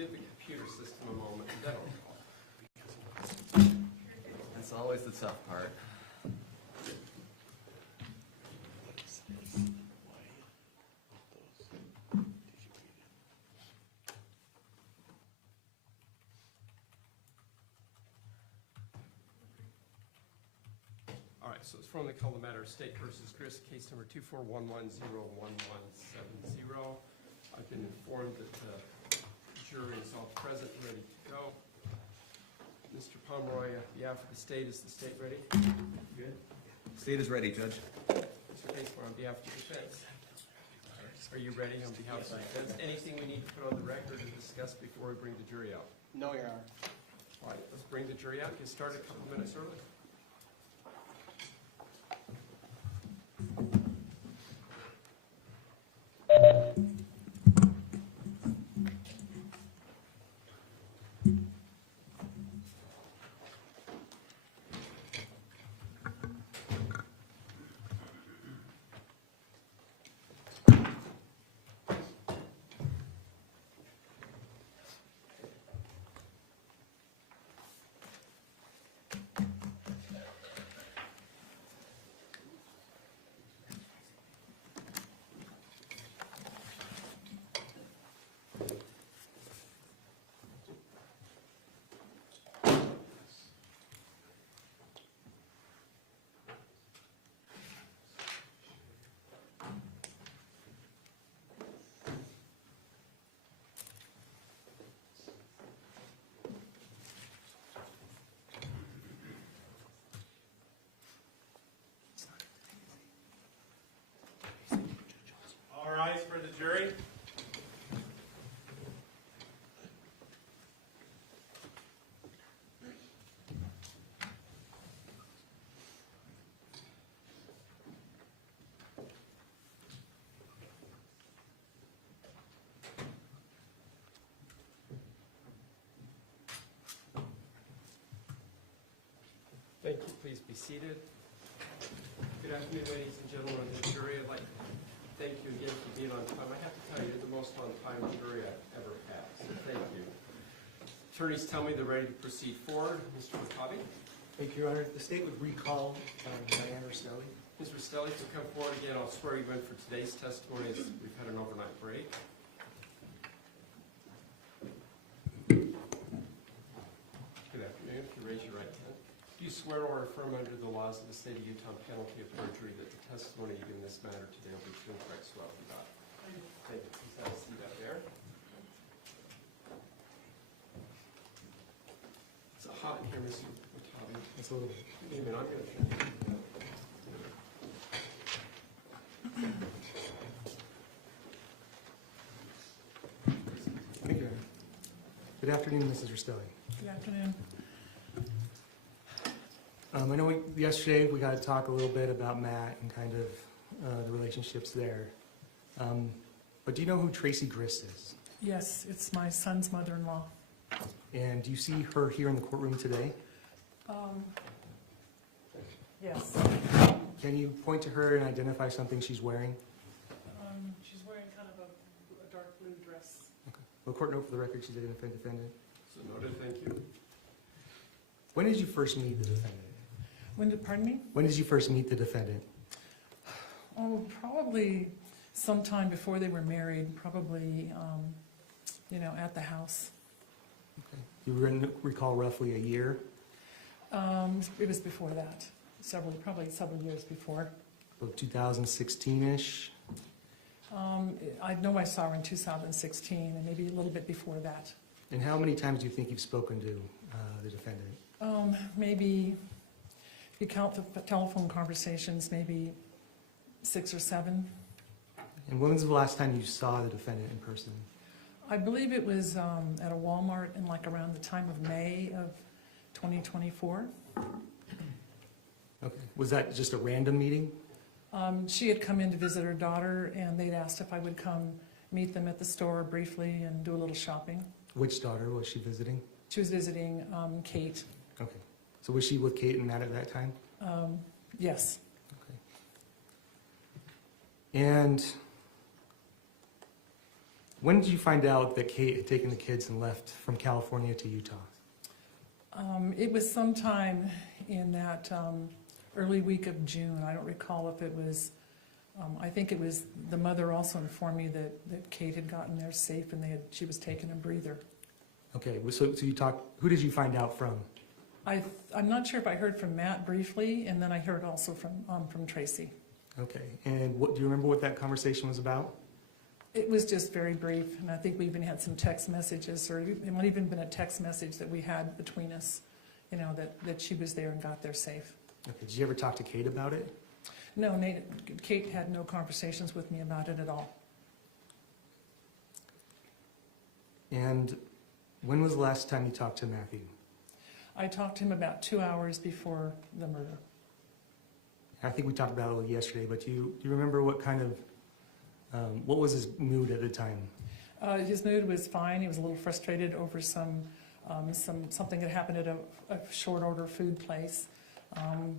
give the computer system a moment. That's always the tough part. All right, so it's formally called the matter of State versus Grist, case number 241101170. I've been informed that the jury is all present and ready to go. Mr. Pomeroy, on behalf of the state, is the state ready? Good. State is ready, Judge. Mr. Casemore, on behalf of the defense. Are you ready on behalf of the defense? Anything we need to put on the record and discuss before we bring the jury out? No, Your Honor. All right, let's bring the jury out. Get started a couple minutes early. All rise for the jury. Thank you. Please be seated. Good afternoon, ladies and gentlemen of the jury. I'd like to thank you again for being on time. I have to tell you, you're the most on-time jury I've ever had, so thank you. Attorneys tell me they're ready to proceed forward. Mr. McCabe? Thank you, Your Honor. The state would recall Kathryn Restelli. Ms. Restelli, if you come forward again, I'll swear you in for today's testimony as we've had an overnight break. Good afternoon. If you raise your right hand. Do you swear or affirm under the laws of the state of Utah, penalty of perjury, that the testimony you give in this matter today will be true and correct, so help you God? Thank you. Please have a seat out there. It's hot in here, Mr. McCabe. Absolutely. Wait a minute, I'm going to... Thank you, Your Honor. Good afternoon, Mrs. Restelli. Good afternoon. I know yesterday we got to talk a little bit about Matt and kind of the relationships there. But do you know who Tracey Grist is? Yes, it's my son's mother-in-law. And do you see her here in the courtroom today? Yes. Can you point to her and identify something she's wearing? She's wearing kind of a dark blue dress. Okay. Well, court note for the record, she's identified defendant. So noted, thank you. When did you first meet the defendant? Pardon me? When did you first meet the defendant? Oh, probably sometime before they were married, probably, at the house. Okay. You recall roughly a year? It was before that, probably several years before. So 2016-ish? I know I saw her in 2016, and maybe a little bit before that. And how many times do you think you've spoken to the defendant? Maybe, if you count the telephone conversations, maybe 6 or 7. And when was the last time you saw the defendant in person? I believe it was at a Walmart in around the time of May of 2024. Okay. Was that just a random meeting? She had come in to visit her daughter, and they'd asked if I would come meet them at the store briefly and do a little shopping. Which daughter was she visiting? She was visiting Kate. Okay. So was she with Kate and Matt at that time? Yes. Okay. And When did you find out that Kate had taken the kids and left from California to Utah? It was sometime in that early week of June. I don't recall if it was, I think it was, the mother also informed me that Kate had gotten there safe and she was taking a breather. Okay, so you talked, who did you find out from? I'm not sure if I heard from Matt briefly, and then I heard also from Tracey. Okay, and do you remember what that conversation was about? It was just very brief, and I think we even had some text messages, or it might even been a text message that we had between us, you know, that she was there and got there safe. Okay, did you ever talk to Kate about it? No, Kate had no conversations with me about it at all. And when was the last time you talked to Matthew? I talked to him about 2 hours before the murder. I think we talked about it a little yesterday, but do you remember what kind of, what was his mood at the time? His mood was fine. He was a little frustrated over something that happened at a short order food place.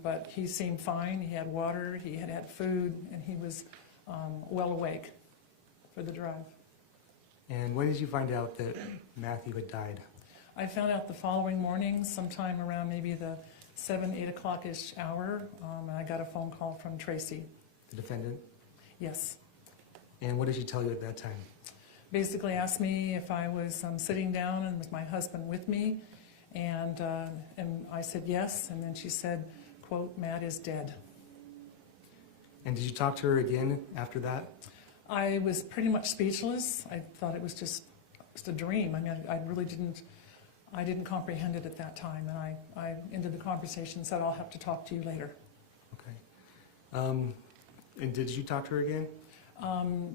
But he seemed fine. He had water, he had had food, and he was well awake for the drive. And when did you find out that Matthew had died? I found out the following morning, sometime around maybe the 7, 8 o'clock-ish hour, and I got a phone call from Tracey. The defendant? Yes. And what did she tell you at that time? Basically asked me if I was sitting down and with my husband with me, and I said yes, and then she said, quote, "Matt is dead." And did you talk to her again after that? I was pretty much speechless. I thought it was just a dream. I mean, I didn't comprehend it at that time, and I ended the conversation and said, "I'll have to talk to you later." Okay. And did you talk to her again?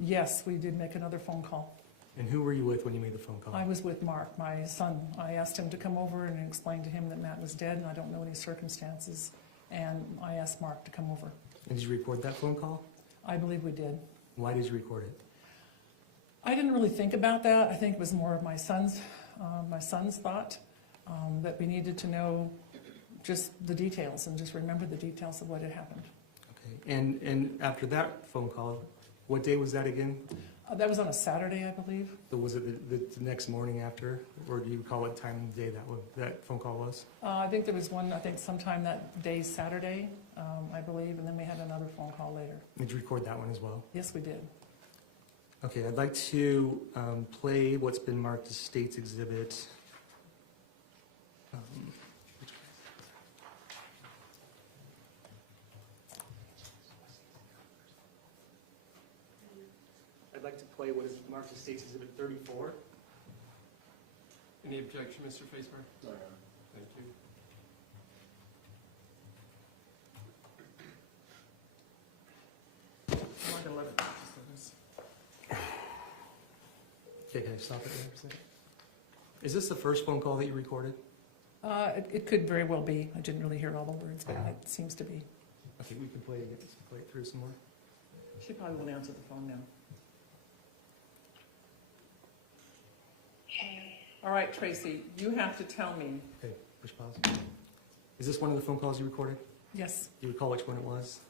Yes, we did make another phone call. And who were you with when you made the phone call? I was with Mark, my son. I asked him to come over and explain to him that Matt was dead, and I don't know any circumstances. And I asked Mark to come over. And did you record that phone call? I believe we did. Why did you record it? I didn't really think about that. I think it was more of my son's thought, that we needed to know just the details and just remember the details of what had happened. Okay. And after that phone call, what day was that again? That was on a Saturday, I believe. Was it the next morning after, or do you recall what time of the day that phone call was? I think there was one, sometime that day, Saturday, I believe, and then we had another phone call later. Did you record that one as well? Yes, we did. Okay, I'd like to play what's been marked as State's Exhibit. I'd like to play what is marked as State's Exhibit 34. Any objection, Mr. Facebar? No, no. Thank you. Okay, can I stop it there for a second? Is this the first phone call that you recorded? It could very well be. I didn't really hear all the words, but it seems to be. Okay, we can play it through some more. She probably won't answer the phone now. All right, Tracey, you have to tell me. Okay, push pause. Is this one of the phone calls you recorded? Yes, Do you recall which one it was?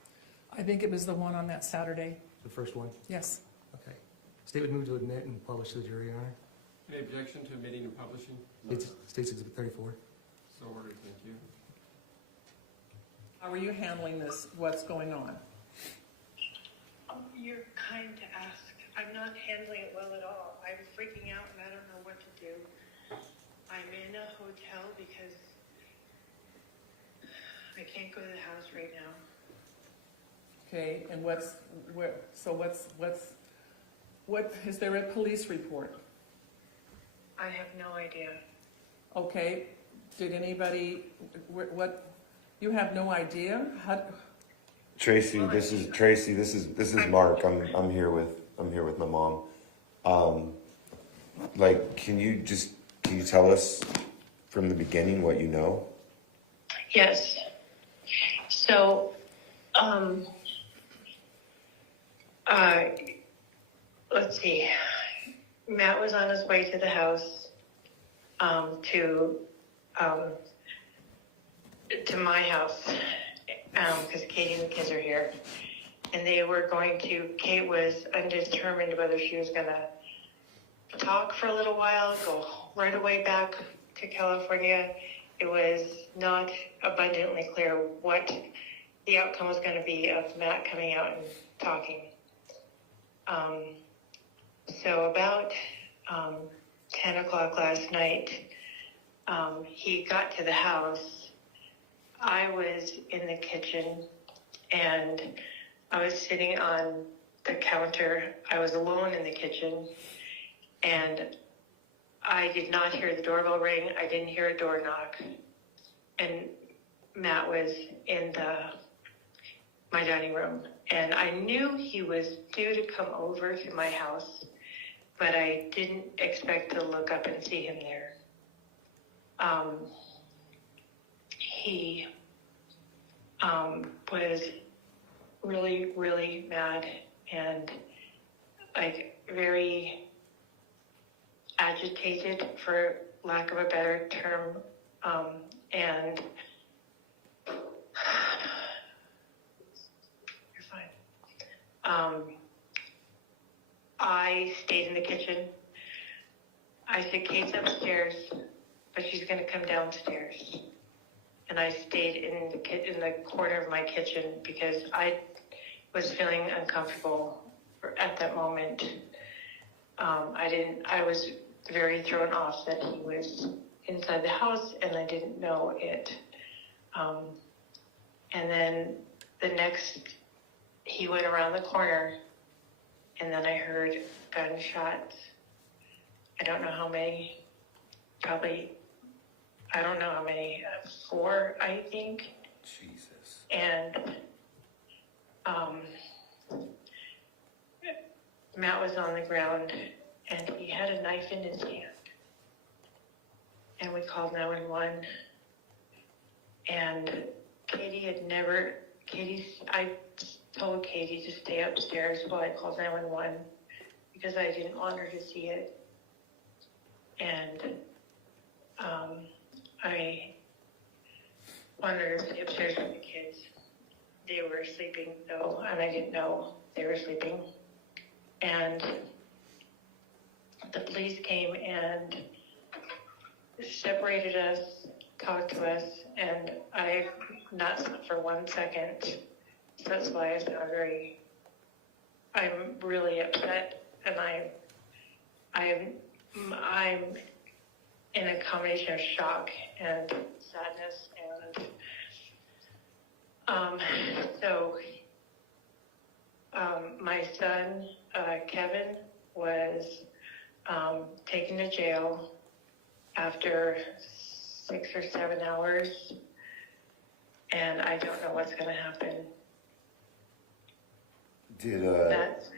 I think it was the one on that Saturday. The first one? Yes. Okay. State would move to admit and publish to the jury, Your Honor. Any objection to admitting and publishing? State's Exhibit 34. So ordered, thank you. How are you handling this? What's going on? You're kind to ask. I'm not handling it well at all. I'm freaking out and I don't know what to do. I'm in a hotel because I can't go to the house right now. Okay, and what is there a police report? I have no idea. Okay, did anybody, you have no idea? Tracy, this is Mark. I'm here with my mom. Can you tell us from the beginning what you know? Yes. So, let's see. Matt was on his way to the house, to my house, because Katie and the kids are here. And Kate was undetermined whether she was going to talk for a little while, go right away back to California. It was not abundantly clear what the outcome was going to be of Matt coming out and talking. So about 10 o'clock last night, he got to the house. I was in the kitchen, and I was sitting on the counter. I was alone in the kitchen, and I did not hear the doorbell ring. I didn't hear a door knock. And Matt was in my dining room. And I knew he was due to come over to my house, but I didn't expect to look up and see him there. He was really, really mad and like very agitated, for lack of a better term, and you're fine. I stayed in the kitchen. I said, Kate's upstairs, but she's going to come downstairs. And I stayed in the corner of my kitchen because I was feeling uncomfortable at that moment. I was very thrown off that he was inside the house, and I didn't know it. And then he went around the corner, and then I heard gunshots. I don't know how many, I don't know how many, 4, I think. Jesus. And Matt was on the ground, and he had a knife in his hand. And we called 911. And I told Katie to stay upstairs while I called 911 because I didn't want her to see it. And I wanted her to stay upstairs with the kids. They were sleeping though, and I didn't know they were sleeping. And the police came and separated us, talked to us, and I not slept for 1 second. So that's why I'm really upset, and I'm in a combination of shock and sadness, and so my son Kevin was taken to jail after 6 or 7 hours, and I don't know what's going to happen. Did That's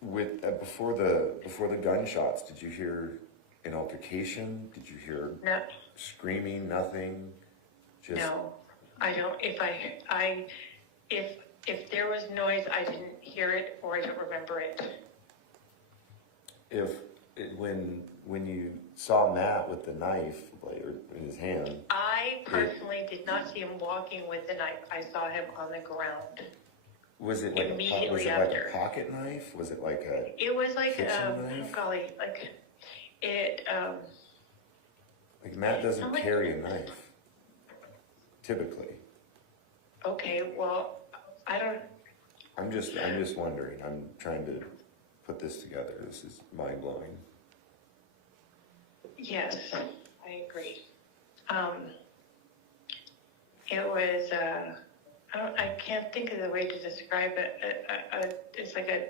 with before the gunshots, did you hear an altercation? Did you hear no. screaming? Nothing. Just No, I don't. If there was noise, I didn't hear it or I don't remember it. when you saw Matt with the knife in his hand. I personally did not see him walking with the knife. I saw him on the ground. Was it like Immediately like after. a pocket knife? Was it like a? It was like kitchen oh knife? golly, like it. Like Matt doesn't Somebody- carry a knife, typically. Okay, well, I don't. I'm just wondering. I'm trying to put this together. This is mind blowing. Yes, I agree. It was. I can't think of the way to describe it. It's like a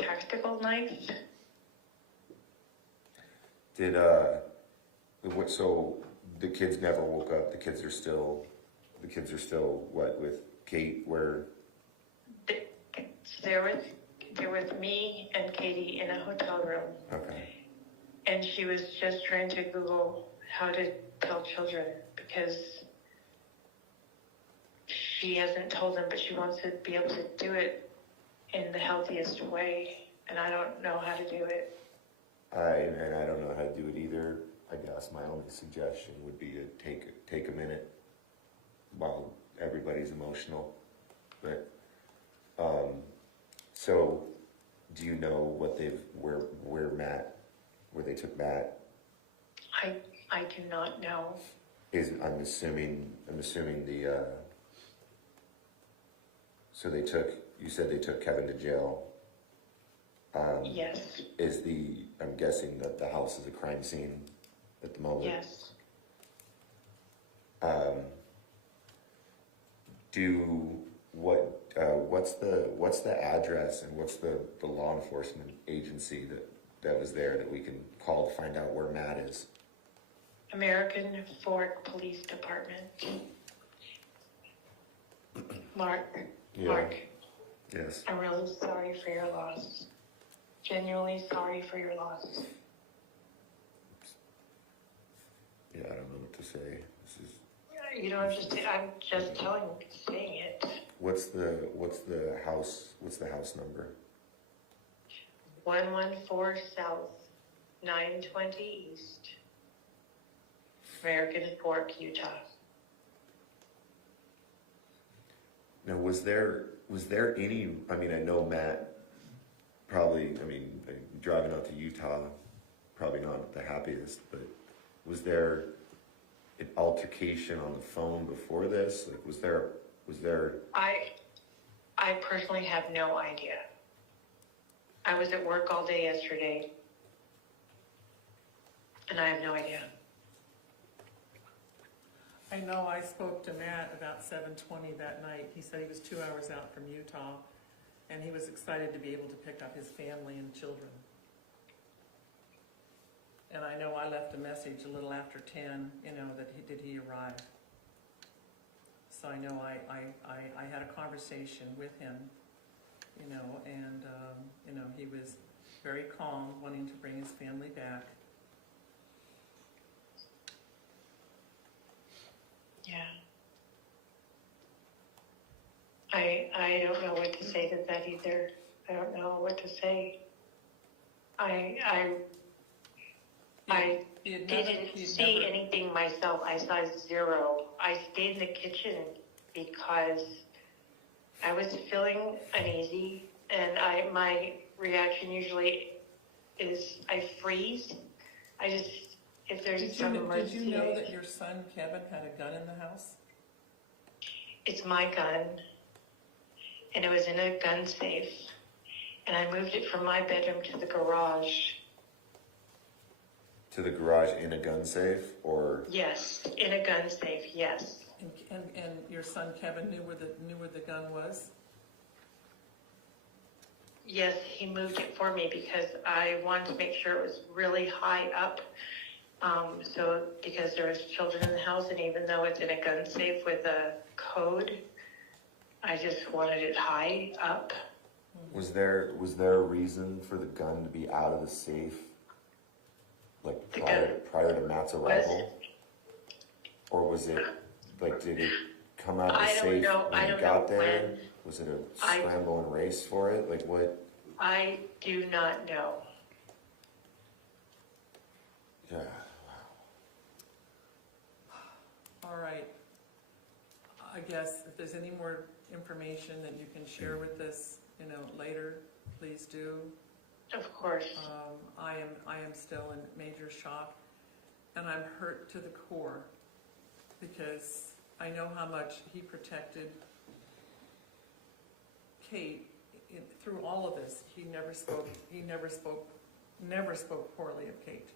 tactical knife. So the kids never woke up. The kids are still what with Kate? Where? There was me and Katie in a hotel room, Okay. and she was just trying to Google how to tell children because she hasn't told them, but she wants to be able to do it in the healthiest way, and I don't know how to do it. I don't know how to do it either. I guess my only suggestion would be to take a minute while everybody's emotional. But so, do you know what where Matt where they took Matt? I do not know. I'm assuming the, so you said they took Kevin to jail. Yes, I'm guessing that the house is a crime scene at the moment? yes. What's the address and what's the law enforcement agency that was there that we can call to find out where Matt is? American Fork Police Department. Mark, Yeah. Mark, Yes. I'm really sorry for your loss. Genuinely sorry for your loss. Yeah, I don't know what to say. This is. You know, I'm just saying it. What's the house number? 114 South, 920 East, American Fork, Utah. Now, was there any? I mean, I know Matt. Probably. I mean, driving out to Utah, probably not the happiest. But was there an altercation on the phone before this? Like, was there? I personally have no idea. I was at work all day yesterday, and I have no idea. I know I spoke to Matt about 7:20 that night. He said he was 2 hours out from Utah, and he was excited to be able to pick up his family and children. And I know I left a message a little after 10, that he arrive. So I know I had a conversation with him, and he was very calm, wanting to bring his family back. Yeah. I don't know what to say to that either. I don't know what to say. I didn't see anything myself. I saw zero. I stayed in the kitchen because I was feeling uneasy, and my reaction usually is I freeze. If there's some emergency. Did you know that your son Kevin had a gun in the house? It's my gun, and it was in a gun safe, and I moved it from my bedroom to the garage. To the garage in a gun safe, or? Yes, in a gun safe, yes. And your son Kevin knew where the gun was? Yes, he moved it for me because I wanted to make sure it was really high up. Because there was children in the house, and even though it's in a gun safe with a code, I just wanted it high up. Was there a reason for the gun to be out of the safe, like prior to Matt's arrival? Or was it, like, did it come out of the safe when you got there? Was it a scramble and race for it? Like, what? I do not know. Yeah. All right. I guess if there's any more information that you can share with us, later, please do. Of course. I am still in major shock, and I'm hurt to the core because I know how much he protected Kate through all of this. He never spoke poorly of Kate.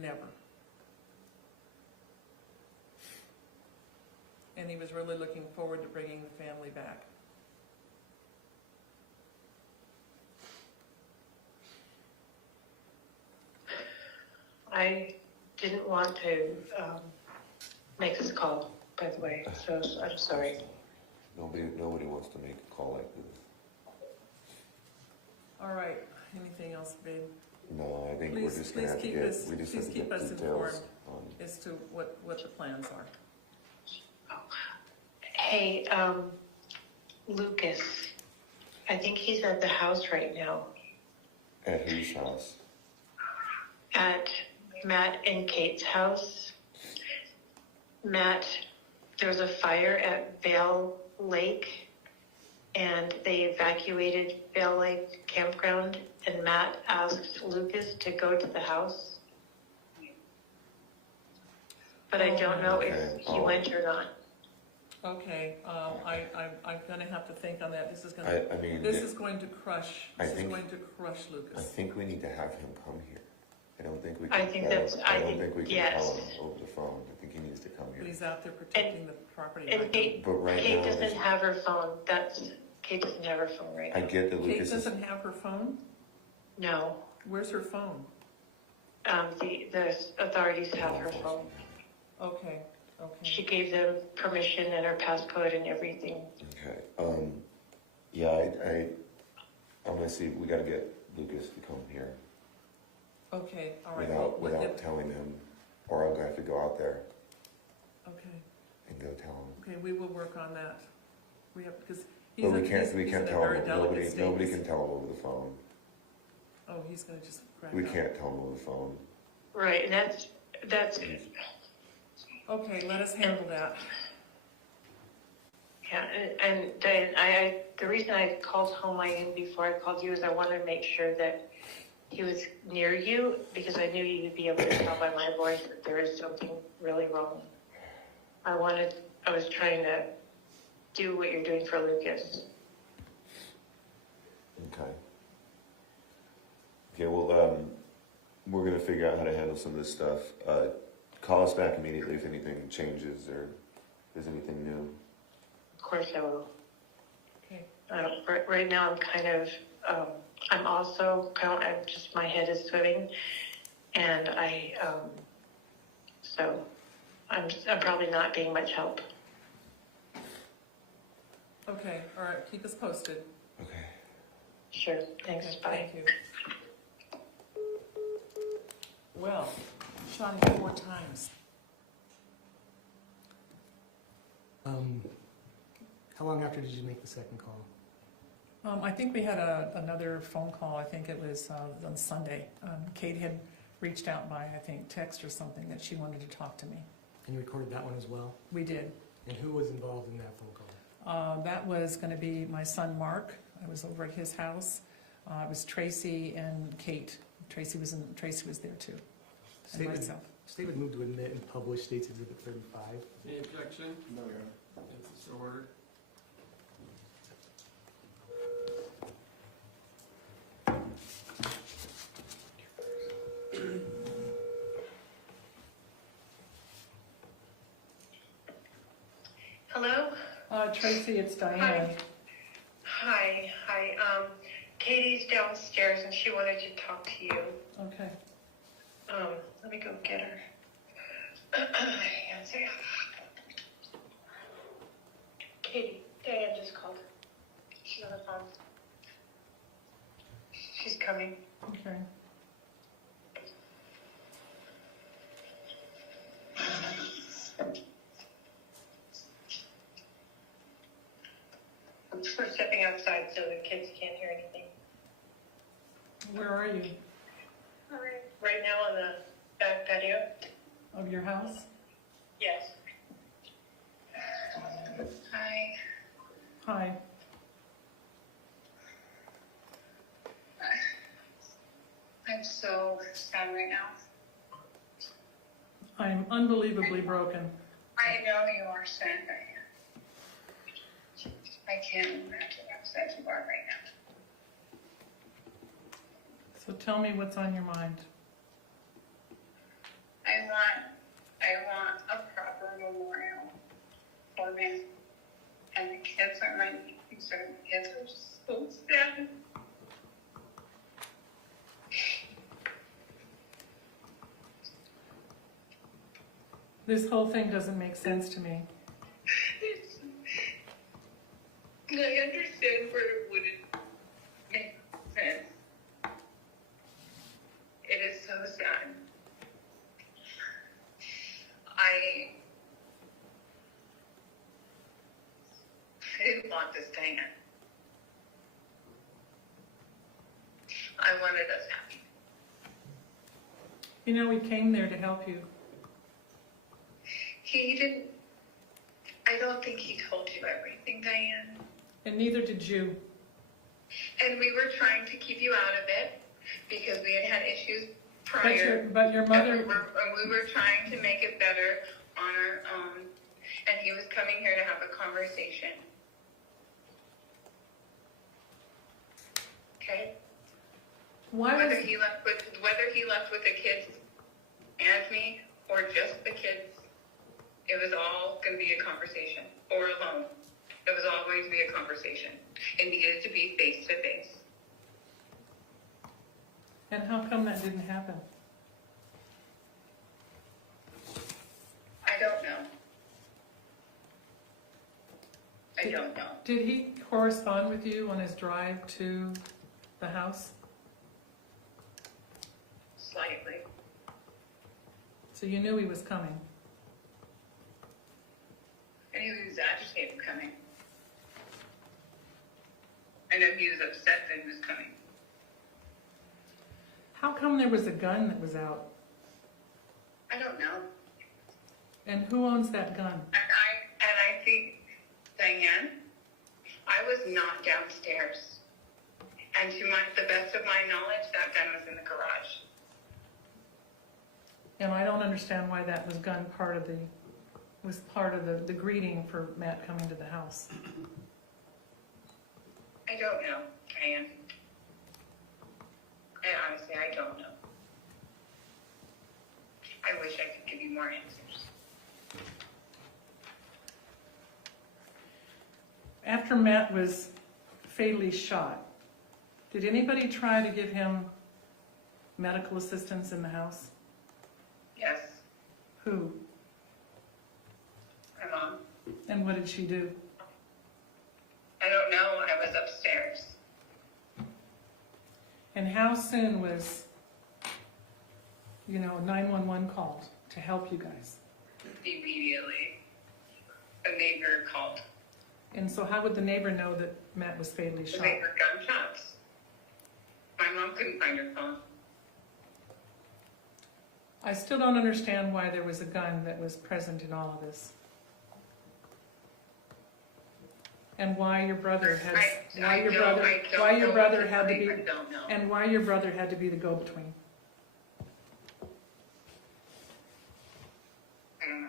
Never. And he was really looking forward to bringing the family back. I didn't want to make this call, by the way, so I'm sorry. Nobody wants to make a call like this. All right. Anything else, babe? No, I think we're just gonna have to get, we just have to keep get us details informed on. as to what the plans are. Hey, Lucas, I think he's at the house right now. At whose house? At Matt and Kate's house. Matt, there was a fire at Vale Lake, and they evacuated Bell Lake Campground, and Matt asked Lucas to go to the house. But I don't know if he went or not. Okay, I'm gonna have to think on that. This is gonna, I mean, this is going to crush, I this is think- going to crush I Lucas. think we need to have him come here. I don't think we I can think tell, that's- I I don't think- think we can yes. tell him over the phone. I think he needs to come But here. he's out there protecting the property. And right Kate, But right Kate now, doesn't there's- have her phone. Kate doesn't have her phone right I now. get that now. Kate Lucas is, doesn't have her phone? No. Where's her phone? The authorities have her phone. Okay, She okay. gave them permission and her passcode and everything. okay, yeah, I'm gonna see, we gotta get Lucas to come here Okay, all right. without telling him, or I'm gonna have to go out there Okay, and go tell him. okay, we will work on that. We have, because he's But in, we he's can't in a tell very him, delicate state. nobody can tell him over the phone. Oh, he's gonna just crack We out. can't tell him over the phone. Right, and that's Okay, let us handle that. yeah. And Diane, the reason I called home before I called you is I wanted to make sure that he was near you, because I knew you'd be able to tell by my voice that there is something really wrong. I was trying to do what you're doing for Lucas. Okay. Okay, well, we're gonna figure out how to handle some of this stuff. Call us back immediately if anything changes or there's anything new. Of course I will. Okay, Right now I'm kind of, I'm also, my head is swimming, and so I'm probably not being much help. okay, all right, keep us posted. Okay. Sure, thanks, Okay, bye. thank you. Well, shot him 4 times. How long after did you make the second call? I think we had another phone call, I think it was on Sunday. Kate had reached out by, I think, text or something that she wanted to talk to me. And you recorded that one as well? We did. And who was involved in that phone call? That was gonna be my son, Mark. I was over at his house. It was Tracy and Kate. Tracy was there too, and Statement, myself. statement moved to admit and publish State's Exhibit 35. Any objection? No, Your Honor. It's so ordered. Hello? Tracy, it's Diane. Hi. Katie's downstairs and she wanted to talk to you. Okay. Let me go get her. Hang on a second. Katie, Diane just called. She's on the phone. She's coming. Okay. We're stepping outside so the kids can't hear anything. Where are you? Right now on the back patio? Of your house? Yes. Hi. Hi. I'm so sad right now. I'm unbelievably broken. I know you are sad, Diane. I can't imagine how sad you are right now. So tell me what's on your mind. I want a proper memorial for me. And the kids are my concern. The kids are so sad. This whole thing doesn't make sense to me. I understand where it wouldn't make sense. It is so sad. I didn't want this to end. I wanted us happy. You know, we came there to help you. He didn't, I don't think he told you everything, Diane. And neither did you. And we were trying to keep you out of it because we had issues prior. But your mother, And we were trying to make it better on our own. And he was coming here to have a conversation. Okay? Whether he left with the kids and me or just the kids, it was all going to be a conversation. Or alone. It was all going to be a conversation. It needed to be face to face. and how come that didn't happen? I don't know. I don't know. Did he correspond with you on his drive to the house? Slightly. So you knew he was coming? I knew he was agitated coming. I know he was upset that he was coming. How come there was a gun that was out? I don't know. And who owns that gun? And I think, Diane, I was not downstairs. And to the best of my knowledge, that gun was in the garage. And I don't understand why that was was part of the greeting for Matt coming to the house. I don't know, Diane. Honestly, I don't know. I wish I could give you more answers. After Matt was fatally shot, did anybody try to give him medical assistance in the house? Yes, Who? my mom. And what did she do? I don't know. I was upstairs. And how soon was, 911 called to help you guys? Immediately. A neighbor called. And so how would the neighbor know that Matt was fatally shot? They heard gunshots. My mom couldn't find her phone. I still don't understand why there was a gun that was present in all of this. And why your brother had to be the go-between. I don't know.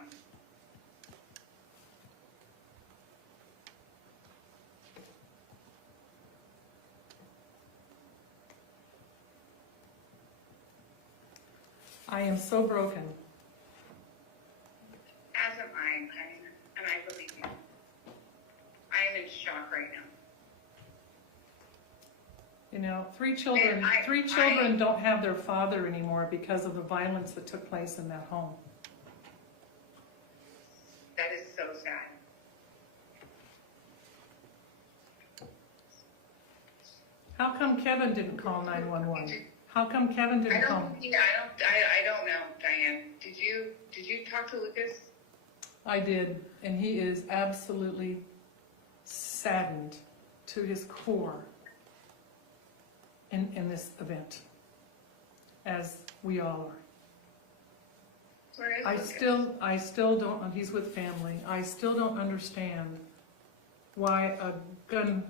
I am so broken. As am I, and I believe you. I am in shock right now. Three children don't have their father anymore because of the violence that took place in that home. That is so sad. How come Kevin didn't call 911? How come Kevin didn't call? I don't know, Diane. Did you talk to Lucas? I did, and he is absolutely saddened to his core in this event, as we all are. Where is I still don't, he's with family, I still don't understand why a gun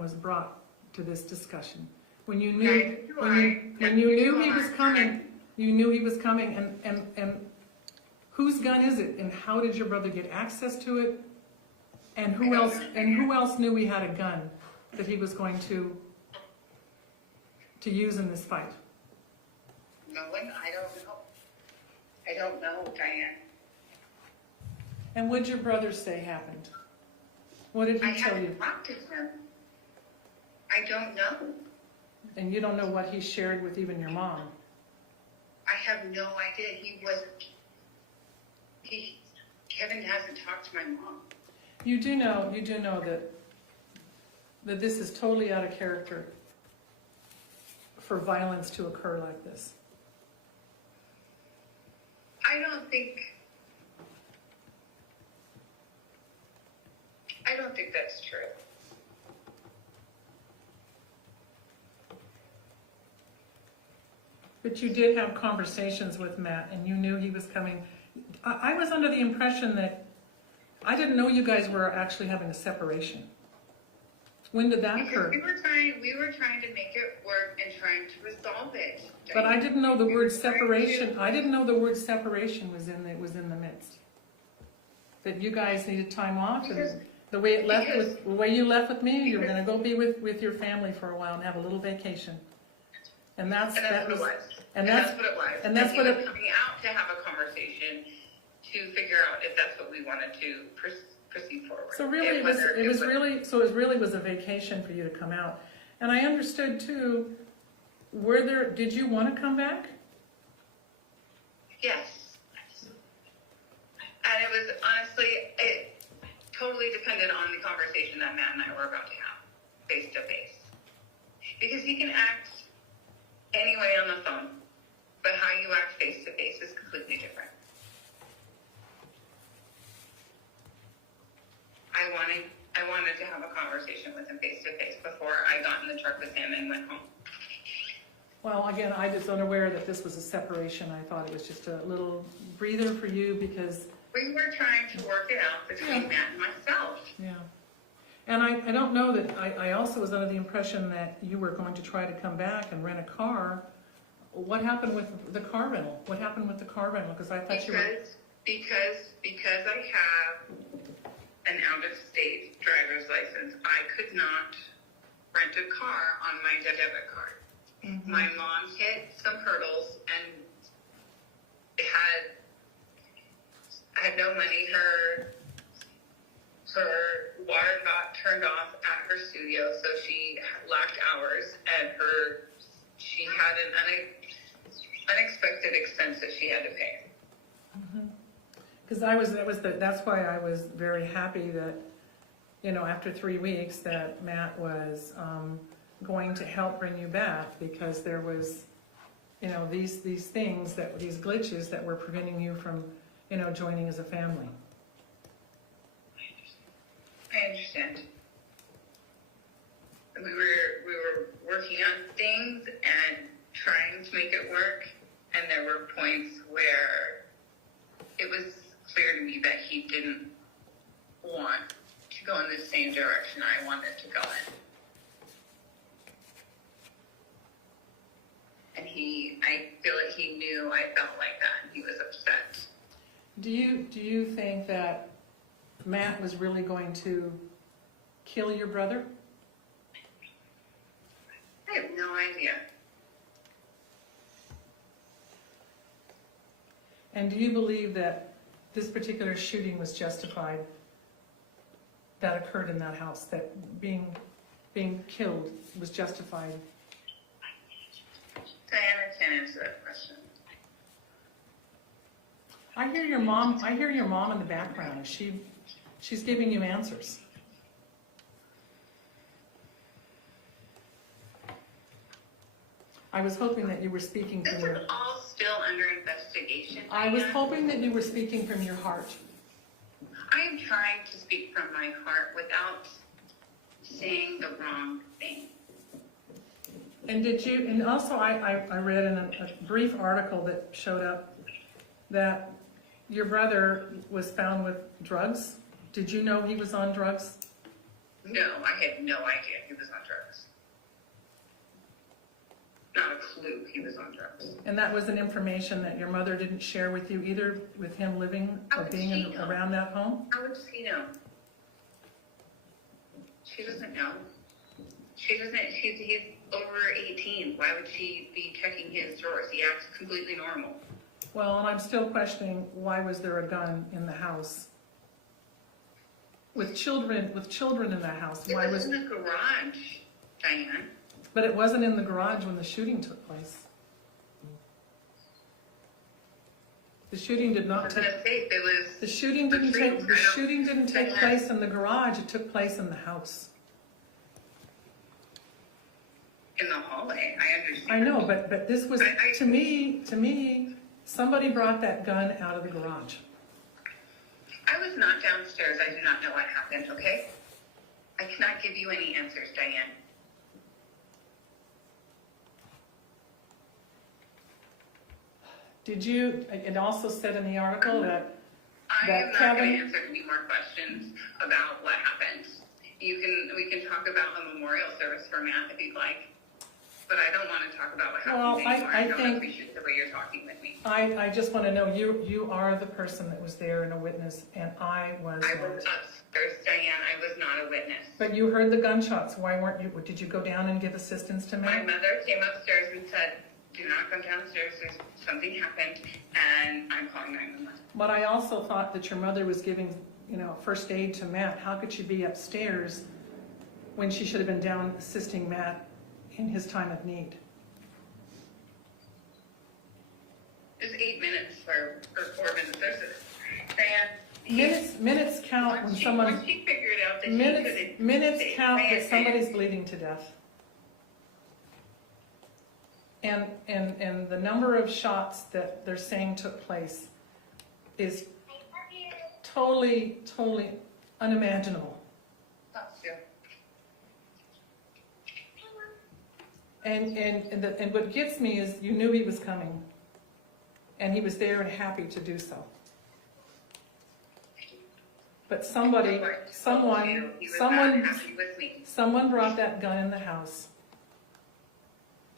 was brought to this discussion. When you knew, when you knew he was coming, and whose gun is it, and how did your brother get access to it? And who else knew he had a gun that he was going to use in this fight? No one. I don't know. I don't know, Diane. And what did your brother say happened? What did he tell you? I haven't talked to him. I don't know. And you don't know what he shared with even your mom? I have no idea. Kevin hasn't talked to my mom. You do know that this is totally out of character for violence to occur like this. I don't think that's true. But you did have conversations with Matt, and you knew he was coming. I was under the impression that I didn't know you guys were actually having a separation. When did that Because occur? we were trying to make it work and trying to resolve it. But I didn't know the We word were trying separation, to- I didn't know the word separation was in the midst. That you guys needed time off, and the way you left with me, you were gonna go be with your family for a while and have a little vacation. And that's what it was. and that's that's what it was. and that's he what was it- coming out to have a conversation to figure out if that's what we wanted to proceed forward. So really, it was a vacation for you to come out. And I understood too, did you want to come back? Yes. And it was honestly, it totally depended on the conversation that Matt and I were about to have, face to face. Because he can act any way on the phone, but how you act face to face is completely different. I wanted to have a conversation with him face to face before I got in the truck with him and went home. Well, again, I was unaware that this was a separation. I thought it was just a little breather for you because, We were trying to work it out between Yeah. Matt and myself. yeah. And I don't know that, I also was under the impression that you were going to try to come back and rent a car. What happened with the car rental? What happened with the car rental? Because I thought you were, Because I have an out-of-state driver's license, I could not rent a car on my debit card. Mm-hmm. My mom hit some hurdles and had no money. Her water got turned off at her studio, so she lacked hours, and she had an unexpected expense that she had to pay. because that's why I was very happy that, after 3 weeks that Matt was going to help bring you back, because there was, these things these glitches that were preventing you from, joining as a family. I understand. We were working on things and trying to make it work, and there were points where it was clear to me that he didn't want to go in the same direction I wanted to go in. And I feel like he knew I felt like that, and he was upset. Do you think that Matt was really going to kill your brother? I have no idea. And do you believe that this particular shooting was justified, that occurred in that house, that being killed was justified? Diana can't answer that question. I hear your mom in the background. She's giving you answers. I was hoping that you were speaking This from your... is all still under investigation. I was Diana. hoping that you were speaking from your heart. I am trying to speak from my heart without saying the wrong thing. And also I read in a brief article that showed up that your brother was found with drugs. Did you know he was on drugs? No, I had no idea he was on drugs. Not a clue he was on drugs. And that was an information that your mother didn't share with you either, with him living How or would being she know? around that home? How would she know? She doesn't know. She doesn't, he's over 18. Why would she be checking his drawers? He acts completely normal. Well, and I'm still questioning, why was there a gun in the house? With children in that house, It why was was... in the garage, Diane. But it wasn't in the garage when the shooting took place. The shooting did I not was take... gonna say, if it was The shooting didn't take place in the garage, it took place in the house. in the hallway, I understand. I know, but this was, to me, somebody brought that gun out of the garage. I was not downstairs. I do not know what happened, okay? I cannot give you any answers, Diane. Did you, it also said in the article that I am not Kevin- going to answer any more questions about what happened. we can talk about a memorial service for Matt if you'd like, but I don't want to talk about what Well, happened anymore. I don't think- appreciate the way you're talking with me. I just want to know, you are the person that was there and a witness, and I was I not. was upstairs, Diane. I was not a witness. But you heard the gunshots. Why weren't you? Did you go down and give assistance to My Matt? mother came upstairs and said, "Do not come downstairs. There's something happened," and I'm calling 911. But I also thought that your mother was giving, first aid to Matt. How could she be upstairs when she should have been down assisting Matt in his time of need? There's 8 minutes or 4 minutes. Diane, Minutes count when someone. Once she figured out that she couldn't Minutes say, count Diane, that somebody's bleeding to death. And the number of shots that they're saying took place is totally unimaginable. Stop, Sue. And what gets me is you knew he was coming, and he was there and happy to do so. But someone He was not happy with me. someone brought that gun in the house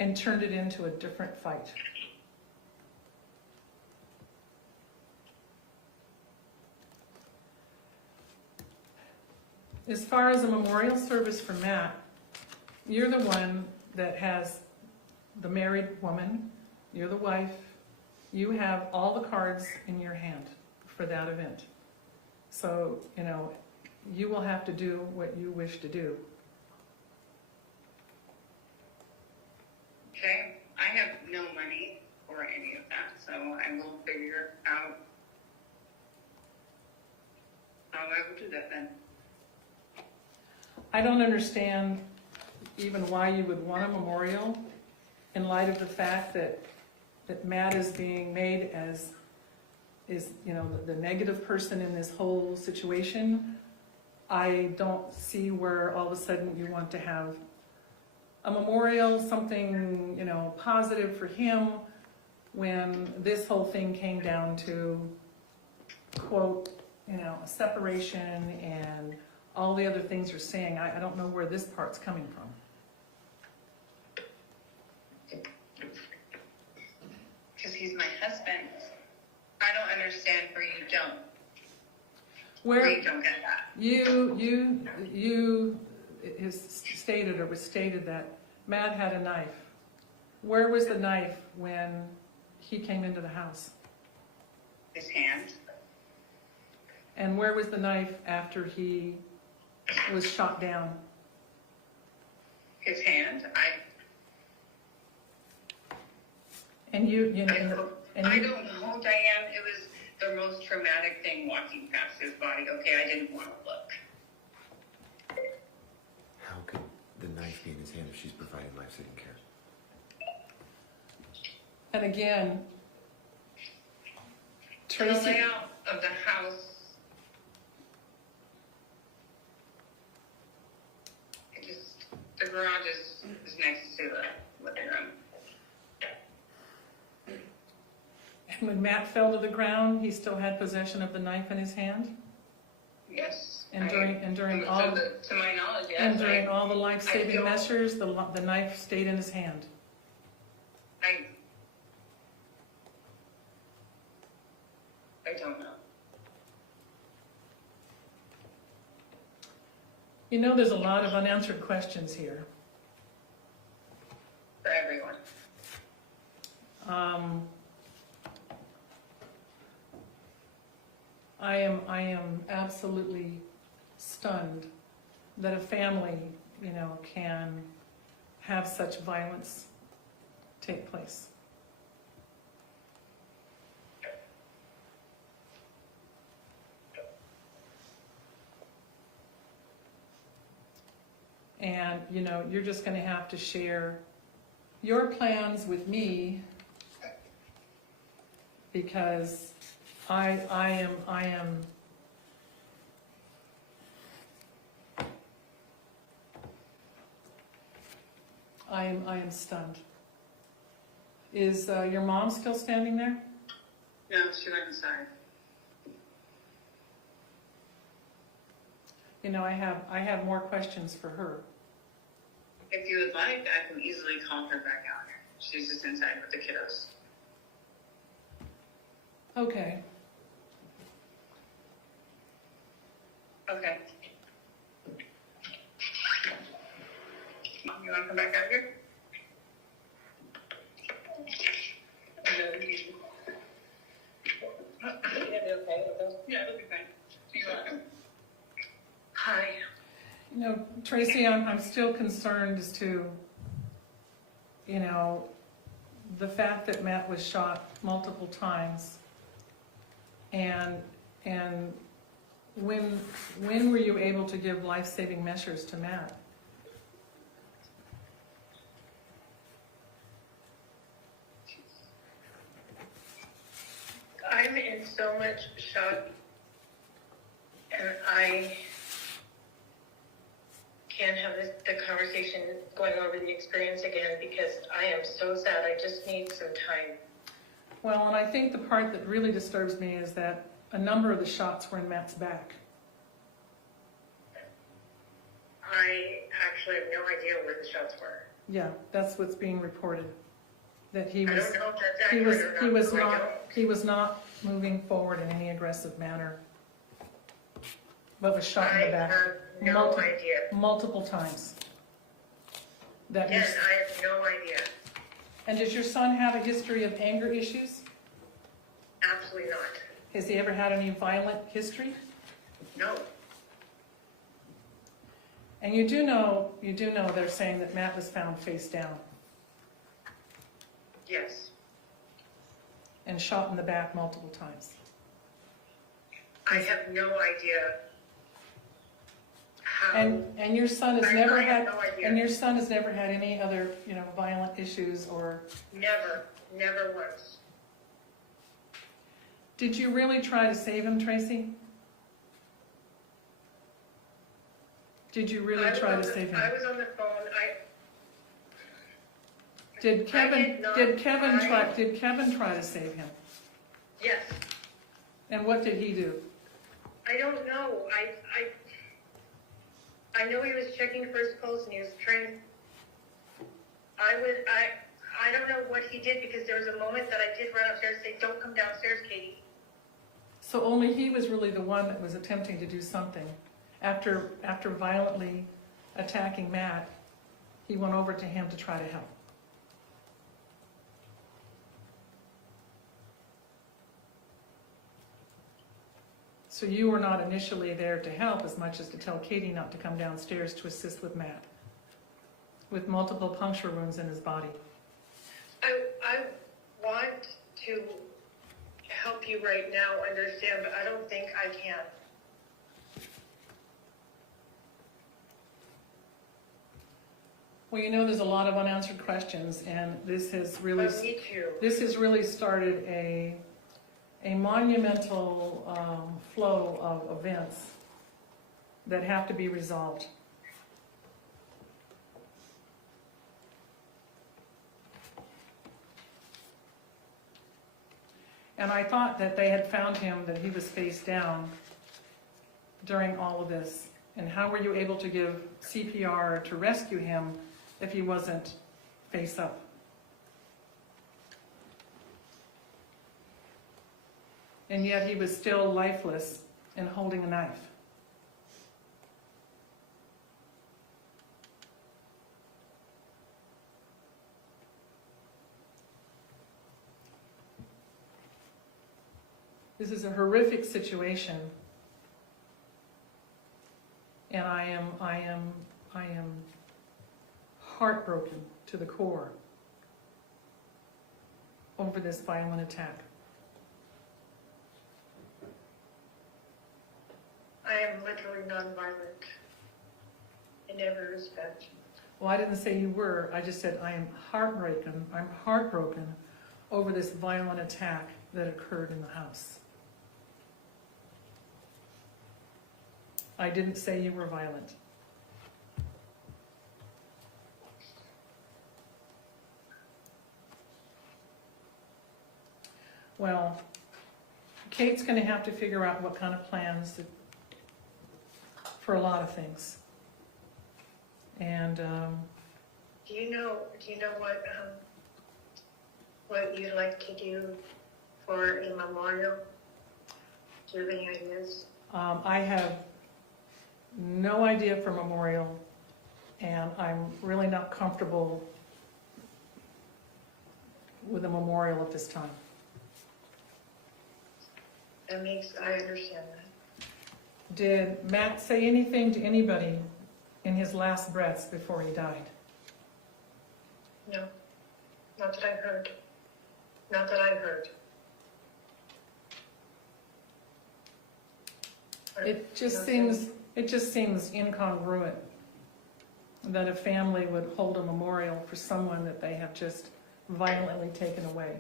and turned it into a different fight. As far as a memorial service for Matt, you're the one that has the married woman, you're the wife, you have all the cards in your hand for that event. So, you will have to do what you wish to do. Okay, I have no money for any of that, so I will figure out how I will do that then. I don't understand even why you would want a memorial in light of the fact that Matt is being made as the negative person in this whole situation. I don't see where all of a sudden you want to have a memorial, something, positive for him, when this whole thing came down to, quote, a separation and all the other things you're saying. I don't know where this part's coming from. Because he's my husband. I don't understand where you don't. Where You don't get that. you is stated or was stated that Matt had a knife. Where was the knife when he came into the house? His hand. And where was the knife after he was shot down? His hand. And you I don't know, Diane. It was the most traumatic thing walking past his body. Okay, I didn't want to look. How could the knife be in his hand if she's providing life-saving care? And again, The Tracey, layout of the house. The garage is next to the living room. when Matt fell to the ground, he still had possession of the knife in his hand? Yes. And during all to my knowledge, yes. and during all the I life-saving don't- measures, the knife stayed in his hand. I don't know. There's a lot of unanswered questions here. For everyone. I am absolutely stunned that a family, can have such violence take place. And, you're just going to have to share your plans with me, because I am stunned. Is your mom still standing there? No, she went inside. You know, I have more questions for her. If you would like, I can easily call her back out here. She's just inside with the kiddos. Okay. Okay. You want to come back out here? Yeah, it'll be fine. You're welcome. Hi. You know, Tracy, I'm still concerned as to, you know, the fact that Matt was shot multiple times. And when were you able to give life-saving measures to Matt? I'm in so much shock, and I can't have the conversation going over the experience again because I am so sad. I just need some time. Well, and I think the part that really disturbs me is that a number of the shots were in Matt's back. I actually have no idea where the shots were. Yeah, that's what's being reported. That he I was, don't know if that's he accurate was, or not. he was I not, don't. he was not moving forward in any aggressive manner. But was shot in the I back. have no idea. Multiple times. That Again, was, I have no idea. and does your son have a history of anger issues? Absolutely not. Has he ever had any violent history? No. And you do know they're saying that Matt was found face down Yes. and shot in the back multiple times. I have no idea how. And your son has I never have had, no idea. and your son has never had any other, you know, violent issues or. Never once. Did you really try to save him, Tracy? Did you really try to save him? I was on the phone. Did Kevin did not try to save him? Yes. And what did he do? I don't know. I know he was checking for his pulse and he was trying. I don't know what he did because there was a moment that I did run upstairs and say, "Don't come downstairs, Katie." So only he was really the one that was attempting to do something. After violently attacking Matt, he went over to him to try to help. So you were not initially there to help as much as to tell Katie not to come downstairs to assist with Matt, with multiple puncture wounds in his body. I want to help you right now understand, but I don't think I can. Well, you know, there's a lot of unanswered questions, and this has really, Me too. this has really started a monumental flow of events that have to be resolved. And I thought that they had found him, that he was face down during all of this. And how were you able to give CPR to rescue him if he wasn't face up? And yet he was still lifeless and holding a knife. This is a horrific situation, and I am heartbroken to the core over this violent attack. I am literally nonviolent in every respect. Well, I didn't say you were. I just said I am heartbroken. I'm heartbroken over this violent attack that occurred in the house. I didn't say you were violent. Well, Kate's going to have to figure out what kind of plans for a lot of things. And Do you know what you'd like to do for a memorial? Do you have any ideas? I have no idea for memorial, and I'm really not comfortable with a memorial at this time. I understand that. Did Matt say anything to anybody in his last breaths before he died? No, not that I heard. Not that I heard. It just Nothing. seems incongruent that a family would hold a memorial for someone that they have just violently taken away.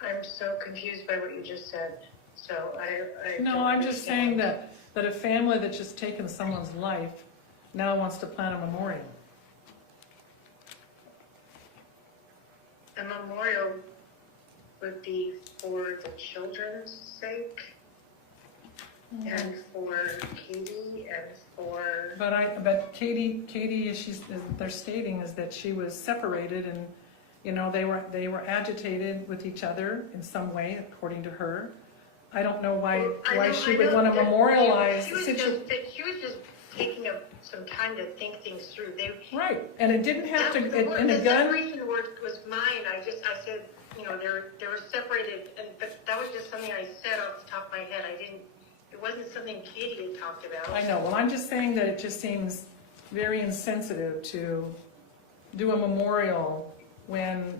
I'm so confused by what you just said. So I No, don't I'm just saying understand. that a family that's just taken someone's life now wants to plan a memorial. A memorial would be for the children's sake and for Katie and for. But Katie, as they're stating, is that she was separated, and they were agitated with each other in some way, according to her. I don't know why she would want to memorialize the situation. She was just taking some time to think things through. Right, and it didn't have to. The separation word was mine. I said, they were separated, but that was just something I said off the top of my head. It wasn't something Katie had talked about. I know. Well, I'm just saying that it just seems very insensitive to do a memorial when,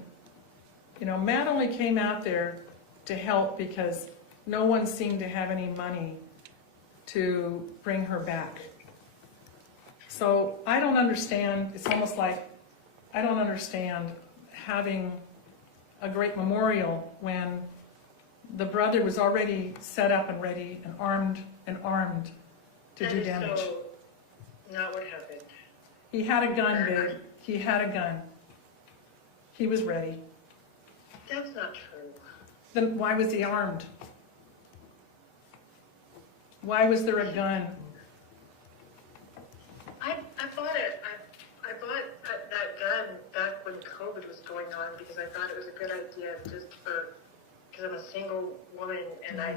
Matt only came out there to help because no one seemed to have any money to bring her back. So I don't understand. It's almost like I don't understand having a great memorial when the brother was already set up and ready and armed to do damage. That is so not what happened. He had a gun, babe. He had a gun. He was ready. That's not true. Then why was he armed? Why was there a gun? I bought it. I bought that gun back when COVID was going on because I thought it was a good idea because I'm a single woman and I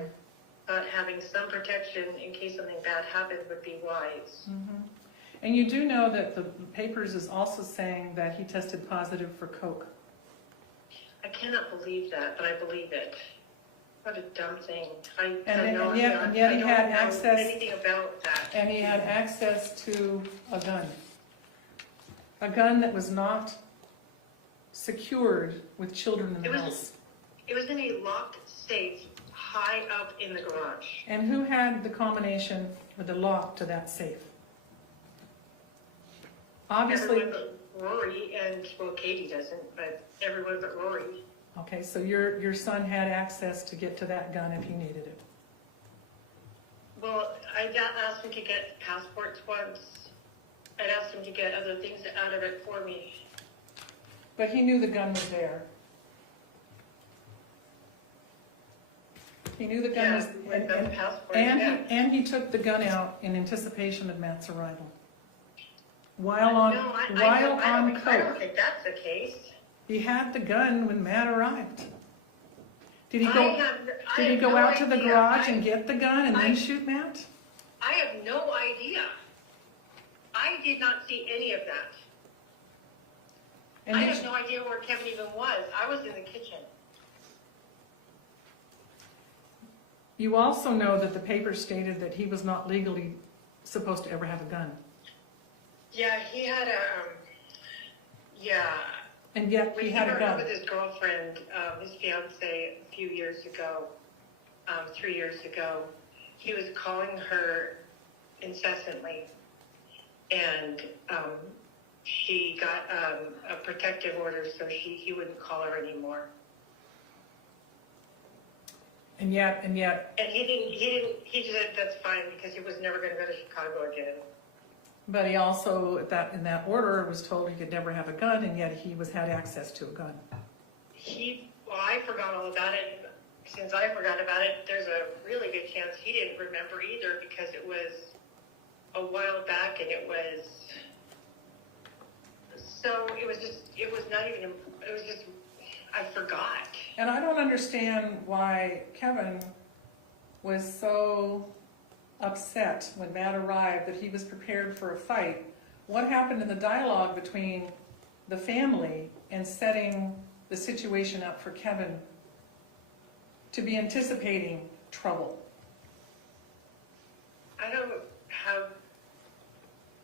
thought having some protection in case something bad happened would be wise. Mm-hmm. And you do know that the papers is also saying that he tested positive for coke. I cannot believe that, but I believe it. What a dumb thing. And yet he had access. Anything about that. And he had access to a gun. A gun that was not secured with children in the house. It was in a locked safe high up in the garage. And who had the combination with the lock to that safe? Obviously. Everyone but Rory, and well, Katie doesn't, but everyone but Rory. Okay, so your son had access to get to that gun if he needed it. Well, I asked him to get passports once. I'd asked him to get other things out of it for me. But he knew the gun was there. He knew the gun was, with the passport. and he took the gun out in anticipation of Matt's arrival. While on I don't coke. think that's the case. He had the gun when Matt arrived. Did he I have go no out to the idea. garage and get the gun and then shoot Matt? I have no idea. I did not see any of that. And I they- have no idea where Kevin even was. I was in the kitchen. You also know that the paper stated that he was not legally supposed to ever have a gun. Yeah, he had And yet When he he had a broke gun. up with his girlfriend, his fiance, a few years ago, 3 years ago, he was calling her incessantly, and she got a protective order, so he wouldn't call her anymore. And yet, And he said that's fine because he was never going to go to Chicago again. But he also, in that order, was told he could never have a gun, and yet he had access to a gun. Well, I forgot all about it. Since I forgot about it, there's a really good chance he didn't remember either, because it was a while back, and it was I forgot. And I don't understand why Kevin was so upset when Matt arrived that he was prepared for a fight. What happened in the dialogue between the family and setting the situation up for Kevin to be anticipating trouble? I don't have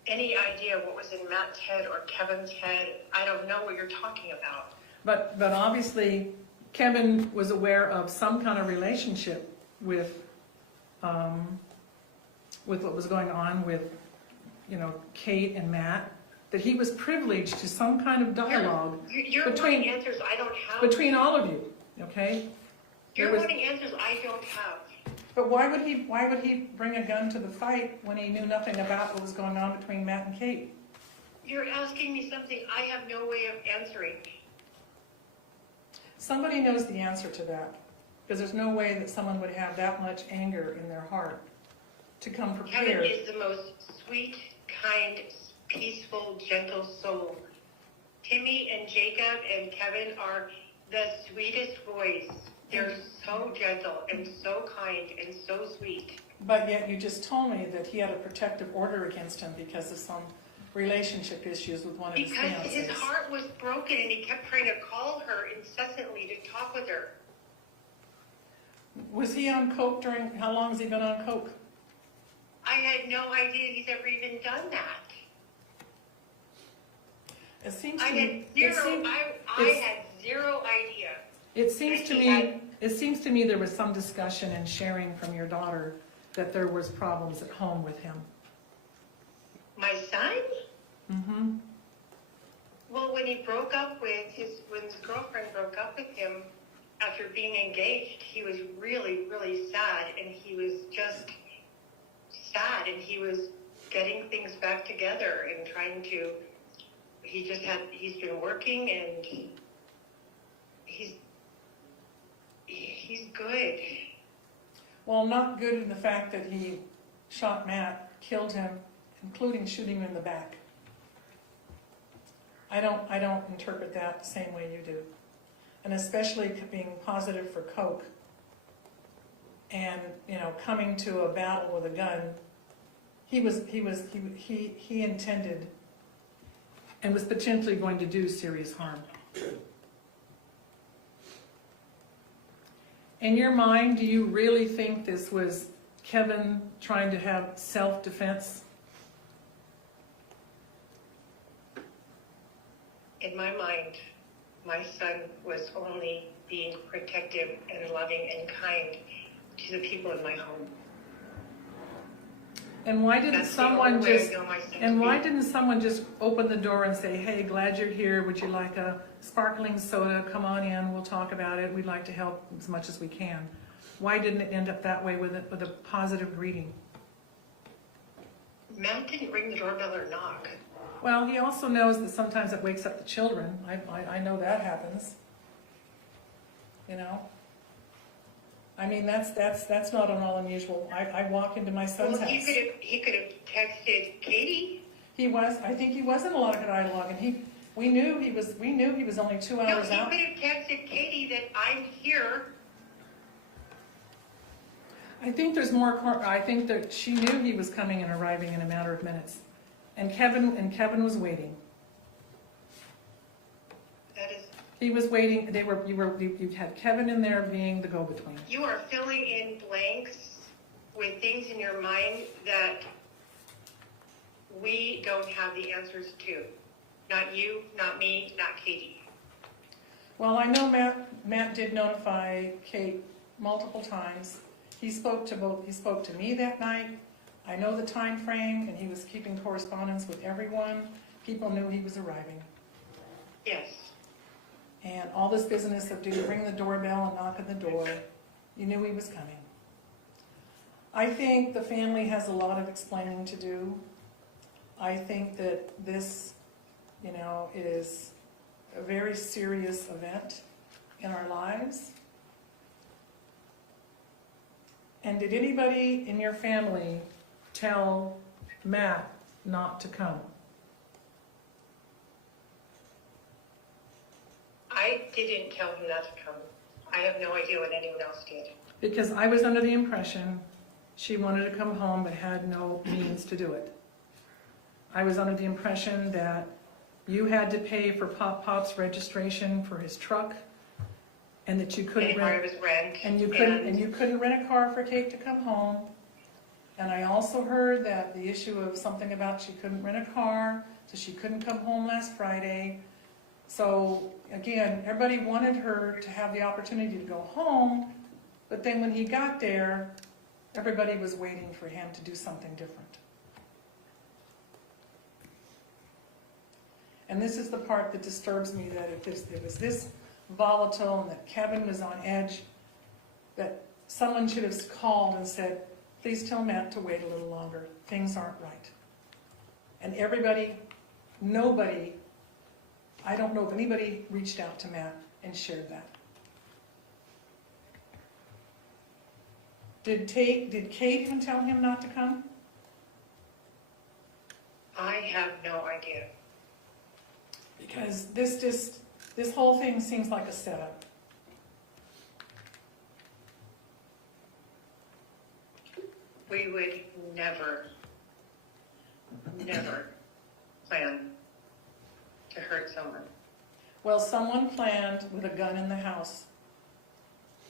any idea what was in Matt's head or Kevin's head. I don't know what you're talking about. But obviously Kevin was aware of some kind of relationship with what was going on with, Kate and Matt, that he was privileged to some kind of dialogue You're wanting answers I don't have. between all of you, okay? You're wanting answers I don't have. But why would he bring a gun to the fight when he knew nothing about what was going on between Matt and Kate? You're asking me something I have no way of answering. Somebody knows the answer to that, because there's no way that someone would have that much anger in their heart to come prepared. Kevin is the most sweet, kind, peaceful, gentle soul. Timmy and Jacob and Kevin are the sweetest boys. They're so gentle and so kind and so sweet. But yet you just told me that he had a protective order against him because of some relationship issues with one of his Because fiancés. his heart was broken and he kept trying to call her incessantly to talk with her. Was he on coke how long has he been on coke? I had no idea he's ever even done that. It seems I to had me, zero. I had zero idea. it seems to me there was some discussion and sharing from your daughter that there was problems at home with him. My son? Mm-hmm. Well, when he broke up when his girlfriend broke up with him after being engaged, he was really, really sad, and he was just sad, and he was getting things back together and trying to. He's been working, and he's good. Well, not good in the fact that he shot Matt, killed him, including shooting him in the back. I don't interpret that the same way you do. And especially being positive for coke and, coming to a battle with a gun, he intended and was potentially going to do serious harm. In your mind, do you really think this was Kevin trying to have self-defense? In my mind, my son was only being protective and loving and kind to the people in my home. And why didn't That's the only way I know my son to why be. didn't someone just open the door and say, "Hey, glad you're here. Would you like a sparkling soda? Come on in. We'll talk about it. We'd like to help as much as we can." Why didn't it end up that way with a positive greeting? Matt didn't ring the doorbell or knock. Well, he also knows that sometimes it wakes up the children. I know that happens. I mean, that's not at all unusual. I walk into my son's Well, house. he could have texted Katie. I think he was in a lot of dialogue, and we knew he was only 2 No, hours he out. could have texted Katie that I'm here. I think there's more. I think that she knew he was coming and arriving in a matter of minutes, and Kevin was waiting. That is, He was waiting. You had Kevin in there being the go-between. you are filling in blanks with things in your mind that we don't have the answers to. Not you, not me, not Katie. Well, I know Matt did notify Kate multiple times. He spoke to me that night. I know the time frame, and he was keeping correspondence with everyone. People knew he was arriving. Yes. And all this business of do you ring the doorbell and knock on the door, you knew he was coming. I think the family has a lot of explaining to do. I think that this, you know, is a very serious event in our lives. And did anybody in your family tell Matt not to come? I didn't tell him not to come. I have no idea what anyone else did. Because I was under the impression she wanted to come home but had no means to do it. I was under the impression that you had to pay for Pop's registration for his truck, and that you couldn't Pay part of rent, his rent. and you couldn't rent a car for Kate to come home. And I also heard that the issue of something about she couldn't rent a car, so she couldn't come home last Friday. So again, everybody wanted her to have the opportunity to go home, but then when he got there, everybody was waiting for him to do something different. And this is the part that disturbs me, that if it was this volatile and that Kevin was on edge, that someone should have called and said, please tell Matt to wait a little longer. Things aren't right. And everybody, nobody, I don't know if anybody reached out to Matt and shared that. Did Kate even tell him not to come? I have no idea. Because this whole thing seems like a setup. We would never plan to hurt someone. Well, someone planned with a gun in the house.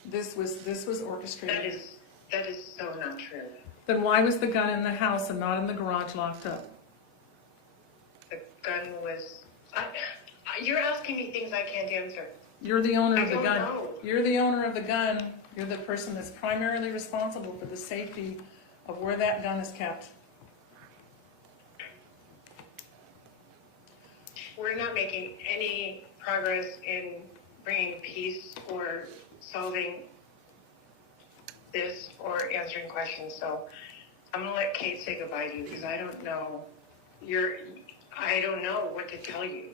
This was orchestrated. That is so not true. Then why was the gun in the house and not in the garage locked up? The gun was... you're asking me things I can't answer. You're the owner of the I don't gun. know. You're the owner of the gun. You're the person that's primarily responsible for the safety of where that gun is kept. We're not making any progress in bringing peace or solving this or answering questions. So I'm going to let Kate say goodbye to you, because I don't know. I don't know what to tell you.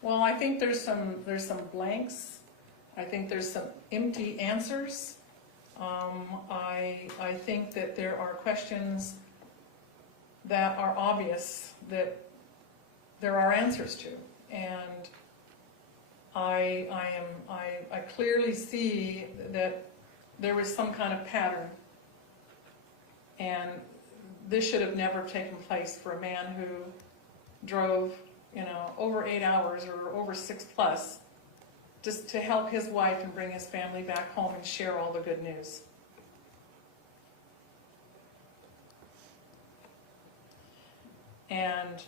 Well, I think there's some blanks. I think there's some empty answers. I think that there are questions that are obvious that there are answers to, and I clearly see that there was some kind of pattern, and this should have never taken place for a man who drove, over 8 hours or over 6+, just to help his wife and bring his family back home and share all the good news. And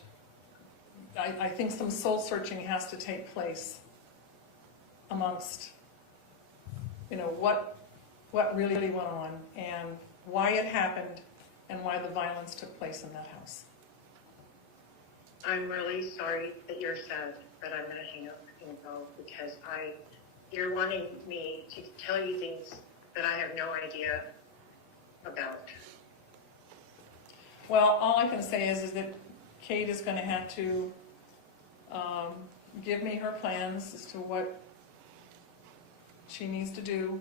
I think some soul searching has to take place amongst, what really went on and why it happened and why the violence took place in that house. I'm really sorry that you're sad, but I'm going to hang up and go, because you're wanting me to tell you things that I have no idea about. Well, all I can say is that Kate is going to have to give me her plans as to what she needs to do,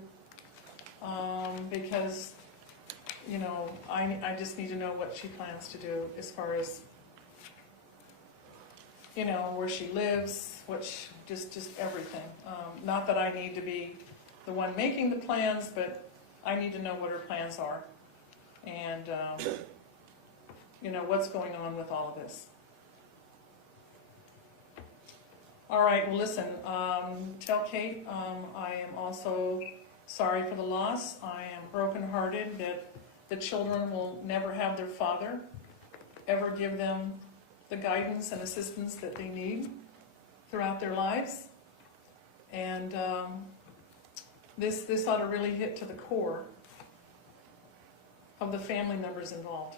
because, I just need to know what she plans to do as far as, where she lives, just everything. Not that I need to be the one making the plans, but I need to know what her plans are, and what's going on with all of this. All right, well, listen, tell Kate I am also sorry for the loss. I am brokenhearted that the children will never have their father ever give them the guidance and assistance that they need throughout their lives. And this ought to really hit to the core of the family members involved.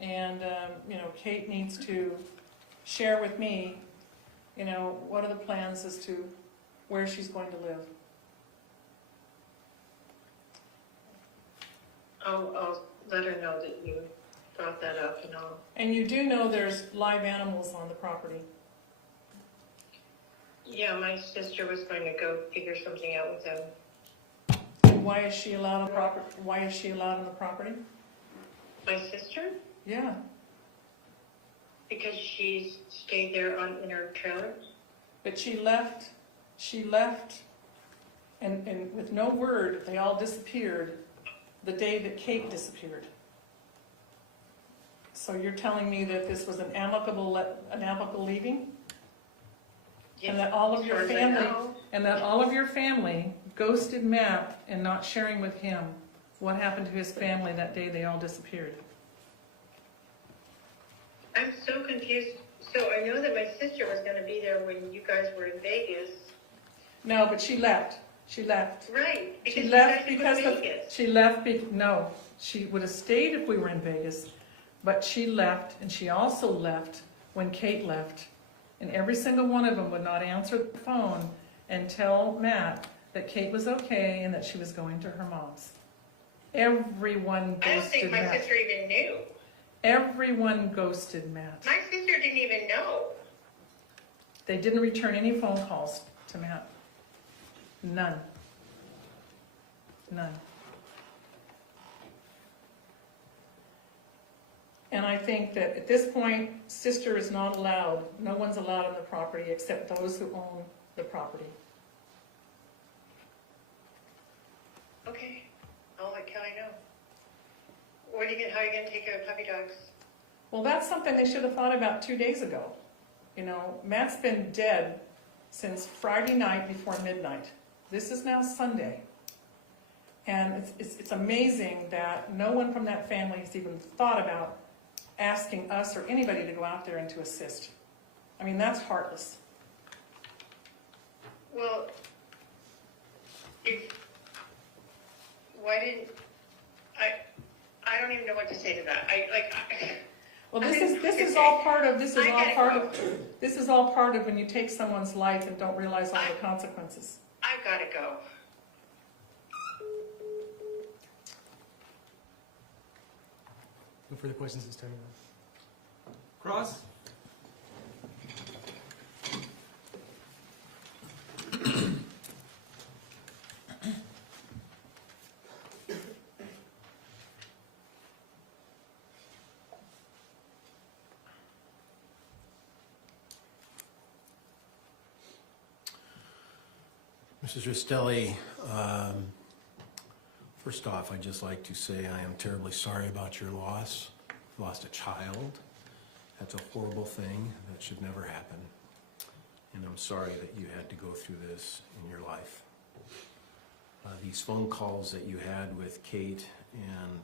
And, Kate needs to share with me, what are the plans as to where she's going to live. I'll let her know that you knock that up and all. And you do know there's live animals on the property. Yeah, my sister was going to go figure something out with them. And why is she allowed on the property? Why is she allowed on the property? My sister? Yeah. Because she stayed there in her trailer. But she left, and with no word, they all disappeared the day that Kate disappeared. So you're telling me that this was an amicable leaving? Yes, And that all of as your far as I family, know. and that all of your family ghosted Matt and not sharing with him what happened to his family that day they all disappeared? I'm so confused. So I know that my sister was going to be there when you guys were in Vegas. No, but she left. She left. Right. Because She you left guys were because in Vegas. no, she would have stayed if we were in Vegas, but she left, and she also left when Kate left. And every single one of them would not answer the phone and tell Matt that Kate was okay and that she was going to her mom's. Everyone I don't ghosted think my Matt. sister even knew. Everyone ghosted Matt. My sister didn't even know. They didn't return any phone calls to Matt. None. None. And I think that at this point, sister is not allowed. No one's allowed on the property except those who own the property. Okay. I'll let Kelly know. How are you going to take care of puppy dogs? Well, that's something they should have thought about 2 days ago. You know, Matt's been dead since Friday night before midnight. This is now Sunday. And it's amazing that no one from that family has even thought about asking us or anybody to go out there and to assist. I mean, that's heartless. Well, why didn't I don't even know what to say to that. Well, I this mean, is okay. all part of this is I all get it, part Mom. of this is all part of when you take someone's life and don't realize all the consequences. I've got to go. No further questions this time. Cross? Mrs. Restelli, first off, I'd just like to say I am terribly sorry about your loss. You lost a child. That's a horrible thing. That should never happen. And I'm sorry that you had to go through this in your life. These phone calls that you had with Kate and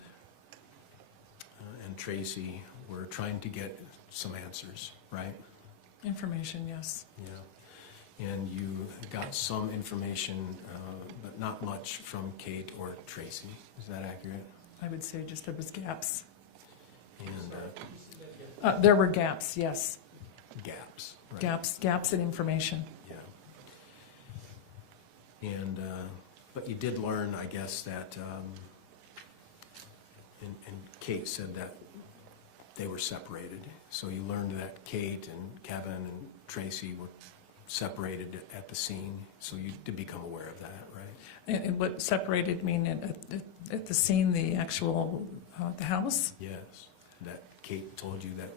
Tracey were trying to get some answers, right? Information, yes. Yeah. And you got some information, but not much from Kate or Tracey. Is that accurate? I would say just there was gaps. And There were gaps, yes. gaps, right? Gaps in information. Yeah. And but you did learn, I guess, that and Kate said that they were separated. So you learned that Kate and Kevin and Tracey were separated at the scene. So you did become aware of that, right? And what separated mean at the scene, the actual the house? Yes. That Kate told you that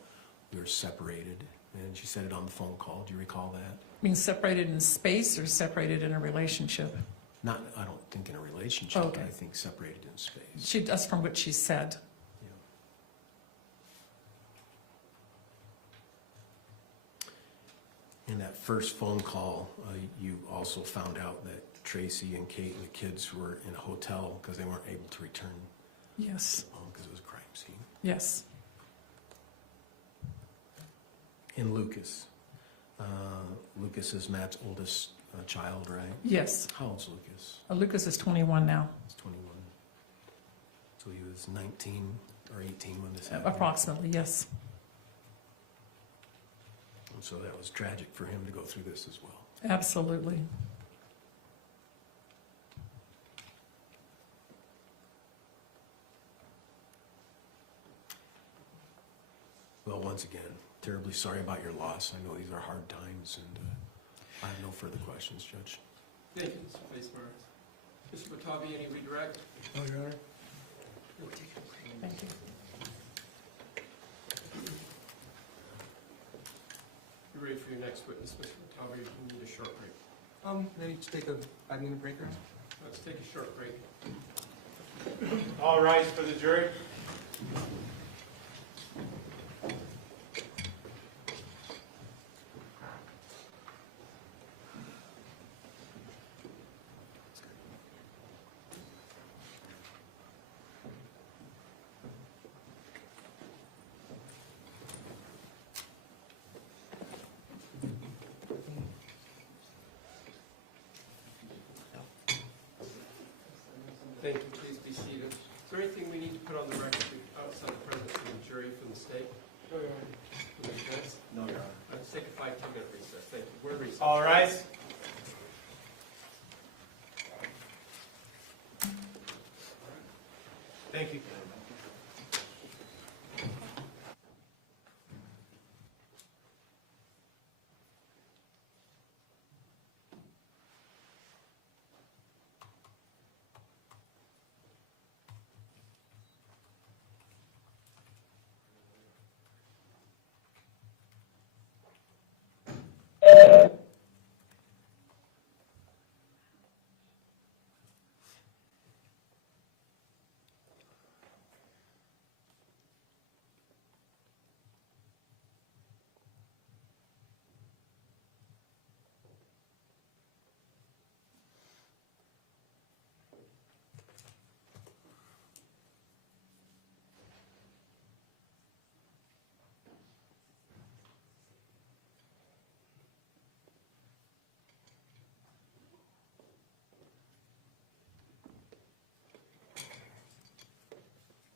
we were separated, and she said it on the phone call. Do you recall that? Mean separated in space or separated in a relationship? Not, I don't think in a relationship. Okay. I think separated in space. She does from what she said. Yeah. In that first phone call, you also found out that Tracey and Kate and the kids were in a hotel because they weren't able to return Yes, home because it was a crime scene. yes. And Lucas. Lucas is Matt's oldest child, right? Yes. How old's Lucas? Lucas is 21 now, He's 21. So he was 19 or 18 when this happened. approximately, yes. And so that was tragic for him to go through this as well. Absolutely. once again, terribly sorry about your loss. I know these are hard times, and I have no further questions, Judge. Thank you, Mr. Placemar. Mr. Batabi, any redirect? Oh, Your Honor. Thank you. You ready for your next witness, Mr. Batabi? You need a short break. Maybe just take a 5-minute break, Your Honor? Let's take a short break. All rise for the jury. Thank you. Please be seated. Is there anything we need to put on the record outside the presence of the jury from the state? No, Your Honor. No, Your Honor. Let's take a 5-10-minute recess. Thank you. We're recessed. All rise. Thank you.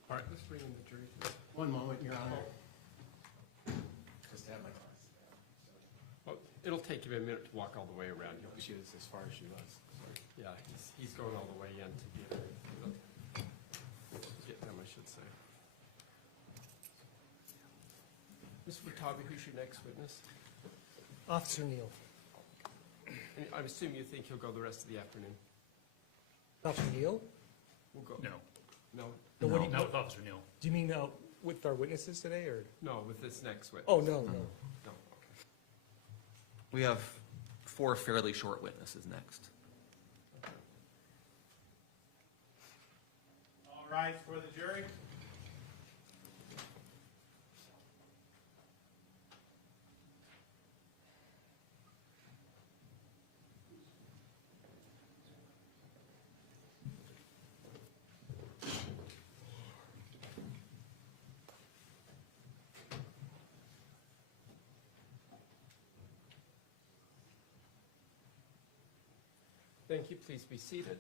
All right, let's bring in the jury, please. One moment, Your Honor. Just have my class. Well, it'll take you a minute to walk all the way around. You'll be, She is as far as she was. yeah, he's going all the way in to get them, I should say. Mr. Batabi, who's your next witness? Officer Neal. And I assume you think he'll go the rest of the afternoon? Officer Neal? We'll go. No, No? No, what do you, not with Officer Neal. do you mean with our witnesses today, or? No, with this next witness. Oh, no. No, okay. We have 4 fairly short witnesses next. All rise for the jury. Thank you. Please be seated.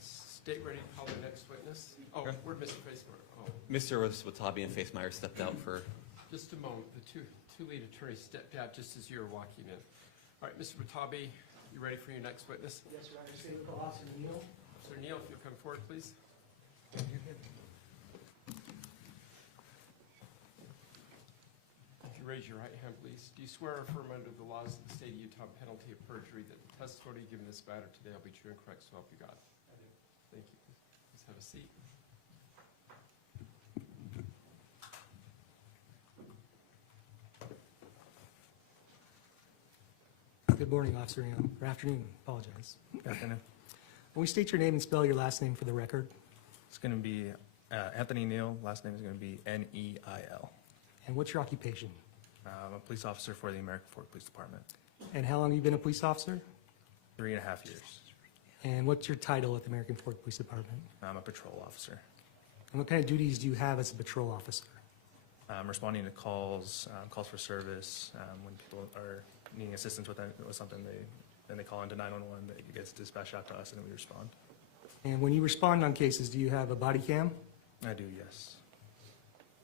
State ready to call the next witness. Oh, Okay. where'd Mr. Facemore? Oh, Mr. Watabi and Facemeyer stepped out for. just a moment. The two lead attorneys stepped out just as you were walking in. All right, Mr. Batabi, you ready for your next witness? Yes, Your Honor. State with Officer Neal. Sir Neal, if you'll come forward, please. If you raise your right hand, please. Do you swear or affirm under the laws of the state of Utah, penalty of perjury, that the testimony given in this matter today will be true and correct, so help you God? I do. Thank you. Please have a seat. Good morning, Officer Neal. Or afternoon, apologize. Afternoon. Can we state your name and spell your last name for the record? It's going to be Anthony Neal. Last name is going to be Neil. And what's your occupation? I'm a police officer for the American Fork Police Department. And how long have you been a police officer? 3.5 years. And what's your title at the American Fork Police Department? I'm a patrol officer. And what kind of duties do you have as a patrol officer? I'm responding to calls, calls for service. When people are needing assistance with something, then they call into 911. It gets dispatched out to us, and then we respond. And when you respond on cases, do you have a body cam? I do, yes.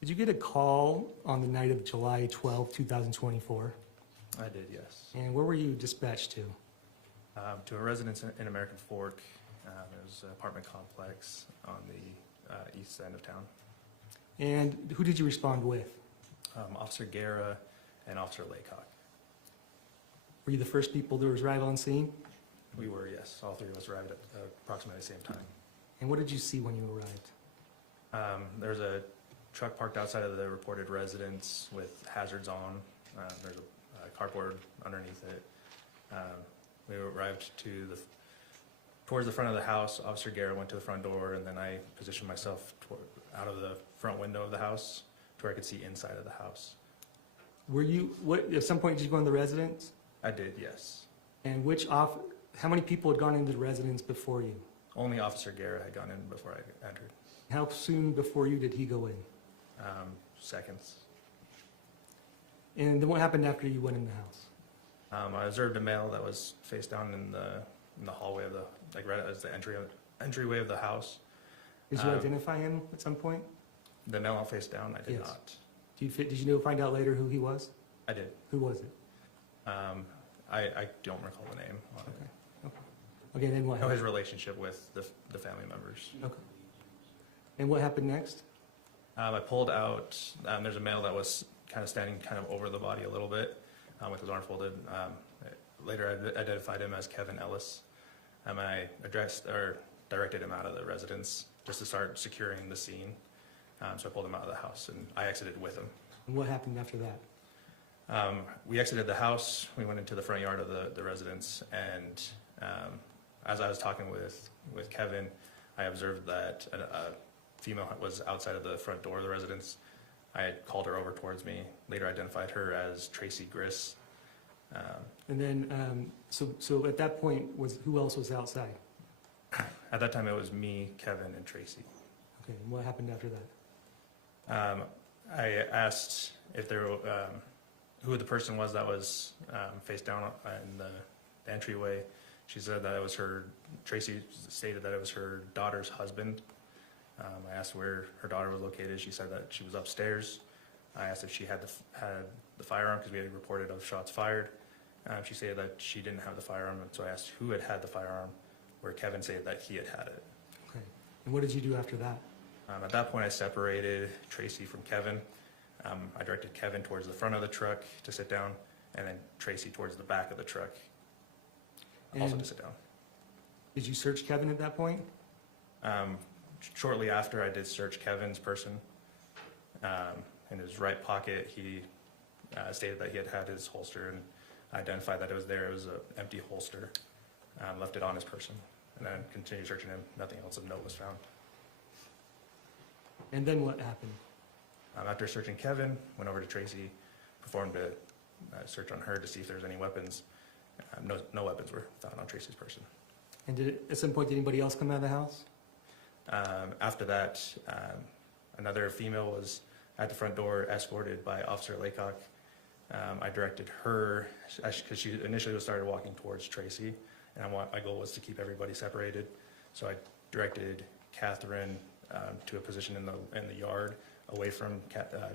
Did you get a call on the night of July 12, 2024? I did, yes. And where were you dispatched to? To a residence in American Fork. It was an apartment complex on the east end of town. And who did you respond with? Officer Guerra and Officer Laycock. Were you the first people to arrive on scene? We were, yes. All three of us arrived at approximately the same time. And what did you see when you arrived? There's a truck parked outside of the reported residence with hazards on. There's a cardboard underneath it. We arrived towards the front of the house. Officer Guerra went to the front door, and then I positioned myself out of the front window of the house to where I could see inside of the house. At some point did you go in the residence? I did, yes. And how many people had gone into the residence before you? Only Officer Guerra had gone in before I entered. How soon before you did he go in? Seconds. And then what happened after you went in the house? I observed a male that was face down in the hallway of right as the entryway of the house. Did you identify him at some point? The male face down, I did Yes. not. Did you find out later who he was? I did. Who was it? I don't recall the name. Okay, then what I know his happened? relationship with the family members. Okay. And what happened next? I pulled out, there's a male that was kind of standing kind of over the body a little bit with his arm folded. Later I identified him as Kevin Ellis. I directed him out of the residence just to start securing the scene. So I pulled him out of the house and I exited with him. And what happened after that? We exited the house, we went into the front yard of the residence, and as I was talking with Kevin, I observed that a female was outside of the front door of the residence. I had called her over towards me, later identified her as Tracey Grist. And then, so at that point, who else was outside? At that time, it was me, Kevin, and Tracey. Okay, and what happened after that? I asked if who the person was that was face down in the entryway. She said that it was Tracey stated that it was her daughter's husband. I asked where her daughter was located. She said that she was upstairs. I asked if she had the firearm because we had reported of shots fired. She said that she didn't have the firearm, and so I asked who had the firearm, where Kevin said that he had it. Okay, and what did you do after that? At that point, I separated Tracey from Kevin. I directed Kevin towards the front of the truck to sit down, and then Tracey towards the back of the truck, also And to sit down. did you search Kevin at that point? Shortly after, I did search Kevin's person. In his right pocket, he stated that he had his holster, and I identified that it was there. It was an empty holster. Left it on his person, and then continued searching him. Nothing else of note was found. And then what happened? After searching Kevin, went over to Tracey, performed a search on her to see if there was any weapons. No weapons were found on Tracey's person. And at some point, did anybody else come out of the house? After that, another female was at the front door, escorted by Officer Laycock. I directed her, because she initially started walking towards Tracey, and my goal was to keep everybody separated. So I directed Kathryn to a position in the yard, away from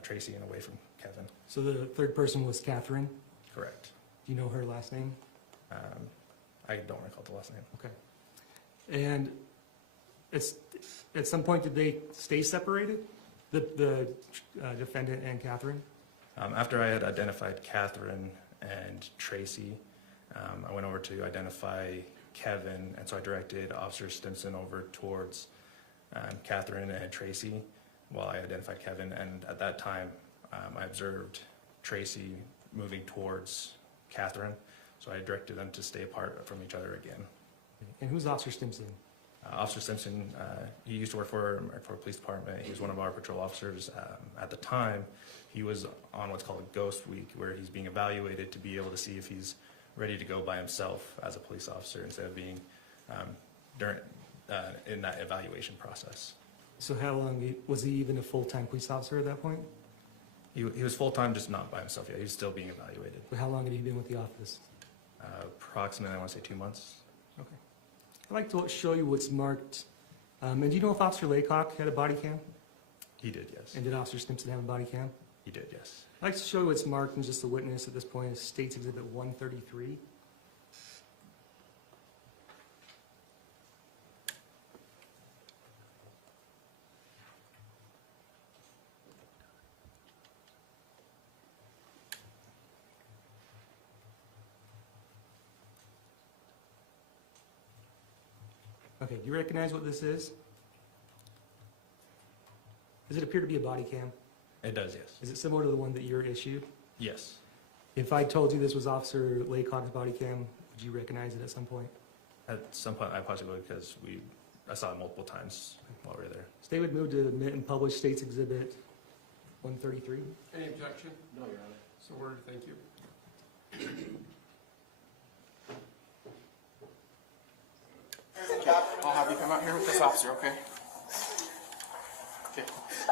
Tracey and away from Kevin. So the third person was Kathryn? Correct. Do you know her last name? I don't recall the last name. Okay. And at some point, did they stay separated? The defendant and Kathryn? After I had identified Kathryn and Tracey, I went over to identify Kevin, and so I directed Officer Stimson over towards Kathryn and Tracey while I identified Kevin, and at that time, I observed Tracey moving towards Kathryn, so I directed them to stay apart from each other again. And who's Officer Stimson? Officer Simpson, he used to work for a police department. He was one of our patrol officers. At the time, he was on what's called a ghost week, where he's being evaluated to be able to see if he's ready to go by himself as a police officer instead of being in that evaluation process. So how long, was he even a full-time police officer at that point? He was full-time, just not by himself yet. He was still being evaluated. But how long had he been with the office? Approximately, I want to say 2 months. Okay. I'd like to show you what's marked. And do you know if Officer Laycock had a body cam? He did, yes. And did Officer Stimson have a body cam? He did, yes. I'd like to show you what's marked and just the witness at this point is State's Exhibit 133. Okay, do you recognize what this is? Does it appear to be a body cam? It does, yes. Is it similar to the one that you're issued? Yes. If I told you this was Officer Laycock's body cam, would you recognize it at some point? At some point, I possibly would, because I saw it multiple times while we were there. State would move to admit and publish State's Exhibit 133. Any objection? No, Your Honor. So ordered, thank you. I'll have you come out here with this officer, okay? Okay.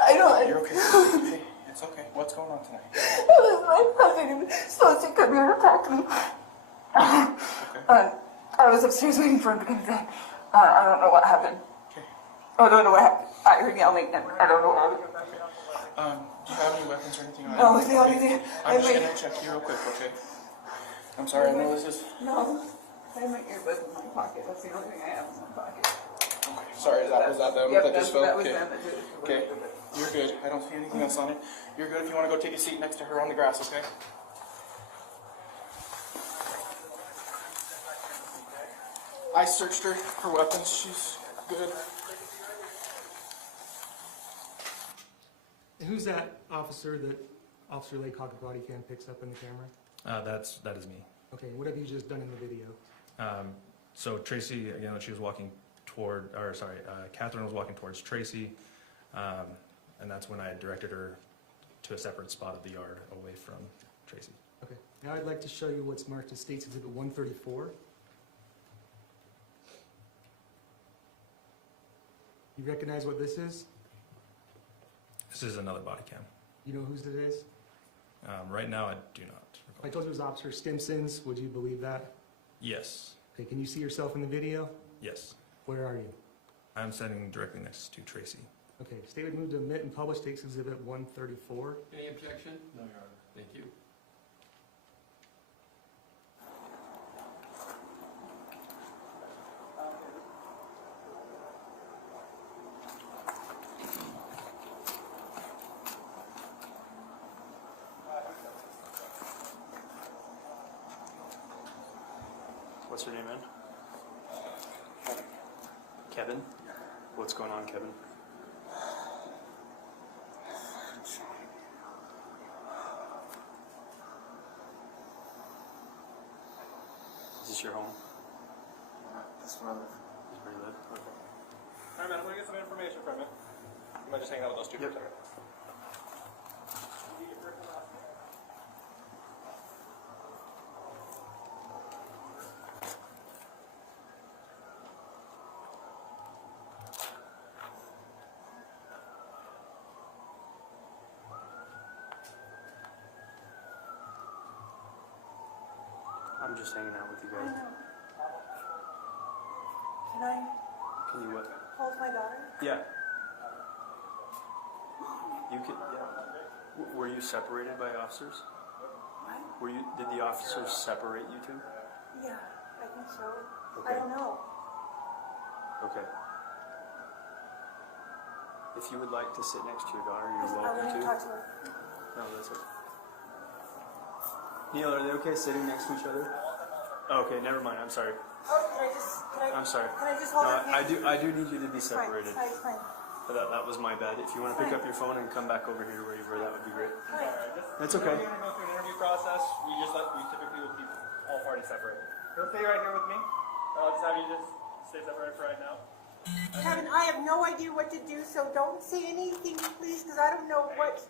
I don't. You're okay. Okay. It's okay. What's going on tonight? It was my cousin. He was supposed to come here and attack me. I was upstairs waiting for him to come in. I don't know what happened. Okay. I don't know what happened. I heard yelling and I don't know what happened. Do you have any weapons or anything on you? No, the only thing. I'm just gonna check you real quick, okay? I'm sorry, I know this is... No. I have my earbuds in my pocket. That's the only thing I have in my pocket. Okay. Sorry, was that them Yep, that just fell? that was Okay. them that did it. Okay. You're good. I don't see anything else on it. You're good if you want to go take a seat next to her on the grass, okay? I searched her for weapons. She's good. And who's that officer that Officer Laycock's body cam picks up in the camera? That is me. Okay, what have you just done in the video? So Tracy, again, she was walking Kathryn was walking towards Tracy, and that's when I directed her to a separate spot of the yard away from Tracy. Okay, now I'd like to show you what's marked as State's Exhibit 134. You recognize what this is? This is another body cam. You know whose it is? Right now, I do not. If I told you it was Officer Stimson's, would you believe that? Yes. Okay, can you see yourself in the video? Yes. Where are you? I'm standing directly next to Tracy. Okay, State would move to admit and publish State's Exhibit 134. Any objection? No, Your Honor. Thank you. What's your name, man? Kevin? What's going on, Kevin? Is this your home? This one. This is where you live? Okay. Alright, man, I'm gonna get some information from you. You might just hang out with those two for a second. I'm just hanging out with you I guys. know. Can I Can you what? hold my daughter? Yeah. You can, yeah. Were you separated by officers? What? Did the officers separate you two? Yeah, I think so. Okay. I don't know. Okay. If you would like to sit next to your daughter, I you're want welcome to to. talk to her. No, that's okay. Neil, are they okay sitting next to each other? Oh, okay, never mind. I'm sorry. Oh, can I I'm sorry. Can I just hold her No, hand? I do need you to be separated. Fine, fine. But that was my bad. If you want to pick up your phone and come back over here to where you were, that would be great. Fine. That's okay. We're gonna go through an interview process. We typically will keep all parties separated. You'll stay right here with me. I'll just have you just stay separated for right now. Kevin, I have no idea what to do, so don't say anything, please, because I don't know what.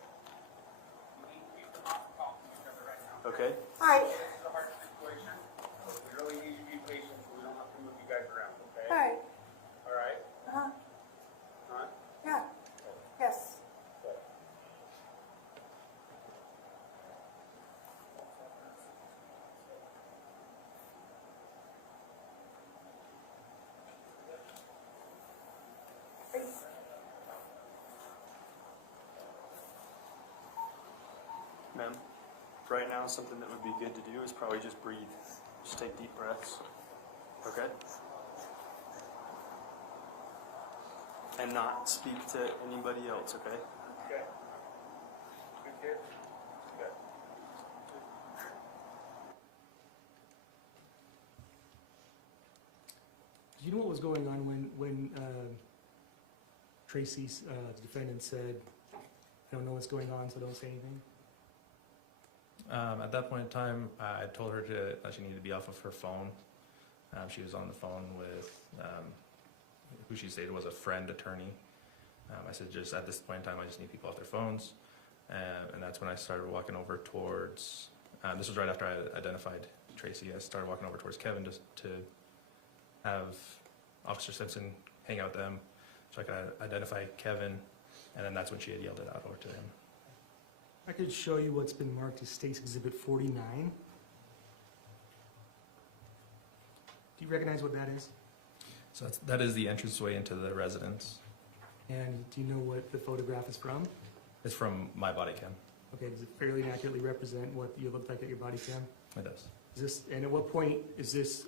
Okay. All right. It's a hard situation. We really need you to be patient so we don't have to move you guys around, okay? All right. All right? Uh-huh. Huh? Yeah. Yes. Ma'am, right now something that would be good to do is probably just breathe. Just take deep breaths. Okay? And not speak to anybody else, okay? Okay. Good kid? Good. Do you know what was going on when Tracey, the defendant, said, "I don't know what's going on, so don't say anything"? At that point in time, I told her that she needed to be off of her phone. She was on the phone with who she stated was a friend attorney. I said, just at this point in time, I just need people off their phones. And that's when I started walking over towards, this was right after I identified Tracey. I started walking over towards Kevin just to have Officer Simpson hang out with them so I could identify Kevin. And then that's when she had yelled it out over to him. I could show you what's been marked as State's Exhibit 49. Do you recognize what that is? So that is the entranceway into the residence. And do you know what the photograph is from? It's from my body cam. Okay, does it fairly accurately represent what you look like at your body cam? It does. Is this, and at what point is this,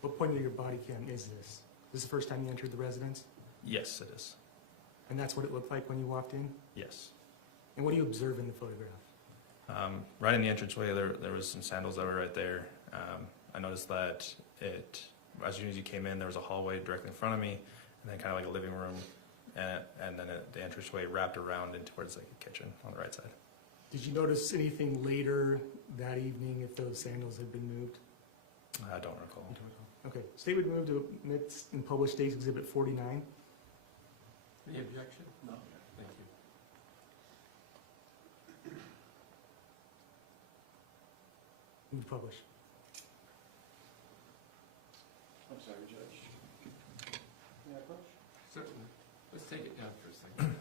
what point of your body cam is this? Is this the first time you entered the residence? Yes, it is. And that's what it looked like when you walked in? Yes. And what do you observe in the photograph? Right in the entranceway, there was some sandals that were right there. I noticed that as soon as you came in, there was a hallway directly in front of me, and then kind of like a living room, and then the entranceway wrapped around in towards like a kitchen on the right side. Did you notice anything later that evening if those sandals had been moved? I don't recall. Okay, State would move to admit and publish State's Exhibit 49. Any objection? No. Thank you. Move to publish. I'm sorry, Judge. May I approach? Certainly. Let's take it down for a second.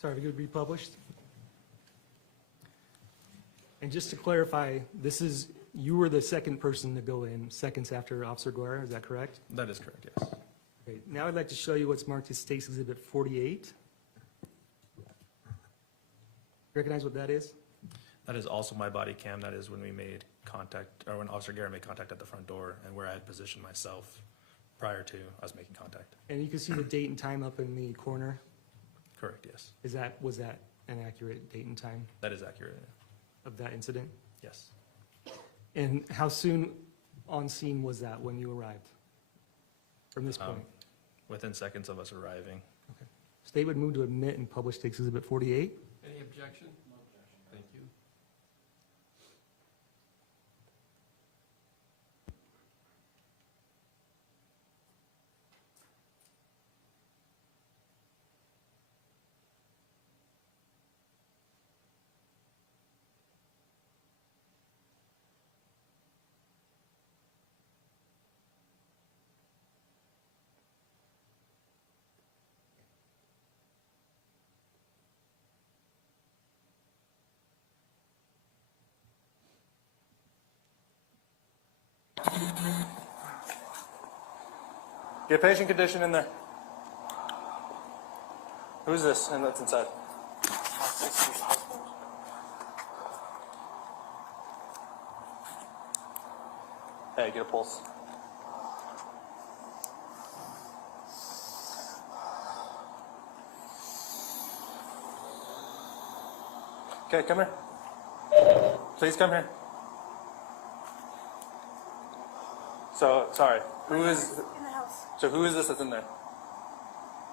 Sorry, if you could be published. And just to clarify, you were the second person to go in, seconds after Officer Guerra, is that correct? That is correct, yes. Okay, now I'd like to show you what's marked as State's Exhibit 48. Recognize what that is? That is also my body cam. That is when we made contact, or when Officer Guerra made contact at the front door, and where I had positioned myself prior to us making contact. And you can see the date and time up in the corner. Correct, yes. Was that an accurate date and time That is accurate, of that incident? yes. And how soon on scene was that when you arrived? From this point? Within seconds of us arriving. State would move to admit and publish State's Exhibit 48. Any objection? No objection. Thank you. Get patient condition in there. Who's this? And that's inside. Hey, get a pulse. Okay, come here. Please come here. So, sorry. Who is? In the house. So who is this that's in there?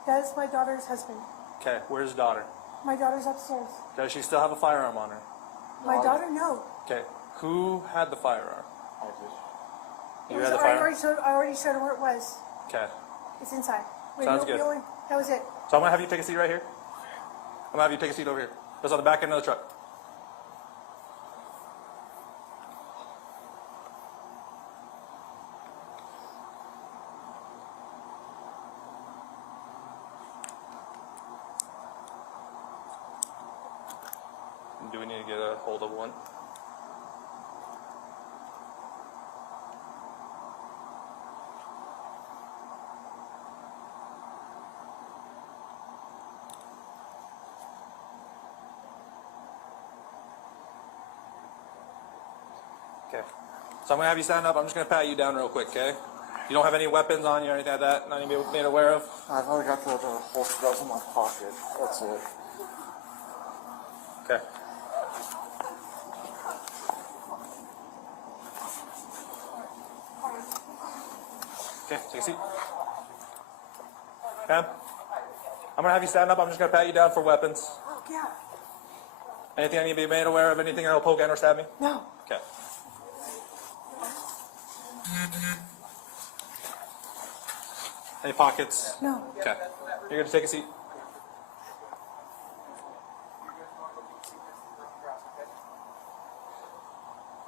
That is my daughter's husband. Okay, where's daughter? My daughter's upstairs. Does she still have a firearm on her? My daughter, no. Okay, who had the firearm? You It was- had the I firearm? already showed her where it was. Okay, It's inside. Wait, Sounds no, good. the only- that was it. so I'm gonna have you take a seat right here. I'm gonna have you take a seat over here. That's on the back end of the truck. Do we need to get a hold of one? Okay. So I'm gonna have you stand up. I'm just gonna pat you down real quick, okay? You don't have any weapons on you or anything like that? Not even made aware of? I've only got the holster that was in my pocket. That's it. Okay. Okay, take a seat. Ma'am, I'm gonna have you stand up. I'm just gonna pat you down for weapons. Oh, yeah. Anything I need to be made aware of? Anything that'll poke at or stab me? No. Okay. Any pockets? No. Okay. You're gonna take a seat.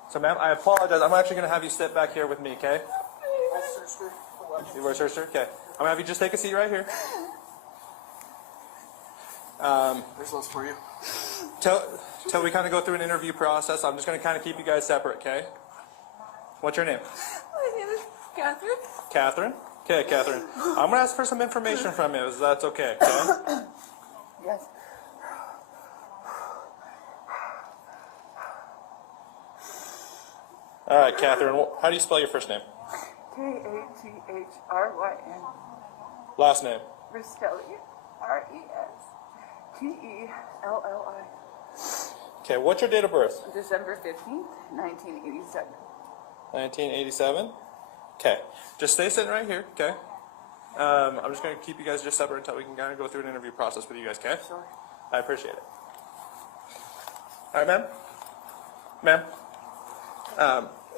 So, ma'am, I apologize. I'm actually gonna have you sit back here with me, okay? You were a searcher? Okay. I'm gonna have you just take a seat right here. There's those for you. Till we kind of go through an interview process, I'm just gonna kind of keep you guys separate, okay? What's your name? My name is Kathryn. Kathryn? Okay, Kathryn. I'm gonna ask for some information from you, if that's okay, okay? Yes. All right, Kathryn. How do you spell your first name? Kathryn. Last name? Restelli. Restelli. Okay, what's your date of birth? December 15th, 1987. 1987? Okay. Just stay sitting right here, okay? I'm just going to keep you guys just separate until we can kind of go through an interview process with you guys, okay? Sure. I appreciate it. All right, ma'am? Ma'am?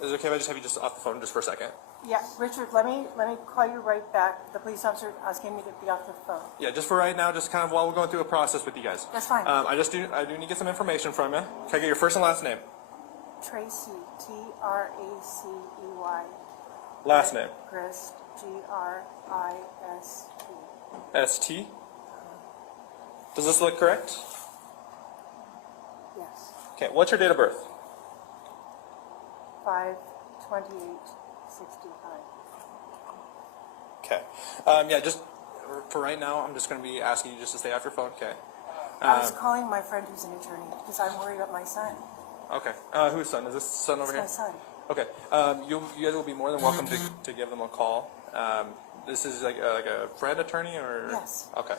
Is it okay if I just have you just off the phone just for a second? Yeah, Richard, let me call you right back. The police officer asking me to be off the phone. Yeah, just for right now, just kind of while we're going through a process with you guys. That's fine. I do need to get some information from you. Can I get your first and last name? Tracey, Tracey. Last name? Grist, Grist. ST? Does this look correct? Yes. Okay, what's your date of birth? 5/28/65. Okay. Yeah, just for right now, I'm just going to be asking you just to stay off your phone, okay? I was calling my friend who's an attorney because I'm worried about my son. Okay. Whose son? Is this son over It's here? my son. Okay. You guys will be more than welcome to give them a call. This is like a friend attorney or? Yes. Okay.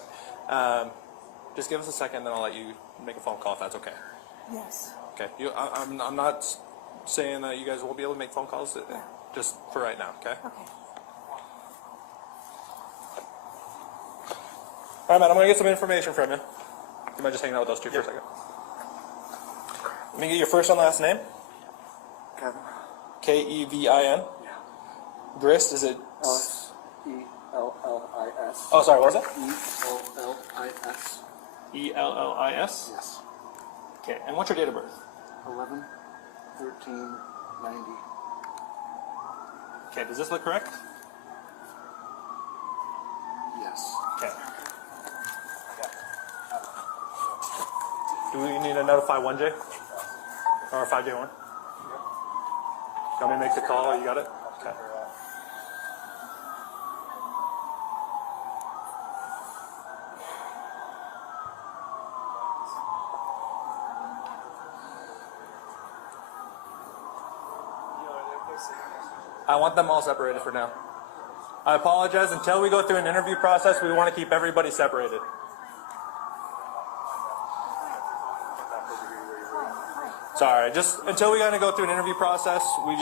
Just give us a second, then I'll let you make a phone call if that's okay. Yes. Okay. I'm not saying that you guys won't be able to make phone calls. Yeah. Just for right now, okay? Okay. All right, man. I'm gonna get some information from you. You mind just hanging out with those two for a second? Let me get your first and last name. Kevin. Kevin. Yeah. Grist, is it? Ellis. ELLIS. Oh, sorry, what was it? ELLIS. ELLIS? Yes. Okay, and what's your date of birth? 11/13/90. Okay, does this look correct? Yes. Okay. Do we need to notify 1J? Or 5J1? You want me to make the call? You got it? Okay. I want them all separated for now. I apologize. Until we go through an interview process, we want to keep everybody separated. Sorry, just until we gotta go through an interview process, we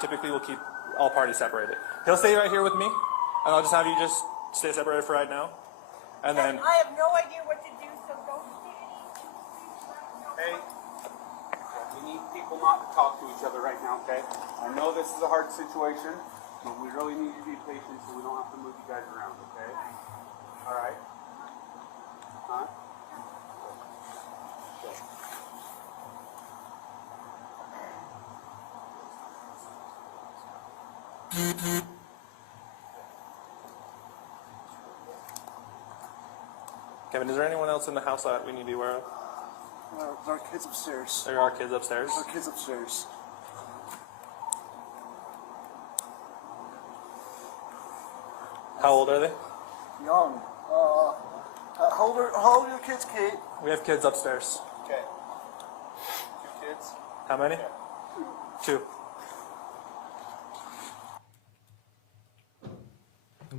typically will keep all parties separated. He'll stay right here with me, and I'll just have you just stay separated for right now, and then. I have no idea what to do, so don't say anything. Hey, we need people not to talk to each other right now, okay? I know this is a hard situation, but we really need to be patient so we don't have to move you guys around, okay? All right? Huh? Kevin, is there anyone else in the house that we need to be aware of? There are kids upstairs. There are kids upstairs. There are kids upstairs. How old are they? Young. How old are your kids, Kate? We have kids upstairs. Okay. 2 kids? How many? 2.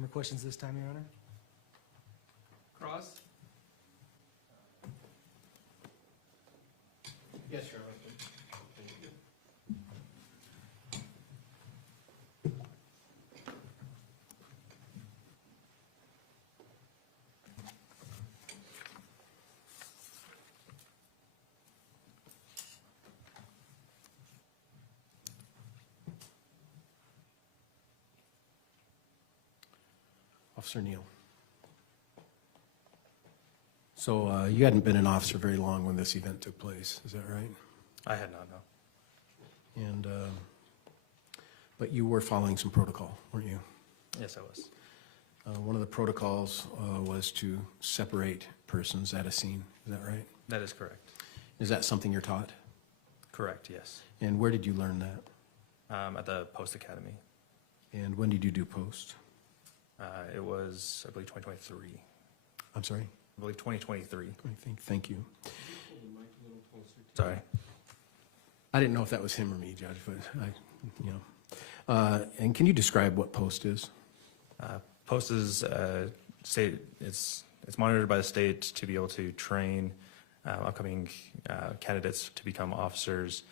more questions this time, Your Honor? Cross? Yes, Your Honor. Officer Neal. So you hadn't been an officer very long when this event took place, is that right? I had not, no. And, but you were following some protocol, weren't you? Yes, I was. One of the protocols was to separate persons at a scene, is that right? That is correct. Is that something you're taught? Correct, yes. And where did you learn that? At the Post Academy. And when did you do post? It was, I believe, 2023. I'm sorry? I believe 2023. Thank you. Sorry. I didn't know if that was him or me, Judge, but and can you describe what post is? Post is state. It's monitored by the state to be able to train upcoming candidates to become officers,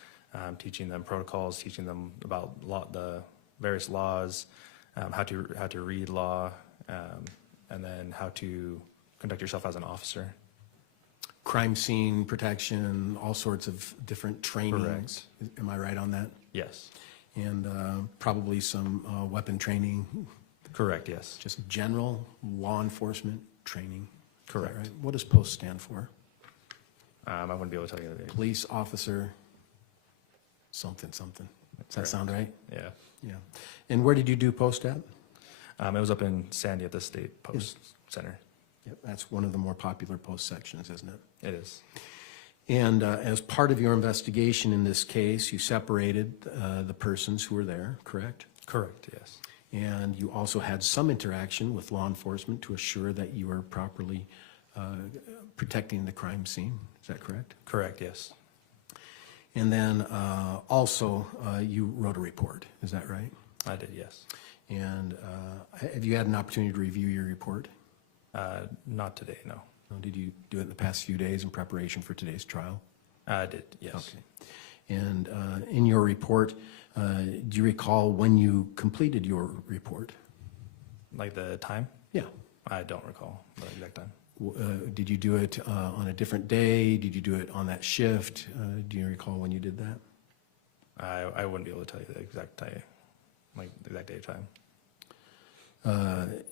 teaching them protocols, teaching them about the various laws, how to read law, and then how to conduct yourself as an officer. Crime scene protection, all sorts of different trainings. Correct. Am I right on that? Yes. And probably some weapon training. Correct, yes. Just general law enforcement training. Correct. Is that right? What does POST stand for? I wouldn't be able to tell you. Police officer something. Does that sound right? Yeah. Yeah. And where did you do POST at? It was up in Sandy at the State Post Center. Yep, that's one of the more popular post sections, isn't it? It is. And as part of your investigation in this case, you separated the persons who were there, correct? Correct, yes. And you also had some interaction with law enforcement to assure that you were properly protecting the crime scene. Is that correct? Correct, yes. And then also you wrote a report. Is that right? I did, yes. And have you had an opportunity to review your report? Not today, no. Did you do it in the past few days in preparation for today's trial? I did, yes. Okay. And in your report, do you recall when you completed your report? Like the time? Yeah. I don't recall the exact time. Did you do it on a different day? Did you do it on that shift? Do you recall when you did that? I wouldn't be able to tell you the exact time, like the exact day of time.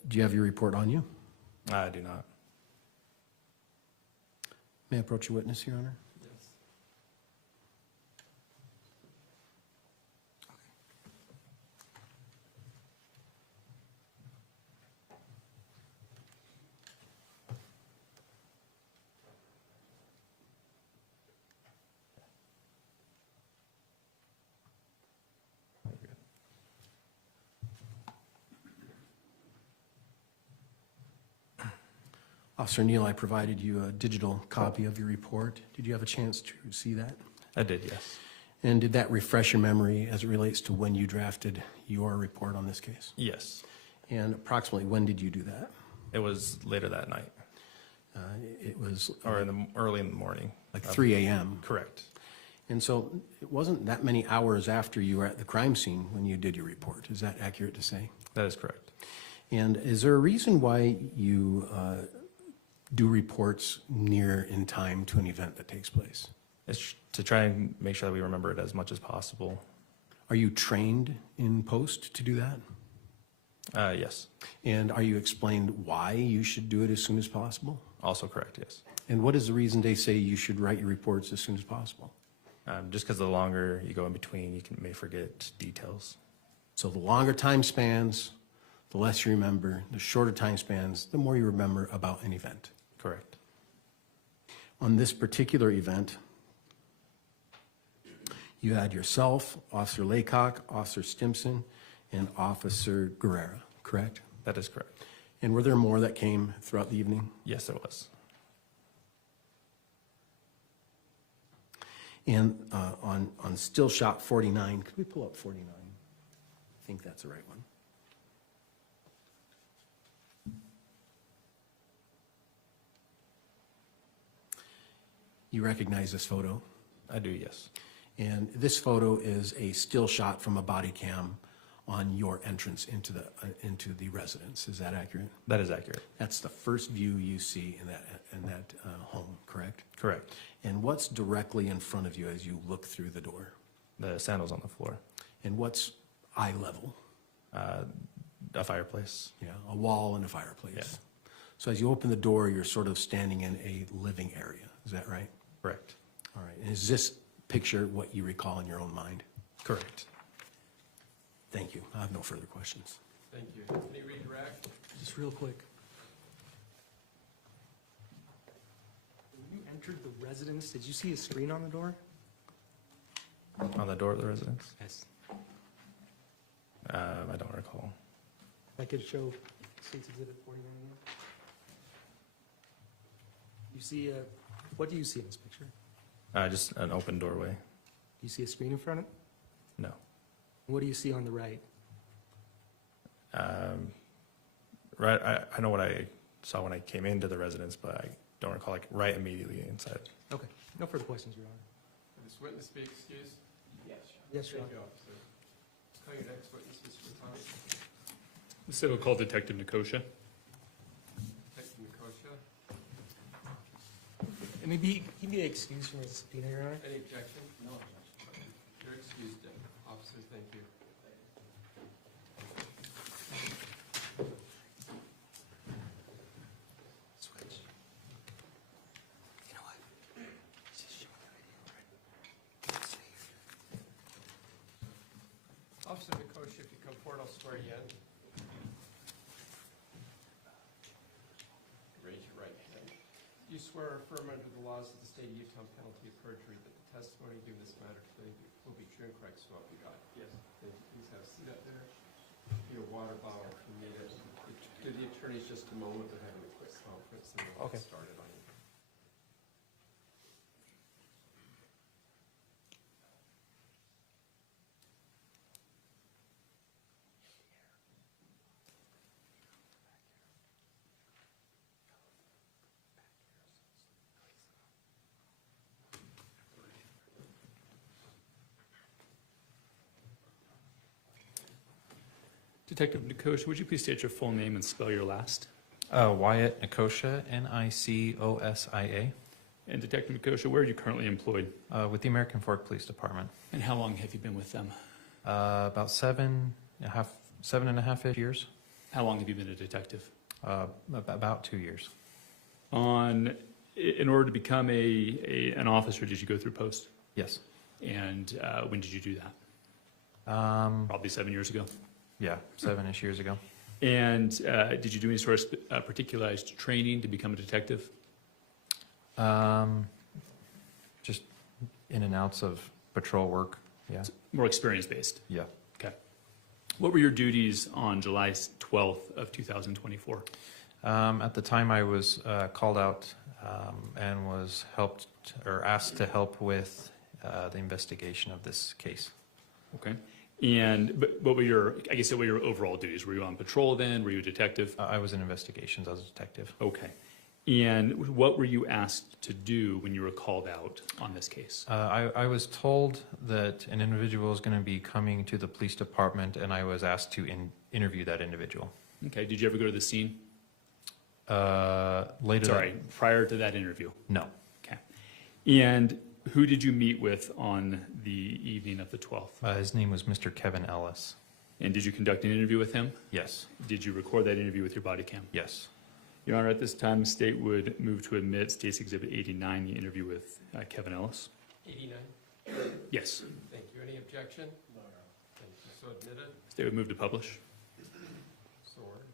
Do you have your report on you? I do not. May I approach a witness, Your Honor? Yes. Officer Neal, I provided you a digital copy of your report. Did you have a chance to see that? I did, yes. And did that refresh your memory as it relates to when you drafted your report on this case? Yes. And approximately when did you do that? It was later that night. It was Or early in the morning. like 3 a.m. Correct. And so it wasn't that many hours after you were at the crime scene when you did your report. Is that accurate to say? That is correct. And is there a reason why you do reports near in time to an event that takes place? It's to try and make sure that we remember it as much as possible. Are you trained in post to do that? Yes. And are you explained why you should do it as soon as possible? Also correct, yes. And what is the reason they say you should write your reports as soon as possible? Just because the longer you go in between, you may forget details. So the longer time spans, the less you remember. The shorter time spans, the more you remember about an event. Correct. On this particular event, you had yourself, Officer Laycock, Officer Stimson, and Officer Guerrera, correct? That is correct. And were there more that came throughout the evening? Yes, there was. And on still shot 49, could we pull up 49? I think that's the right one. You recognize this photo? I do, yes. And this photo is a still shot from a body cam on your entrance into the residence. Is that accurate? That is accurate. That's the first view you see in that home, correct? Correct. And what's directly in front of you as you look through the door? The sandals on the floor. And what's eye level? A fireplace. Yeah, a wall and a fireplace. Yeah. So as you open the door, you're sort of standing in a living area. Is that right? Correct. All right. And is this picture what you recall in your own mind? Correct. Thank you. I have no further questions. Thank you. Any redirect? Just real quick. When you entered the residence, did you see a screen on the door? On the door of the residence? Yes. I don't recall. I could show State's Exhibit 41 again. You see what do you see in this picture? Just an open doorway. Do you see a screen in front of it? No. What do you see on the right? Right. I know what I saw when I came into the residence, but I don't recall like right immediately inside. Okay. No further questions, Your Honor. Will this witness be excused? Yes. Yes, Your Thank Honor. you, officer. Let's call your next witness, Mr. Fraton. So we'll call Detective Nicosia. Detective Nicosia. And maybe he be excused from his subpoena, Your Honor. Any objection? No objection. You're excused, officer. Thank you. Switch. You know what? Just show the video, right? Officer Nicosia, if you come forward, I'll swear you in. Raise your right hand. You swear or affirm under the laws of the state of Utah, on penalty of perjury, that the testimony you give in this matter today will be true and correct, so help you God? Yes. Thank you. Please have a seat up there. Your water bottle if you need it. Give the attorneys just a moment. We're having a quick conference and we'll get started on it. Detective Nicosia, would you please state your full name and spell your last? Wyatt Nicosia, Nicosia. And Detective Nicosia, where are you currently employed? With the American Fork Police Department. And how long have you been with them? About 7.5 years. How long have you been a detective? About 2 years. In order to become an officer, did you go through post? Yes. And when did you do that? Probably 7 years ago. Yeah, 7-ish years ago. And did you do any sort of particularized training to become a detective? Just in and outs of patrol work. Yeah. More experience-based? Yeah. Okay. What were your duties on July 12th of 2024? At the time, I was called out and was asked to help with the investigation of this case. Okay. But what were your overall duties? Were you on patrol then? Were you a detective? I was in investigations as a detective. Okay. And what were you asked to do when you were called out on this case? I was told that an individual is going to be coming to the police department, and I was asked to prior to that interview. Okay. Did you ever go to the scene? Later. Sorry, prior to that interview? No. Okay. And who did you meet with on the evening of the 12th? His name was Mr. Kevin Ellis. And did you conduct an interview with him? Yes. Did you record that interview with your body cam? Yes. Your Honor, at this time, the state would move to admit State's Exhibit 89, the interview with Kevin Ellis. 89? Yes. Thank you. Any objection? No. Thank you. So admitted. State would move to publish. So ordered.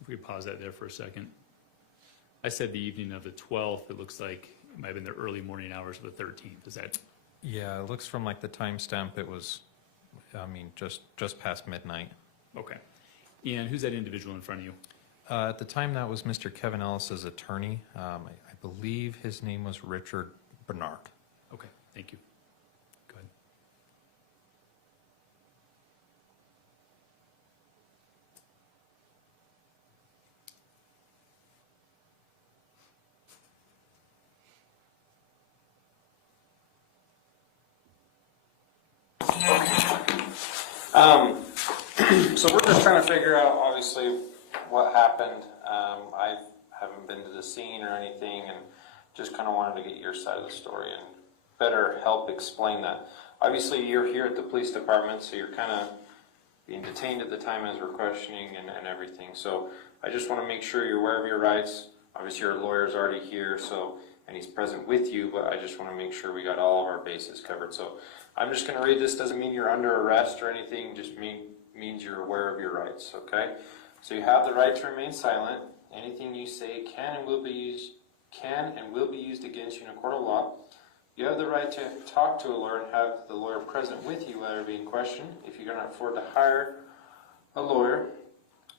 If we could pause that there for a second. I said the evening of the 12th. It looks like it might have been the early morning hours of the 13th. Is that? Yeah, it looks from like the timestamp, it was, just past midnight. Okay. And who's that individual in front of you? At the time, that was Mr. Kevin Ellis's attorney. I believe his name was Richard Bernard. Okay, thank you. Go ahead. So we're just trying to figure out, obviously, what happened. I haven't been to the scene or anything, and just kind of wanted to get your side of the story and better help explain that. Obviously, you're here at the police department, so you're kind of being detained at the time as we're questioning and everything. So I just want to make sure you're aware of your rights. Obviously, your lawyer's already here, and he's present with you, but I just want to make sure we got all of our bases covered. So I'm just going to read this. Doesn't mean you're under arrest or anything, just means you're aware of your rights, okay? So you have the right to remain silent. Anything you say can and will be used against you in a court of law. You have the right to talk to a lawyer and have the lawyer present with you while being questioned. If you cannot afford to hire a lawyer,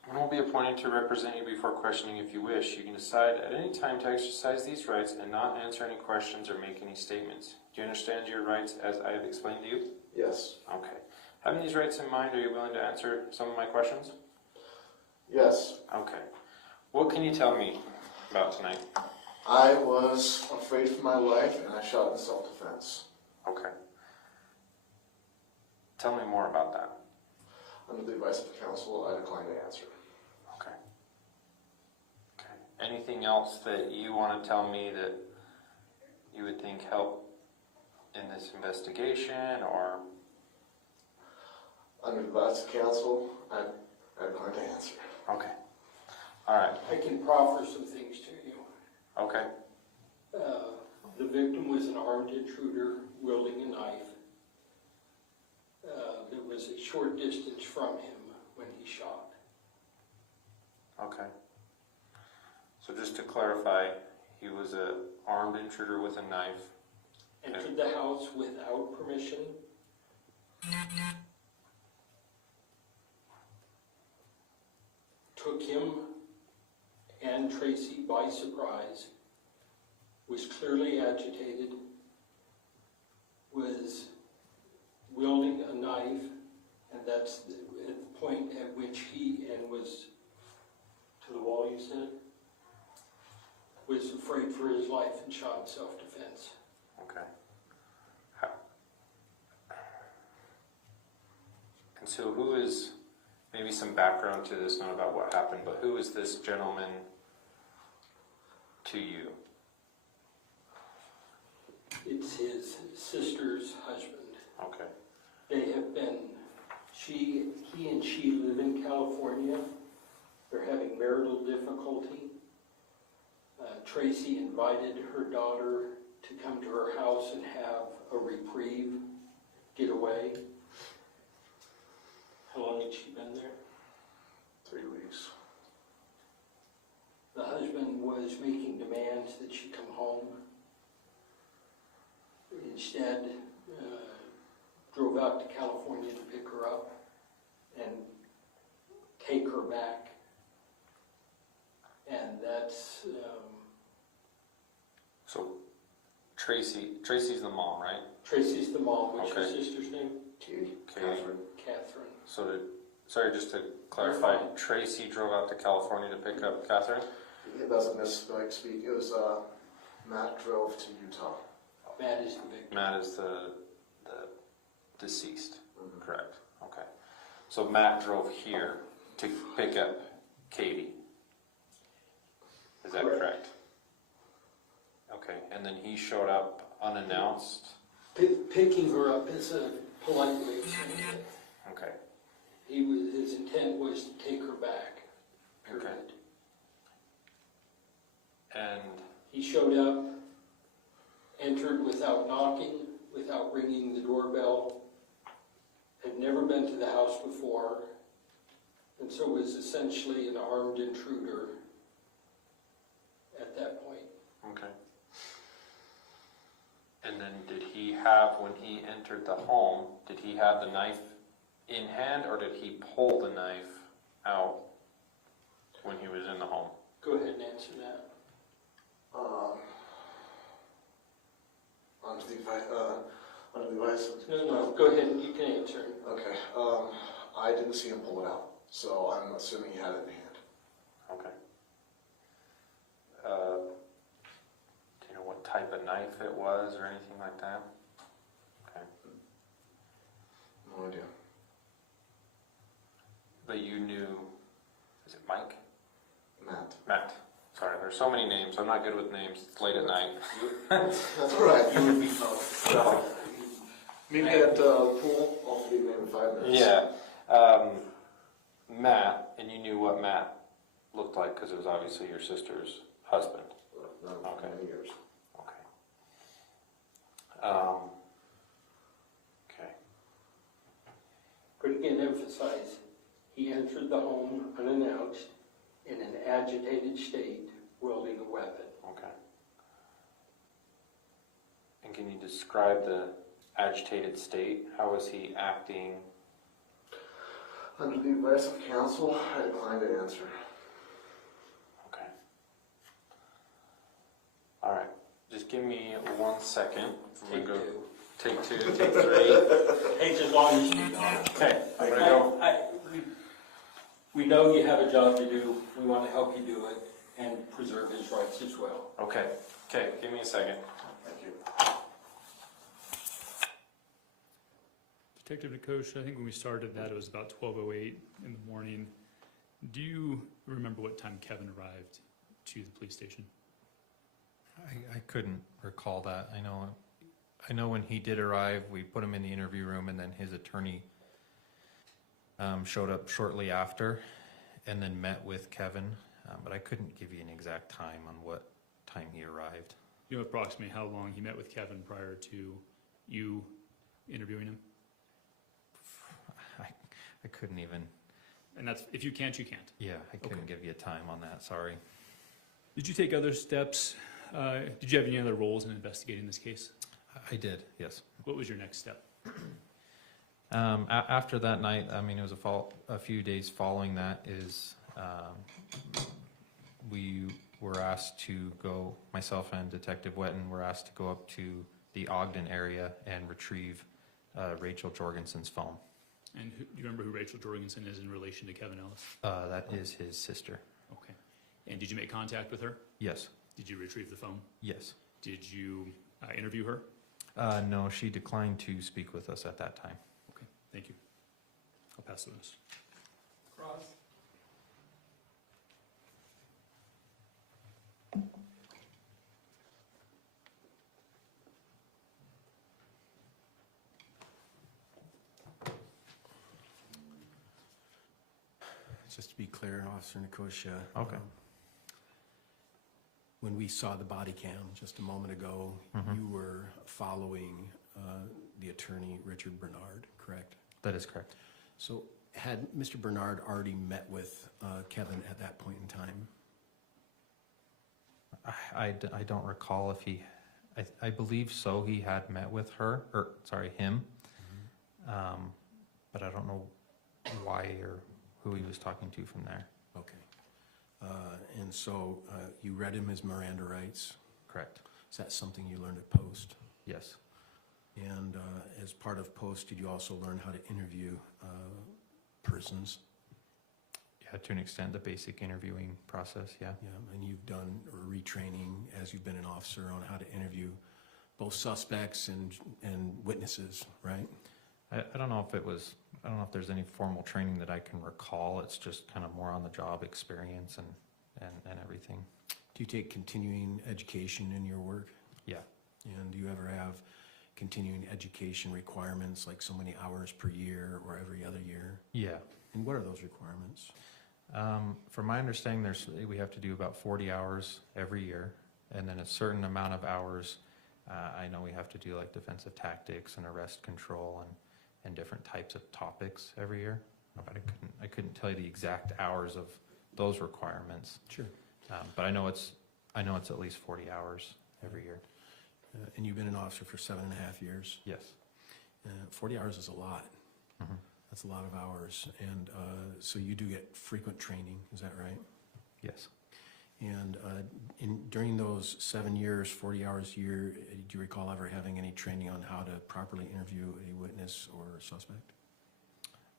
one will be appointed to represent you before questioning if you wish. You can decide at any time to exercise these rights and not answer any questions or make any statements. Do you understand your rights as I have explained to you? Yes. Okay. Having these rights in mind, are you willing to answer some of my questions? Yes. Okay. What can you tell me about tonight? I was afraid for my life and I shot in self-defense. Okay. Tell me more about that. Under the advice of the counsel, I declined to answer. Okay. Okay. Anything else that you want to tell me that you would think helped in this investigation, or? Under the advice of counsel, I declined to answer. Okay. All right. I can proffer some things to you. Okay. The victim was an armed intruder wielding a knife that was a short distance from him when he shot. Okay. So just to clarify, he was an armed intruder with a knife. Entered the house without permission. Took him and Tracey by surprise. Was clearly agitated. Was wielding a knife, and that's at the point at which he, and was to the wall, you said? Was afraid for his life and shot in self-defense. Okay. And so who is, maybe some background to this, not about what happened, but who is this gentleman to you? It's his sister's husband. Okay. They have been, he and she live in California. They're having marital difficulty. Tracey invited her daughter to come to her house and have a reprieve, get away. How long had she been there? 3 weeks. The husband was making demands that she come home. Instead, drove out to California to pick her up and take her back. And that's... So Tracey's the mom, right? Tracey's the mom. What's Okay. your sister's name? Katie. Kathryn. So sorry, just to clarify, Tracey drove out to California to pick up Kathryn? It doesn't misspeak. It was Matt drove to Utah. Matt is the victim. Matt is the deceased, correct? Okay. So Matt drove here to pick up Katie. Is that correct? Okay, and then he showed up unannounced? Picking her up is a polite way of saying it. Okay. His intent was to take her back. Period. Okay. And he showed up, entered without knocking, without ringing the doorbell, had never been to the house before, and so was essentially an armed intruder at that point. okay. And then did he have, when he entered the home, did he have the knife in hand, or did he pull the knife out when he was in the answer that. Under the advice of... No, go ahead, you can answer. Okay, I didn't see him pull it out, so I'm assuming he had it in hand. Okay. Do you know what type of knife it was or anything like that? Okay. No idea. But you knew, is it Mike? Matt. Matt. Sorry, there's so many names. I'm not good with names. It's late at night. That's all right. You would be so. Maybe at pool, I'll feed him in 5 minutes. Yeah. Matt, and you knew what Matt looked like because it was obviously your sister's husband. No, Okay. many years. Okay. Okay. But again, emphasize, he entered the home unannounced in an agitated state, wielding a weapon. Okay. And can you describe the agitated state? How was he acting? Under the advice of counsel, I declined to answer. Okay. All right. Just give me 1 second. I'm gonna go. Take 2, take 3. Takes as long as you need. Okay. I'm gonna go. We know you have a job to do. We want to help you do it and preserve his rights as well. Okay. Okay. Give me a second. Thank you. Detective Nicosia, I think when we started that, it was about 12:08 in the morning. Do you remember what time Kevin arrived to the police station? I couldn't recall that. I know when he did arrive, we put him in the interview room, and then his attorney showed up shortly after, and then met with Kevin. But I couldn't give you an exact time on what time he arrived. You know approximately how long he met with Kevin prior to you interviewing him? I couldn't even. And that's, if you can't, you can't. Yeah, I couldn't give you a time on that, sorry. Did you take other steps? Did you have any other roles in investigating this case? I did, yes. What was your next step? After that night, it was a few days following that is we were asked to go, myself and Detective Wetton were asked to go up to the Ogden area and retrieve Rachel Jorgensen's phone. And do you remember who Rachel Jorgensen is in relation to Kevin Ellis? That is his sister. Okay. And did you make contact with her? Yes. Did you retrieve the phone? Yes. Did you interview her? No, she declined to speak with us at that time. Okay, thank you. I'll pass the witness. Cross. Just to be clear, Officer Nicosia. Okay. When we saw the body cam just a moment ago, you were following the attorney, Richard Bernard, correct? That is correct. So had Mr. Bernard already met with Kevin at that point in time? I don't recall if he, I believe so, he had met with her, him. But I don't know why or who he was talking to from there. Okay. And so you read him his Miranda rights? Correct. Is that something you learned at post? Yes. And as part of post, did you also learn how to interview persons? Yeah, to an extent, the basic interviewing process, yeah. Yeah, and you've done retraining as you've been an officer on how to interview both suspects and witnesses, right? I don't know if there's any formal training that I can recall. It's just kind of more on the job experience and everything. Do you take continuing education in your work? Yeah. And do you ever have continuing education requirements, like so many hours per year or every other year? Yeah. And what are those requirements? From my understanding, we have to do about 40 hours every year, and then a certain amount of hours, I know we have to do like defensive tactics and arrest control and different types of topics every year. But I couldn't tell you the exact hours of those requirements. Sure. But I know it's at least 40 hours every year. And you've been an officer for 7.5 years? Yes. 40 hours is a lot. Mm-hmm. That's a lot of hours. And so you do get frequent training, is that right? Yes. And during those 7 years, 40 hours a year, do you recall ever having any training on how to properly interview a witness or a suspect?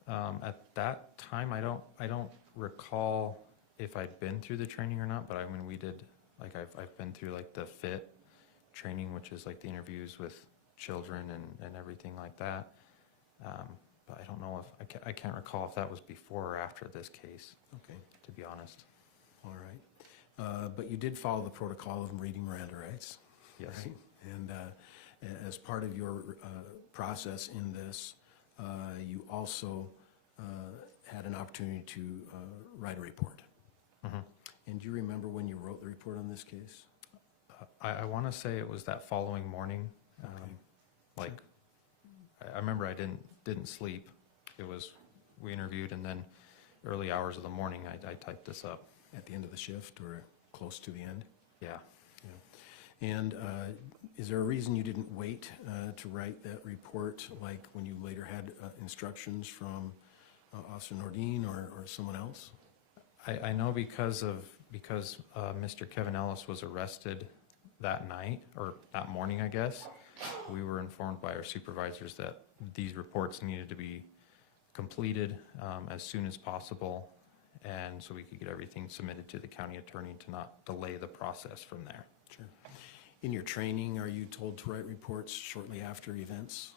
At that time, I don't recall if I'd been through the training or not, but I mean, we did, like, I've been through like the FIT training, which is like the interviews with children and everything like that. But I don't know if, I can't recall if that was before or after this case. Okay. To be honest. All right. But you did follow the protocol of reading Miranda rights. Yes. Right? And as part of your process in this, you also had an opportunity to write a report. Mm-hmm. And do you remember when you wrote the report on this case? I want to say it was that following morning. Okay. Like, I remember I didn't sleep. It was, we interviewed, and then early hours of the morning, I typed this up. At the end of the shift or close to the end? Yeah. And is there a reason you didn't wait to write that report, like when you later had instructions from Officer Nordine or someone else? I know because Mr. Kevin Ellis was arrested that night, or that morning, I guess. We were informed by our supervisors that these reports needed to be completed as soon as possible, and so we could get everything submitted to the county attorney to not delay the process from there. Sure. In your training, are you told to write reports shortly after events?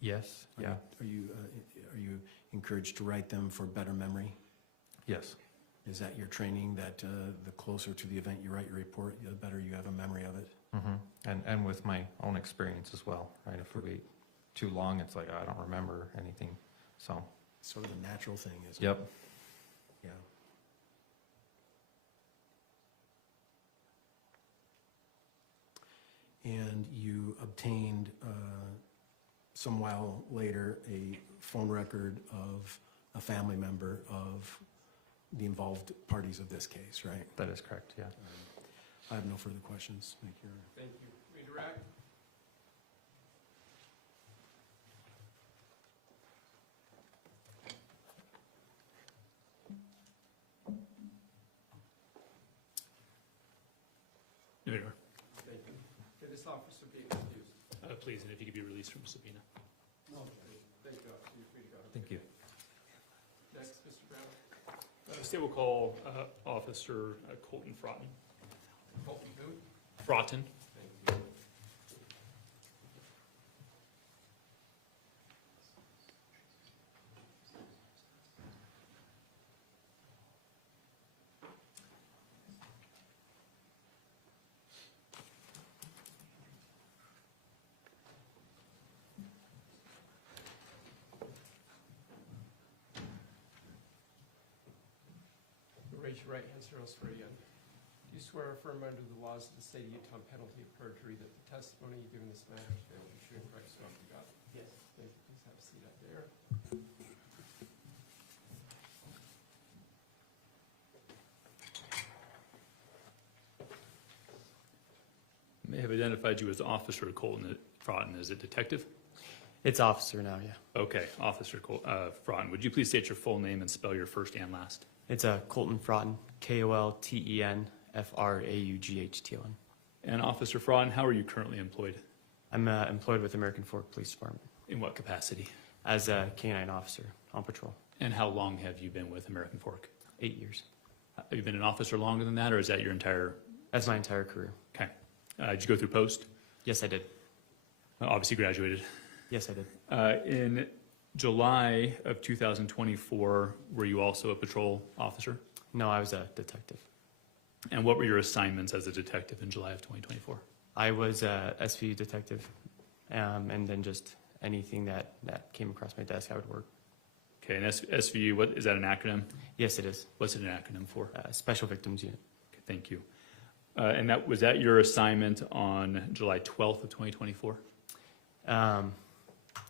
Yes. Yeah. Are you encouraged to write them for better memory? Yes. Is that your training, that the closer to the event you write your report, the better you have a memory of it? Mm-hmm. And with my own experience as well, right? If we wait too long, it's like I don't remember anything. So sort of a natural thing, isn't Yep. it? Yeah. And you obtained, some while later, a phone record of a family member of the involved parties of this case, right? That is correct, yeah. I have no further questions. Thank you. Thank you. Redirect. No, you are. Thank you. Can this officer be excused? Please, and if you could be released from subpoena. No. Thank you, officer. You're free to go. Thank you. Next, Mr. Brown. State will call Officer Colton Fraton. Colton who? Fraton. Thank you. Raise your right hand, sir. I'll swear you in. Do you swear or affirm under the laws of the state of Utah on penalty of perjury that the testimony you give in this matter is fair, true, and correct, so help you God? Yes. Thank you. Please have a seat up there. May have identified you as Officer Colton Fraton. Is it detective? It's officer now, yeah. Okay, Officer Fraton. Would you please state your full name and spell your first and last? It's Colton Fraton, Kolten Fraughtn. And Officer Fraton, how are you currently employed? I'm employed with American Fork Police Department. In what capacity? As a canine officer on patrol. And how long have you been with American Fork? 8 years. Have you been an officer longer than that, or is that your entire? That's my entire career. Okay. Did you go through post? Yes, I did. Obviously graduated. Yes, I did. In July of 2024, were you also a patrol officer? No, I was a detective. And what were your assignments as a detective in July of 2024? I was a SV detective, and then just anything that came across my desk, I would work. Okay, and SVU, what is that an acronym? Yes, it is. What's it an acronym for? Special Victims Unit. Okay, thank you. And was that your assignment on July 12th of 2024?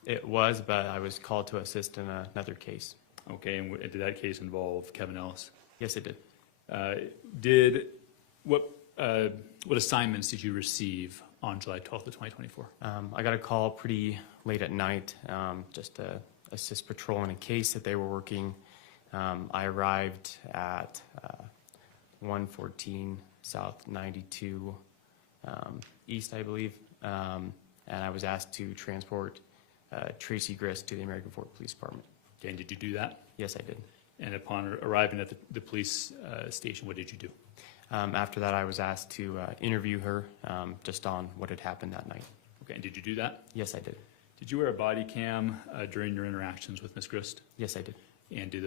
It was, but I was called to assist in another case. Okay, and did that case involve Kevin Ellis? Yes, it did. What assignments did you receive on July 12th of 2024? I got a call pretty late at night just to assist patrol in a case that they were working. I arrived at 114 South 92 East, I believe. And I was asked to transport Tracey Grist to the American Fort Police Department. Okay, and did you do that? Yes, I did. And upon arriving at the police station, what did you do? After that, I was asked to interview her just on what had happened that night. Okay, and did you do that? Yes, I did. Did you wear a body cam during your interactions with Ms. Grist? Yes, I did. And did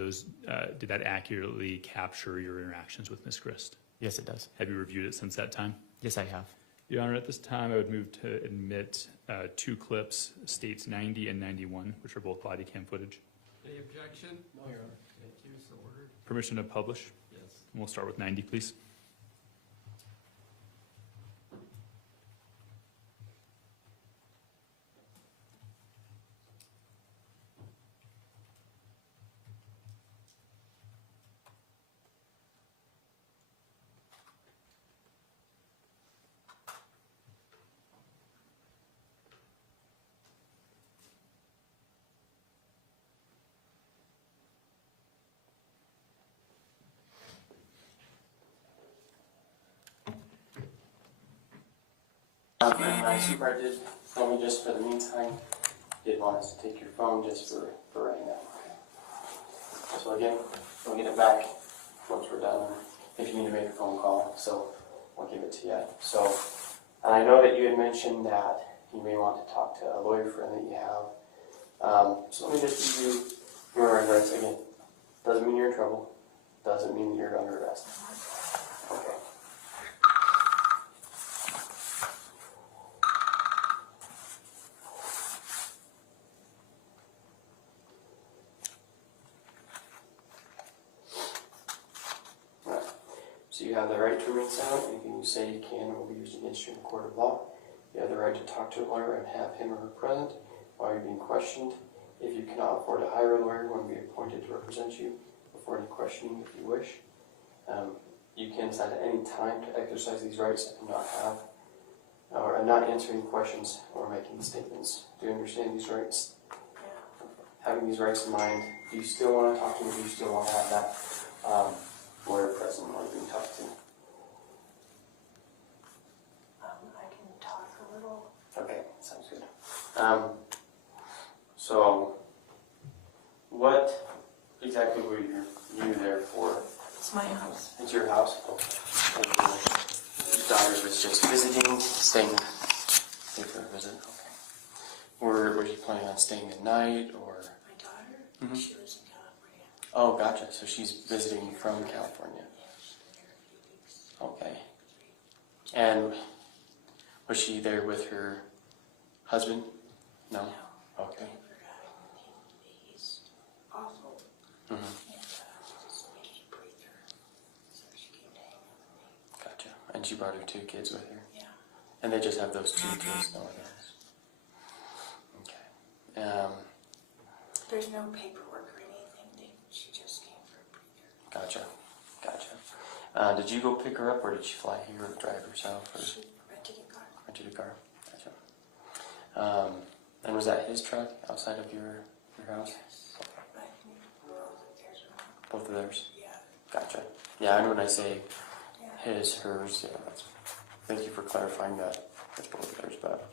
that accurately capture your interactions with Ms. Grist? Yes, it does. Have you reviewed it since that time? Yes, I have. Your Honor, at this time, I would move to admit 2 clips, states 90 and 91, which are both body cam footage. Any objection? No, Your Honor. Thank you, so ordered. Permission to publish? Yes. And we'll start with 90, please. My supervisor did tell me just for the meantime, did want us to take your phone just for right now. So again, we'll get it back once we're done, if you need to make a phone call, so we'll give it to you. So, and I know that you had mentioned that you may want to talk to a lawyer friend that you have. So let me just give you your rights again. Doesn't mean you're in trouble. Doesn't mean you're under arrest. Okay. So you have the right to remain silent. Anything you say you can will be used against you in a court of law. You have the right to talk to a lawyer and have him or her present while you're being questioned. If you cannot afford to hire a lawyer, one will be appointed to represent you before any questioning if you wish. You can decide at any time to exercise these rights and not answer any questions or making statements. Do you understand these rights? Having these rights in mind, do you still want to talk to me? Do you still want to have that lawyer present while you're being talked to? I can talk a little. Okay, sounds good. So, what exactly were you there for? It's my house. It's your house? Okay. Your daughter was just visiting, staying here for a visit? Okay. Were you planning on staying the night, or? My daughter? Mm-hmm. She lives in California. Oh, gotcha. So she's visiting from California. She's been here a few weeks. Okay. And was she there with her husband? No? Okay. He's awful. Mm-hmm. And just needed a breather. So she came to hang out with me. Gotcha. And she brought her 2 kids with her? Yeah. And they just have those 2 kids, no one else? Okay. There's no paperwork or anything. She just came for a breather. Gotcha. Gotcha. Did you go pick her up, or did she fly here or drive herself? Or? She rented a car. Rented a car. Gotcha. And was that his truck outside of your house? Yes. But both of theirs are not. Both of theirs? Yeah. Gotcha. Yeah, I know when I say his, hers, yeah, thank you for clarifying that. It's both of theirs, but.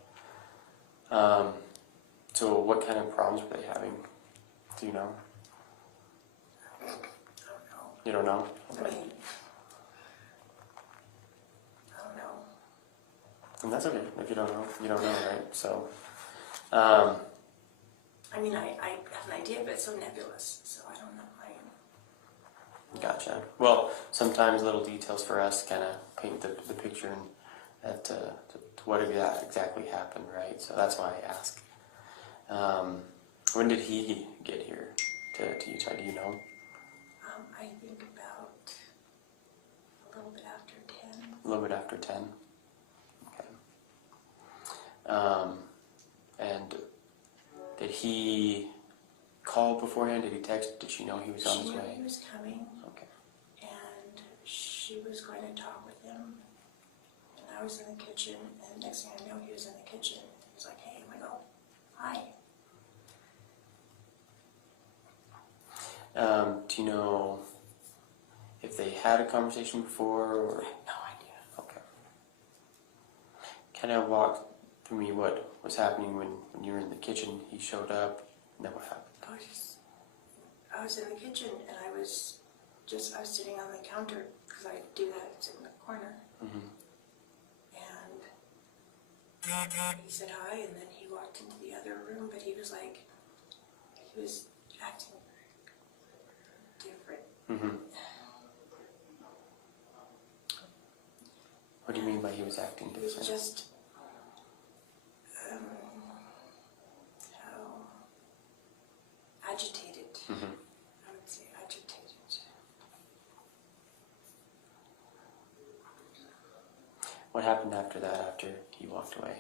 So what kind of problems were they having? Do you know? I don't know. You don't know? I mean, I don't know. And that's okay. If you don't know, you don't know, right? So, I mean, I have an idea, but it's so nebulous, so I don't know. gotcha. Well, sometimes little details for us kind of paint the picture and to what exactly happened, right? So that's why I ask. When did he get here to Utah? Do you know? I think about a little bit after 10. A little bit after 10. Okay. And did he call beforehand? Did he text? Did she know he was on his way? She knew he was coming. Okay. And she was going to talk with him. And I was in the kitchen, and next thing I know, he was in the kitchen. He was like, "Hey," I'm like, "Oh, hi." Do you know if they had a conversation before, or? I have no idea. Okay. Kind of walk through me what was happening when you were in the kitchen. He showed up, and then what happened? I was in the kitchen and I was sitting on the counter because I do that, it's in the corner. Mm-hmm. And he said hi, and then he walked into the other room, but he was acting different. Mm-hmm. What do you mean by he was acting He was different? just, how agitated. Mm-hmm. I would say agitated. What happened after that, after he walked away?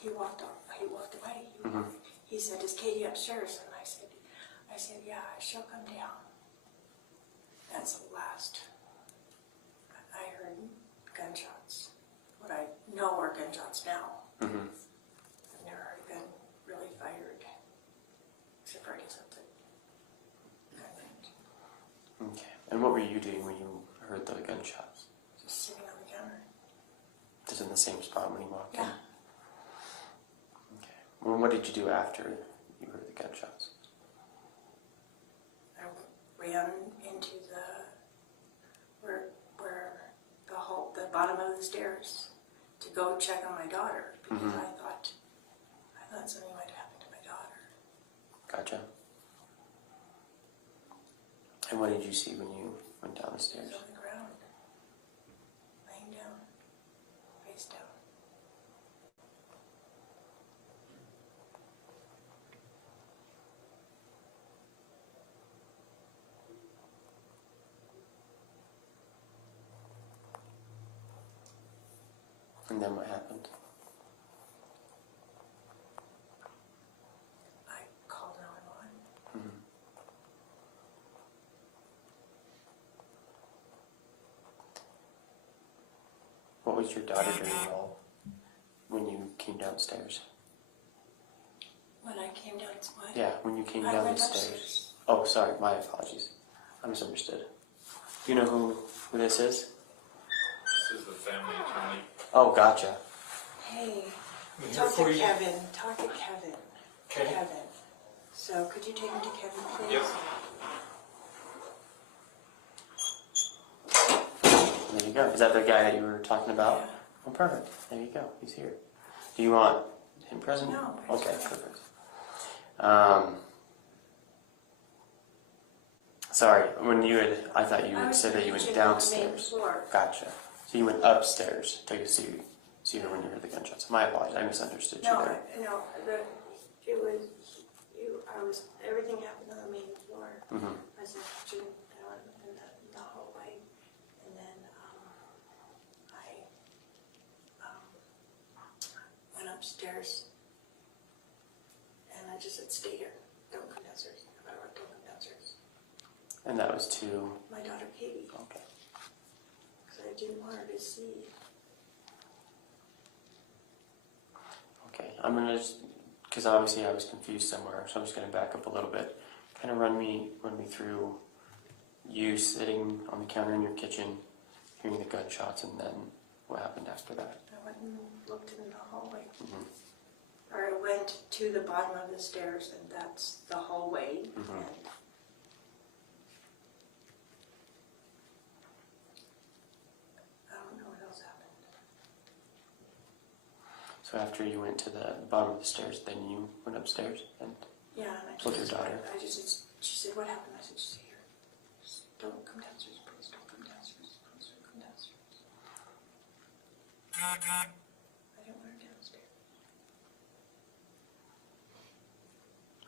He walked away. Mm-hmm. He said, "Is Katie upstairs?" And I said, "Yeah, she'll come down." That's the last. I heard gunshots. What I know are gunshots now. Mm-hmm. I've never heard a gun really fired, except for I guess at the gun range. Okay. And what were you doing when you heard the gunshots? Just sitting on the counter. Just in the same spot when he walked in? Yeah. Okay. Well, what did you do after you heard the gunshots? I ran into the bottom of the stairs to go check on my daughter because Mm-hmm. I thought something might happen to my daughter. Gotcha. And what did you see when you went down the She stairs? was on the ground, laying down, face down. And then what happened? I called 911. Mm-hmm. What was your daughter doing all when you came downstairs? When I came down, what? Yeah, when you came I down the went stairs. upstairs. Oh, sorry, my apologies. I misunderstood. Do you know who this is? This is the family attorney. Oh, gotcha. Hey, I'm talk here to for you. Kevin. Talk to Kevin. Okay. Kevin. So, could you take him to Kevin, please? Yep. There you go. Is that the guy that you were talking about? Yeah. Oh, perfect. There you go. He's here. Do you want him present? No. Okay, perfect. Sorry, I thought you I had was said that you in the went kitchen on the main downstairs. floor. Gotcha. So you went upstairs to see her when you heard the gunshots. My apologies. I misunderstood you No, there. everything happened on the main floor. Mm-hmm. I was in the kitchen, in the hallway, and then I went upstairs, and I just said, "Stay here, don't come downstairs." If I were, don't come downstairs. And that was to? My daughter Katie, Okay. because I didn't want her to see. Okay. I'm going to just, because obviously I was confused somewhere, so I'm just going to back up a little bit. Kind of run me through you sitting on the counter in your kitchen, hearing the gunshots, and then what happened after that. I went and looked in the hallway. Mm-hmm. Or I went to the bottom of the stairs, and that's the hallway. Mm-hmm. And I don't know what else happened. So after you went to the bottom of the stairs, then you went upstairs and Yeah, and I told your just, daughter. she said, "What happened?" I said, "Just here. Just don't come downstairs, please. Don't come downstairs. Please don't come downstairs." I didn't want her downstairs.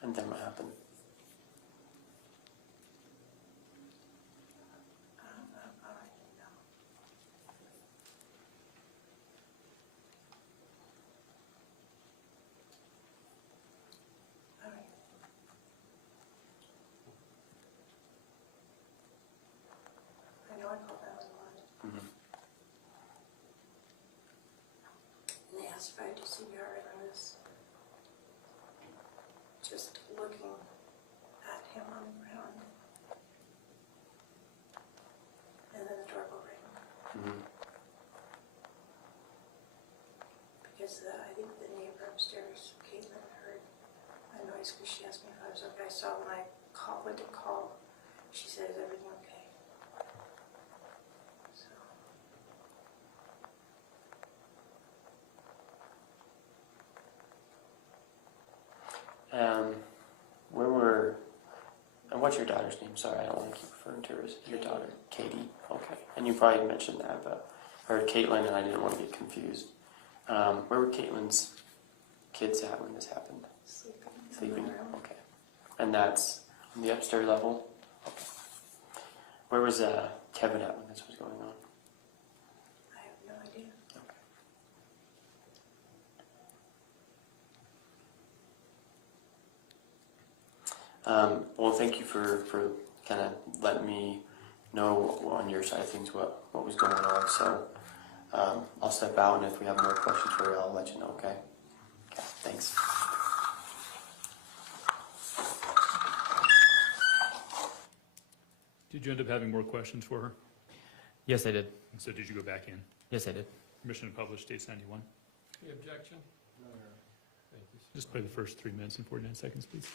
And then what happened? I don't even know. I don't even know. I know I called 911. Mm-hmm. And they asked if I do CPR, and I was just looking at him on the ground. saw when I went to call. She said, "Is everything okay?" And what's your daughter's name? Sorry, I don't want to keep referring to her as your daughter. Katie. Okay. And you probably mentioned that, but I heard Caitlin, and I didn't want to get confused. Where were Caitlin's kids at when this happened? Sleeping. Okay. And that's on the upstairs level? Okay. Where was Kevin at when this was going on? I have no idea. Well, thank you for kind of letting me know on your side of things what was going on. So I'll step out, and if we have more questions for you, I'll let you know, okay? Okay, thanks. Did you end up having more questions for her? Yes, I did. And so did you go back in? Yes, I did. Permission to publish States 91. Any objection? No, thank you. Just play the first 3 minutes and 49 seconds, please.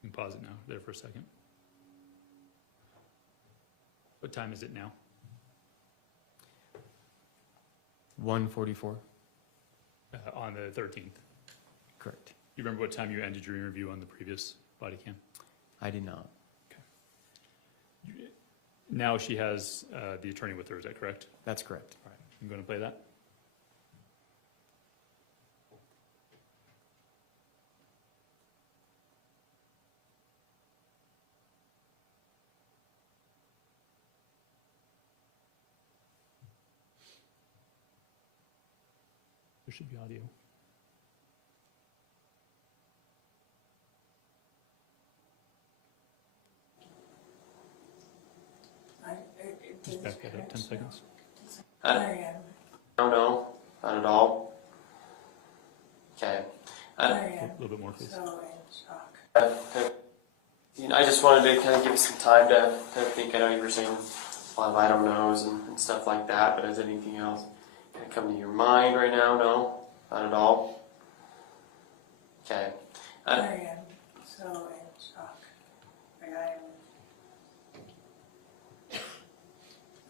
You can pause it now, there for a second. What time is it now? 1:44. On the 13th. Correct. You remember what time you ended your interview on the previous body cam? I did not. Now she has the attorney with her, is that correct? That's correct. All right, you going to play that? There should be audio. Just back that up 10 seconds. No, not at all. Okay. A little bit more, please. I just wanted to kind of give you some time to think. I know you were saying a lot of I don't knows and stuff like that, but is anything else kind of come to your mind right now? No, not at all. Okay. I am so in shock.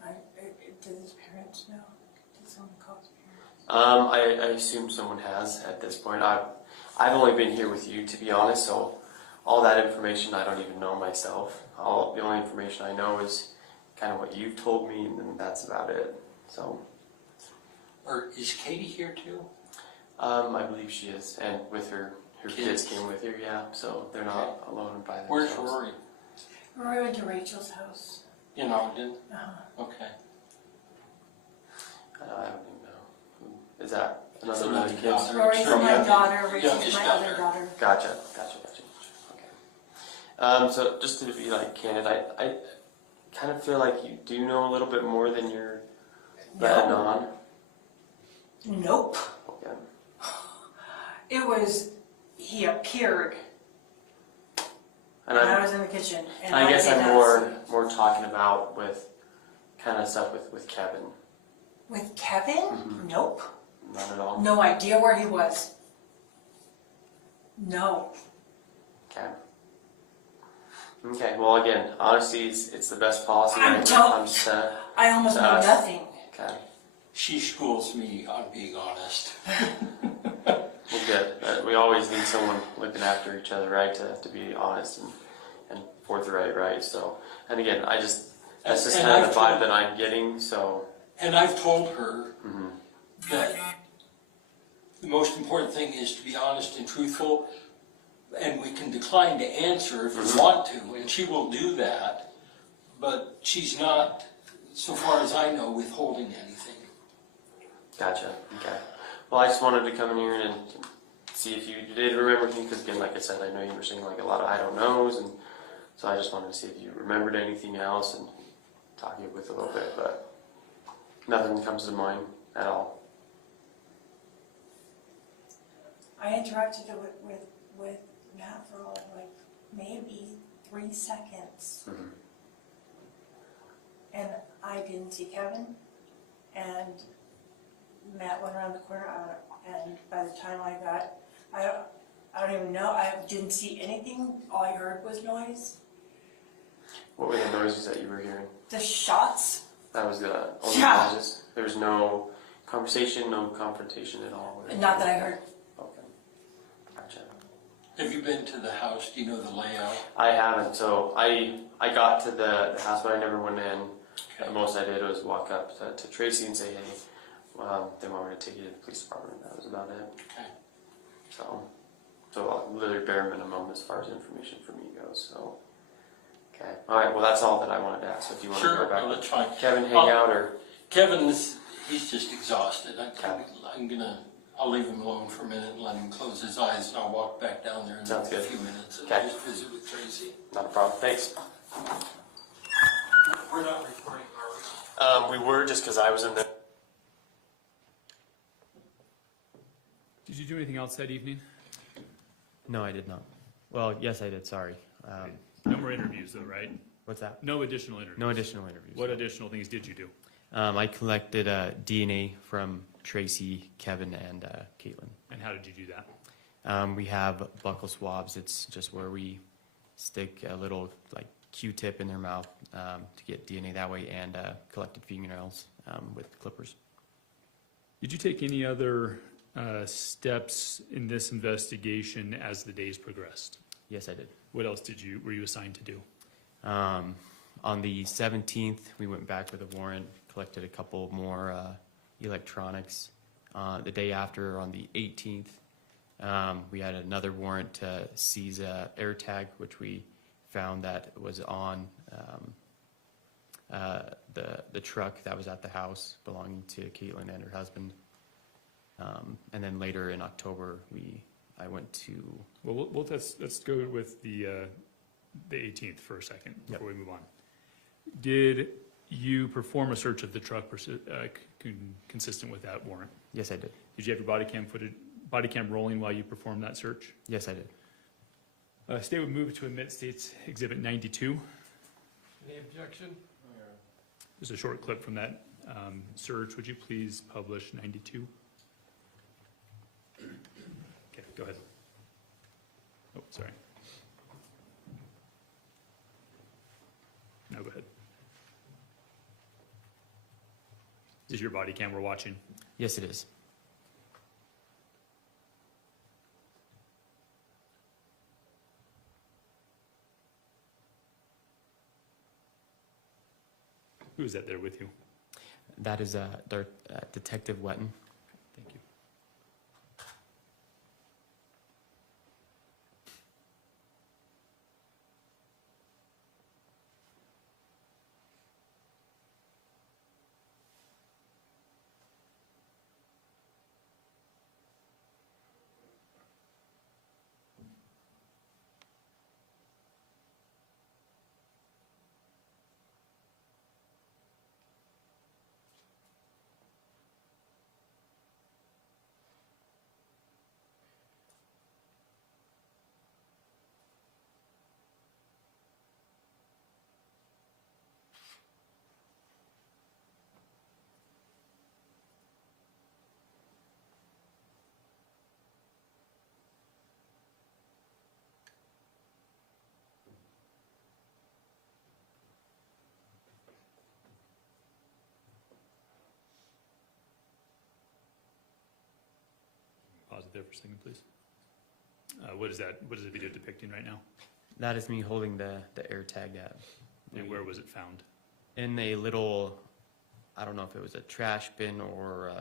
Like did his parents know? Did someone call his parents? I assume someone has at this point. I've only been here with you, to be honest, so all that information I don't even know myself. The only information I know is kind of what you've told me, and then that's about it. So. Or is Katie here too? I believe she is, and with her kids came with her, yeah, so they're not alone by themselves. Where's Rory? Rory went to Rachel's house. In Ogden? Uh-huh. Okay. I don't even know. Is that another one of the kids? Rory's my daughter, Rachel's my other daughter. Gotcha. Okay. So just to be like candid, I kind of feel like you do know a little bit more than you're letting on. Nope. Okay. It was, he appeared, and I was in the kitchen. And I guess I'm more talking about with kind of stuff with Kevin. With Kevin? Mm-hmm. Nope. Not at all. No idea where he was. No. Okay. Okay. Well, again, honesty it's the best policy. I almost know nothing. Okay. She schools me on being honest. Well, good. We always need someone looking after each other, right? To be honest and forthright, right? So, and again, that's just kind of the vibe that I'm getting. So. And I've told her that the most important thing is to be honest and truthful, and we can decline to answer if we want to, and she will do that, but she's not, so far as I know, withholding anything. Gotcha. Okay. Well, I just wanted to come in here and see if you did remember anything, because again, like I said, I know you were saying like a lot of I don't knows, and so I just wanted to see if you remembered anything else and talk you with a little bit, but nothing comes to mind at all. I interacted with Matt for like maybe 3 seconds. Mm-hmm. And I didn't see Kevin, and Matt went around the corner, and by the time I got, I don't even know, I didn't see anything, all I heard was noise. What were the noises that you were hearing? The shots. That was the only Yeah. noises? There was no conversation, no confrontation at all? Not that I heard. Okay. Gotcha. Have you been to the house? Do you know the layout? I haven't, so I got to the house, but I never went in. The most I did was walk up to Tracey and say, hey, they want me to take you to the police department. That was about it. Okay. So literally bare minimum as far as information from you goes. So, okay. All right. Well, that's all that I wanted to ask. So if you want to go back, no, that's fine. Kevin, hang out or Kevin, he's just exhausted. I'll leave him alone for a minute and let him close his eyes, and I'll walk back down there in a few minutes and just visit with Tracey. Not a problem. Thanks. We're not recording, are we? We were just because I was in the. Did you do anything else that evening? No, I did not. Well, yes, I did, sorry. No more interviews though, right? What's that? No additional interviews? No additional interviews. What additional things did you do? I collected DNA from Tracey, Kevin, and Caitlin. And how did you do that? We have buccal swabs. It's just where we stick a little like Q-tip in their mouth to get DNA that way, and collected fingernails with clippers. Did you take any other steps in this investigation as the days progressed? Yes, I did. What else were you assigned to do? On the 17th, we went back with a warrant, collected a couple more electronics. The day after, on the 18th, we had another warrant to seize a air tag, which we found that was on the truck that was at the house belonging to Caitlin and her husband. And then later in October, I went to. Well, let's go with the 18th for a second before we move on. Did you perform a search of the truck consistent with that warrant? Yes, I did. Did you have your body cam rolling while you performed that search? Yes, I did. State would move to admit State's Exhibit 92. Any objection? There's a short clip from that search. Would you please publish 92? Okay, go ahead. Oh, sorry. No, go ahead. Is your body cam we're watching? Yes, it is. Who is that there with you? That is Detective Wetton. Thank you. Pause it there for a second, please. What is the video depicting right now? That is me holding the air tag. And where was it found? In a little, I don't know if it was a trash bin or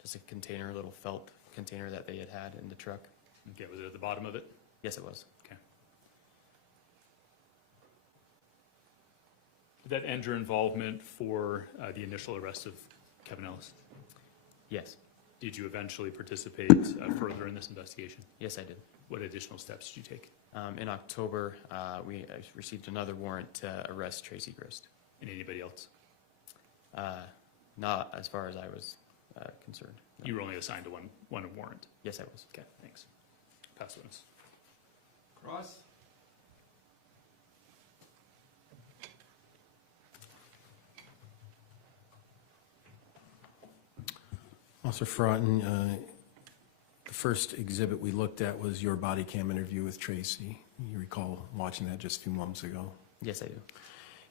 just a container, a little felt container that they had in the truck. Okay, was it at the bottom of it? Yes, it was. Okay. Did that end your involvement for the initial arrest of Kevin Ellis? Yes. Did you eventually participate further in this investigation? Yes, I did. What additional steps did you take? In October, we received another warrant to arrest Tracey Grist. And anybody else? Not as far as I was concerned. No. You were only assigned to one warrant? Yes, I was. Okay, thanks. Pass witness. Cross? Officer Fraton, the first exhibit we looked at was your body cam interview with Tracey. You recall watching that just a few months ago? Yes, I do.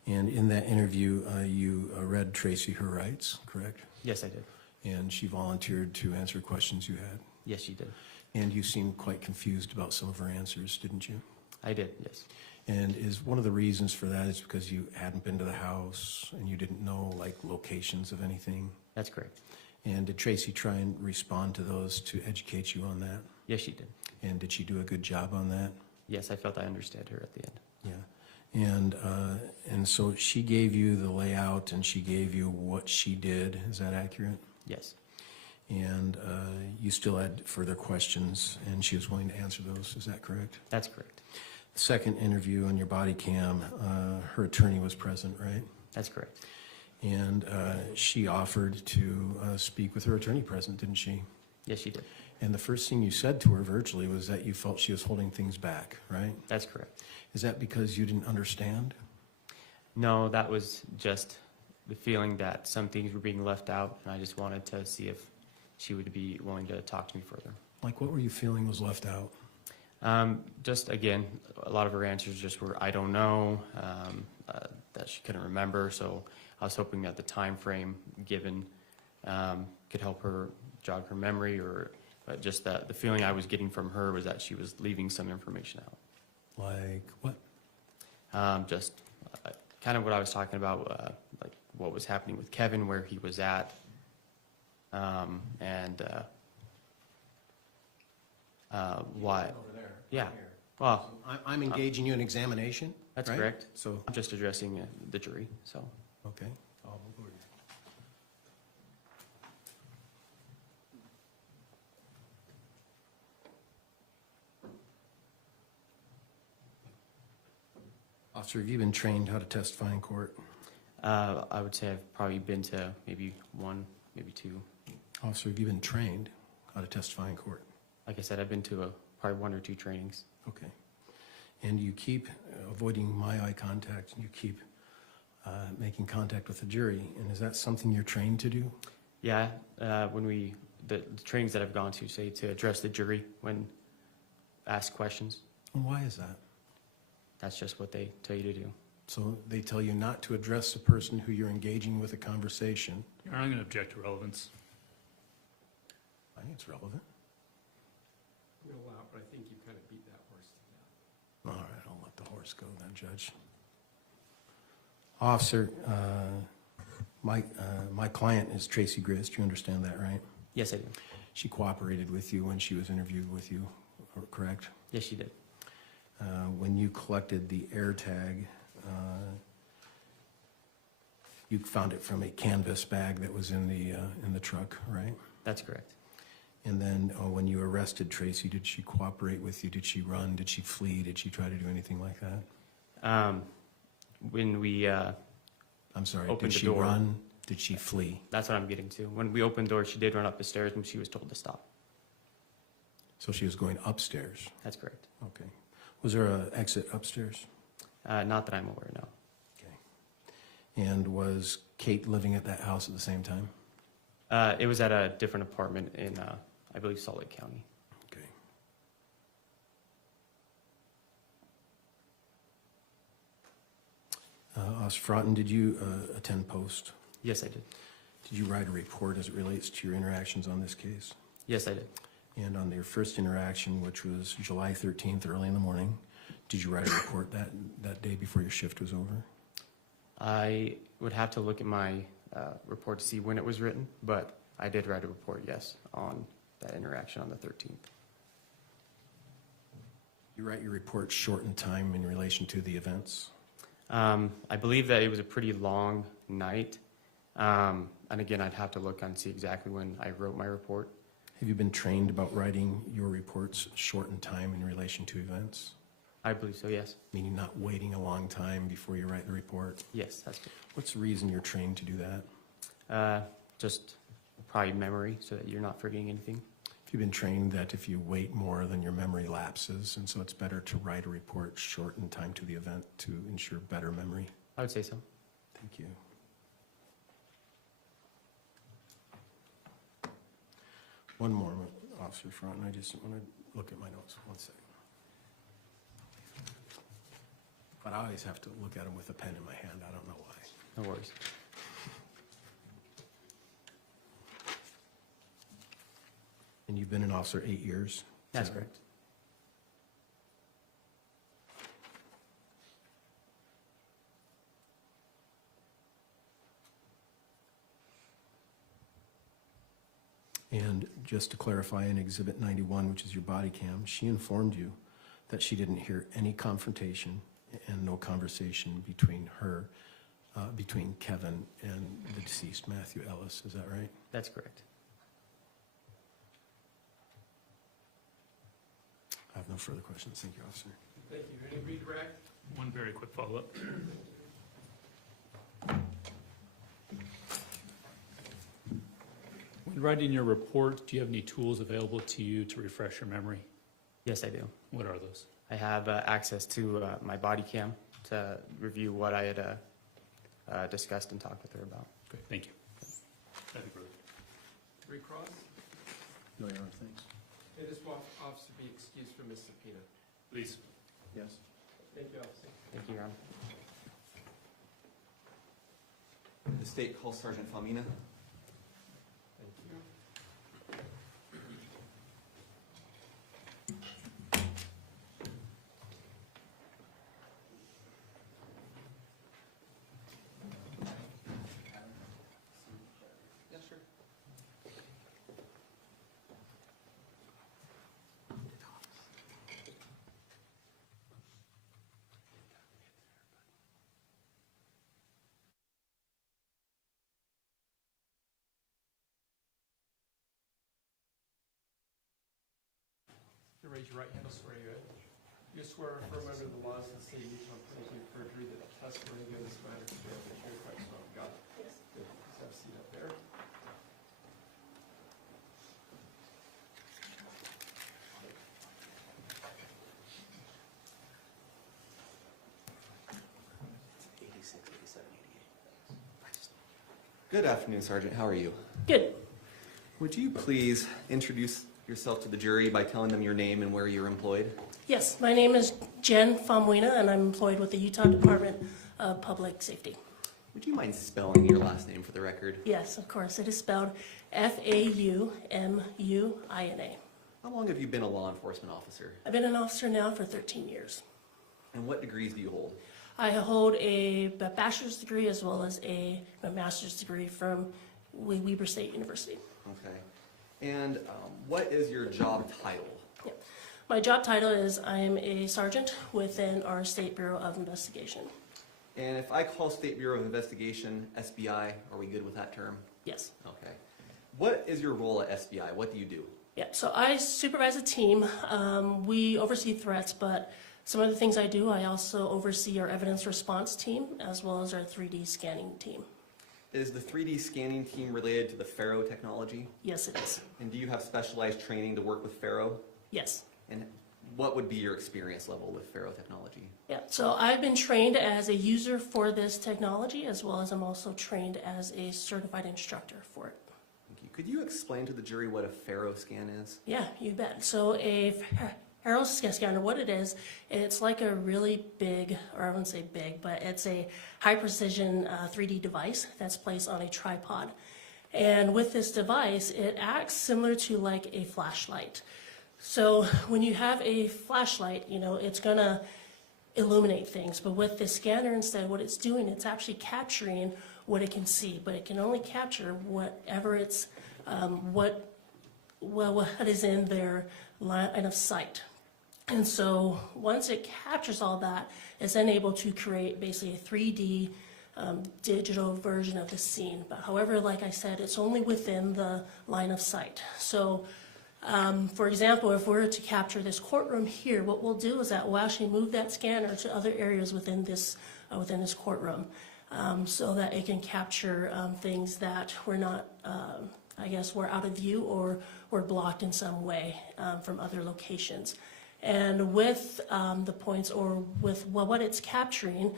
And in that interview, you read Tracey her rights, correct? Yes, I did. And she volunteered to answer questions you had? Yes, she did. And you seemed quite confused about some of her answers, didn't you? I did, yes. And is one of the reasons for that is because you hadn't been to the house and you didn't know, like, locations of anything? That's correct. And did Tracey try and respond to those to educate you on that? Yes, she did. And did she do a good job on that? Yes, I felt I understood her at the end. Yeah. And so she gave you the layout and she gave you what she did. Is that accurate? Yes. And you still had further questions and she was willing to answer those. Is that correct? That's correct. The second interview on your body cam, her attorney was present, right? That's correct. And she offered to speak with her attorney present, didn't she? Yes, she did. And the first thing you said to her virtually was that you felt she was holding things back, right? That's correct. Is that because you didn't understand? No, that was just the feeling that some things were being left out, and I just wanted to see if she would be willing to talk to me further. Like, what were you feeling was left out? Just, again, a lot of her answers just were, I don't know, that she couldn't remember, so I was hoping that the time frame given could help her jog her memory, or just that the feeling I was getting from her was that she was leaving some information out. Like what? Just kind of what I was talking about, like what was happening with Kevin, where he was at, and why. Over there. Yeah. Here. Well, So I'm engaging you in examination? that's right? correct. So, I'm just addressing the jury, so. okay. I'll move over. Officer, have you been trained how to testify in court? I would say I've probably been to maybe one, maybe two. Officer, have you been trained how to testify in court? Like I said, I've been to probably one or two trainings. Okay. And you keep avoiding my eye contact, and you keep making contact with the jury, and is that something you're trained to do? Yeah, the trainings that I've gone to say to address the jury when asked questions. And why is that? That's just what they tell you to do. So they tell you not to address the person who you're engaging with a conversation. You're not going to object to relevance. I think it's relevant. I'm going to allow it, but I think you kind of beat that horse to death. All right, I'll let the horse go then, Judge. Officer, my client is Tracey Grist. You understand that, right? Yes, I do. She cooperated with you when she was interviewed with you, correct? Yes, she did. When you collected the air tag, you found it from a canvas bag that was in the truck, right? That's correct. And then when you arrested Tracey, did she cooperate with you? Did she run? Did she flee? Did she try to do anything like that? When we I'm sorry, opened did the she door, run? Did she flee? That's what I'm getting to. When we opened the door, she did run up the stairs and she was told to stop. So she was going upstairs? That's correct. Okay. Was there an exit upstairs? Not that I'm aware, no. Okay. And was Kate living at that house at the same time? It was at a different apartment in, I believe, Salt Lake County. Okay. Officer Fraton, did you attend post? Yes, I did. Did you write a report as it relates to your interactions on this case? Yes, I did. And on your first interaction, which was July 13th, early in the morning, did you write a report that day before your shift was over? I would have to look at my report to see when it was written, but I did write a report, yes, on that interaction on the 13th. You write your report short in time in relation to the events? I believe that it was a pretty long night. And again, I'd have to look and see exactly when I wrote my report. Have you been trained about writing your reports short in time in relation to events? I believe so, yes. Meaning not waiting a long time before you write the report? Yes, that's good. What's the reason you're trained to do that? Just probably memory, so that you're not forgetting anything. Have you been trained that if you wait more, then your memory lapses, and so it's better to write a report short in time to the event to ensure better memory? I would say so. Thank you. One more, Officer Fraton. I just want to look at my notes. One second. But I always have to look at them with a pen in my hand. I don't know why. No worries. And you've been an officer 8 years? That's correct. And just to clarify, in Exhibit 91, which is your body cam, she informed you that she didn't hear any confrontation and no conversation between her, between Kevin and the deceased, Matthew Ellis. Is that right? That's correct. I have no further questions. Thank you, Officer. Thank you. Any redirect? One very quick follow-up. When writing your report, do you have any tools available to you to refresh your memory? Yes, I do. What are those? I have access to my body cam to review what I had discussed and talked with her about. Great, thank you. That'd be great. Recross? No, Your Honor, thanks. May this officer be excused from his subpoena? Please. Yes. Thank you, officer. Thank you, Your Honor. The state calls Sergeant Fomina. Thank you. Yeah, sure. You raise your right hand, I'll swear you in. You swear or affirm under the laws of the state of Utah, penalty of perjury, that the testimony given this matter is true, that you're Christ, son of God. Yes. Good. Please have a seat up there. Good afternoon, Sergeant. How are you? Good. Would you please introduce yourself to the jury by telling them your name and where you're employed? Yes, my name is Jen Fomina, and I'm employed with the Utah Department of Public Safety. Would you mind spelling your last name for the record? Yes, of course. It is spelled Faumuna. How long have you been a law enforcement officer? I've been an officer now for 13 years. And what degrees do you hold? I hold a bachelor's degree as well as a master's degree from Weber State University. Okay. And what is your job title? Yeah. My job title is I am a sergeant within our State Bureau of Investigation. And if I call State Bureau of Investigation SBI, are we good with that term? Yes. Okay. What is your role at SBI? What do you do? Yeah, so I supervise a team. We oversee threats, but some of the things I do, I also oversee our evidence response team as well as our 3D scanning team. Is the 3D scanning team related to the Faro technology? Yes, it is. And do you have specialized training to work with Faro? Yes. And what would be your experience level with Faro technology? Yeah, so I've been trained as a user for this technology as well as I'm also trained as a certified instructor for it. Thank you. Could you explain to the jury what a Faro scan is? Yeah, you bet. So a Faro scanner, what it is, it's like a really big, or I wouldn't say big, but it's a high precision 3D device that's placed on a tripod. And with this device, it acts similar to like a flashlight. So when you have a flashlight, you know, it's gonna illuminate things, but with this scanner instead, what it's doing, it's actually capturing what it can see, but it can only capture whatever it's, what is in their line of sight. And so once it captures all that, it's then able to create basically a 3D digital version of the scene. But however, like I said, it's only within the line of sight. So For example, if we're to capture this courtroom here, what we'll do is that we'll actually move that scanner to other areas within this courtroom, so that it can capture things that were not, I guess, were out of view or were blocked in some way from other locations. And with the points, or with what it's capturing,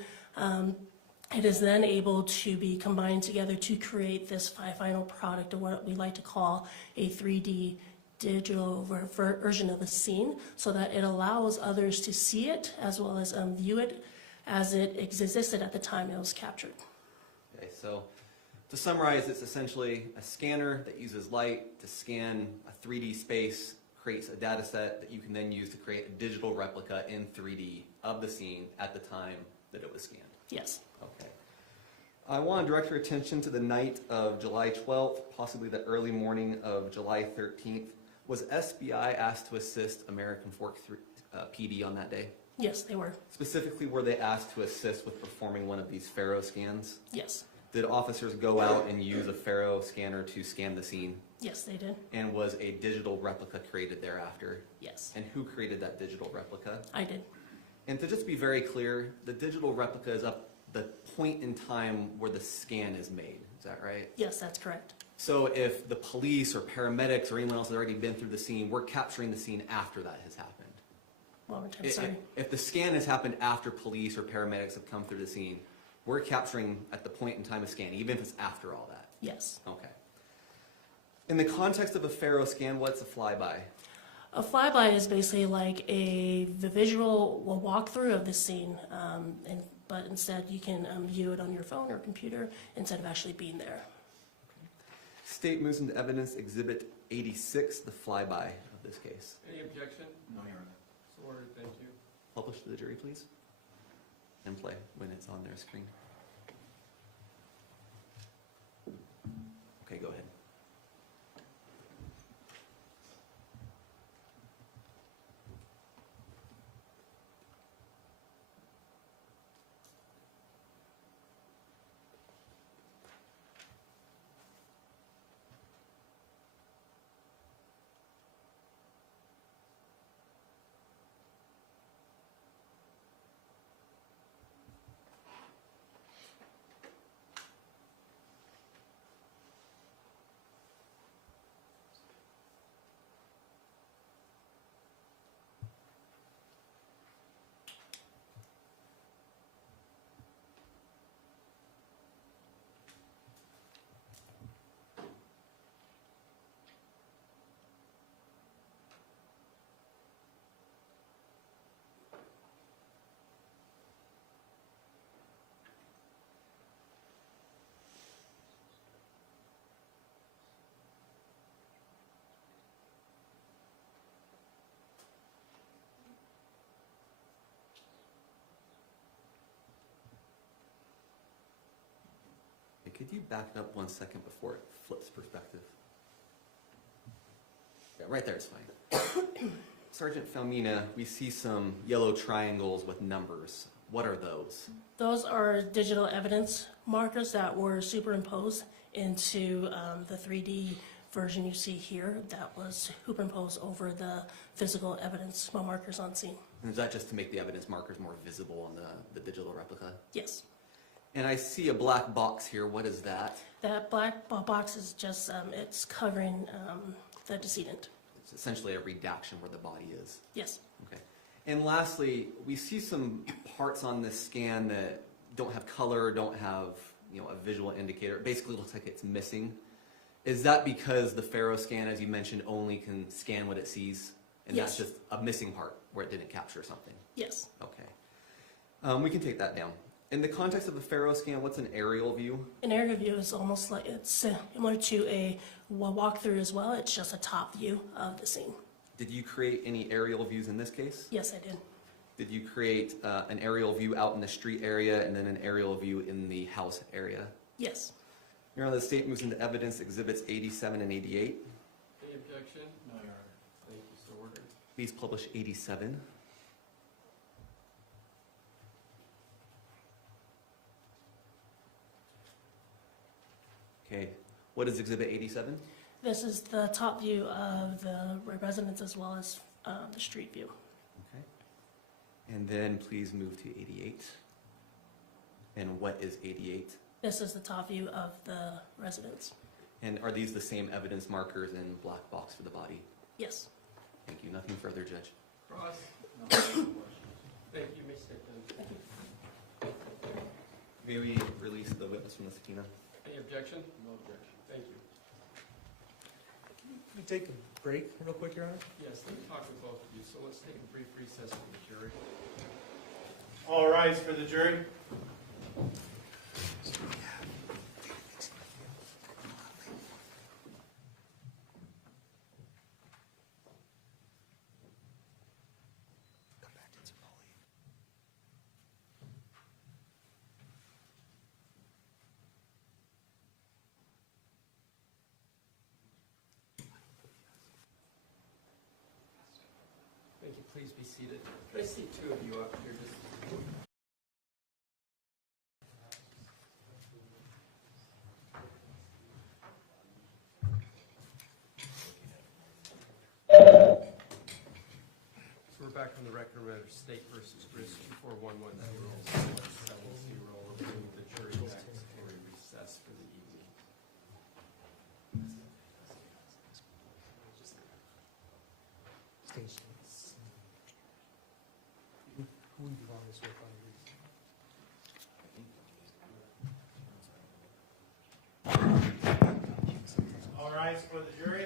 it is then able to be combined together to create this final product, or what we like to call a 3D digital version of the scene, so that it allows others to see it as well as view it as it existed at the time it was captured. Okay, so to summarize, it's essentially a scanner that uses light to scan a 3D space, creates a data set that you can then use to create a digital replica in 3D of the scene at the time that it was scanned. Yes. Okay. I want to direct your attention to the night of July 12th, possibly the early morning of July 13th. Was SBI asked to assist American Fork PD on that day? Yes, they were. Specifically, were they asked to assist with performing one of these Faro scans? Yes. Did officers go out and use a Faro scanner to scan the scene? Yes, they did. And was a digital replica created thereafter? Yes. And who created that digital replica? I did. And to just be very clear, the digital replica is up the point in time where the scan is made. Is that right? Yes, that's correct. So if the police or paramedics or anyone else has already been through the scene, we're capturing the scene after that has happened. One more time, sorry. If the scan has happened after police or paramedics have come through the scene, we're capturing at the point in time of scanning, even if it's after all that. Yes. Okay. In the context of a Faro scan, what's a flyby? A flyby is basically like the visual walkthrough of the scene, but instead you can view it on your phone or computer instead of actually being there. State moves into evidence exhibit 86, the flyby of this case. Any objection? No, Your Honor. So ordered, thank you. Publish to the jury, please. And play when it's on their screen. Okay, go ahead. Could you back it up 1 second before it flips perspective? Yeah, right there, it's fine. Sergeant Fomina, we see some yellow triangles with numbers. What are those? Those are digital evidence markers that were superimposed into the 3D version you see here that was superimposed over the physical evidence markers on scene. And is that just to make the evidence markers more visible on the digital replica? Yes. And I see a black box here. What is that? That black box is just, it's covering the decedent. It's essentially a redaction where the body is. Yes. Okay. And lastly, we see some parts on this scan that don't have color, don't have a visual indicator. It basically looks like it's missing. Is that because the Faro scan, as you mentioned, only can scan what it sees? And Yes. that's just a missing part where it didn't capture something? Yes. Okay. We can take that down. In the context of a Faro scan, what's an aerial view? An aerial view is almost like, it's similar to a walkthrough as well. It's just a top view of the scene. Did you create any aerial views in this case? Yes, I did. Did you create an aerial view out in the street area and then an aerial view in the house area? Yes. Your Honor, the state moves into evidence exhibits 87 and 88. Any objection? No, Your Honor. Thank you, so ordered. Please publish 87. Okay, what is exhibit 87? This is the top view of the residence as well as the street view. Okay. And then please move to 88. And what is 88? This is the top view of the residence. And are these the same evidence markers in black box for the body? Yes. Thank you. Nothing further, Judge. Cross. Thank you, Ms. Nickman. May we release the witness from the subpoena? Any objection? No objection. Thank you. Can we take a break real quick, Your Honor? Yes, let me talk with both of you. So let's take a brief recess for the jury. All rise for the jury. Thank you. Please be seated. Can I see two of you up here? Just so we're back on the record matter, State versus Grist, 2411070. We're bringing the jury back for a recess for the evening. Who would you want this with on All rise for the jury.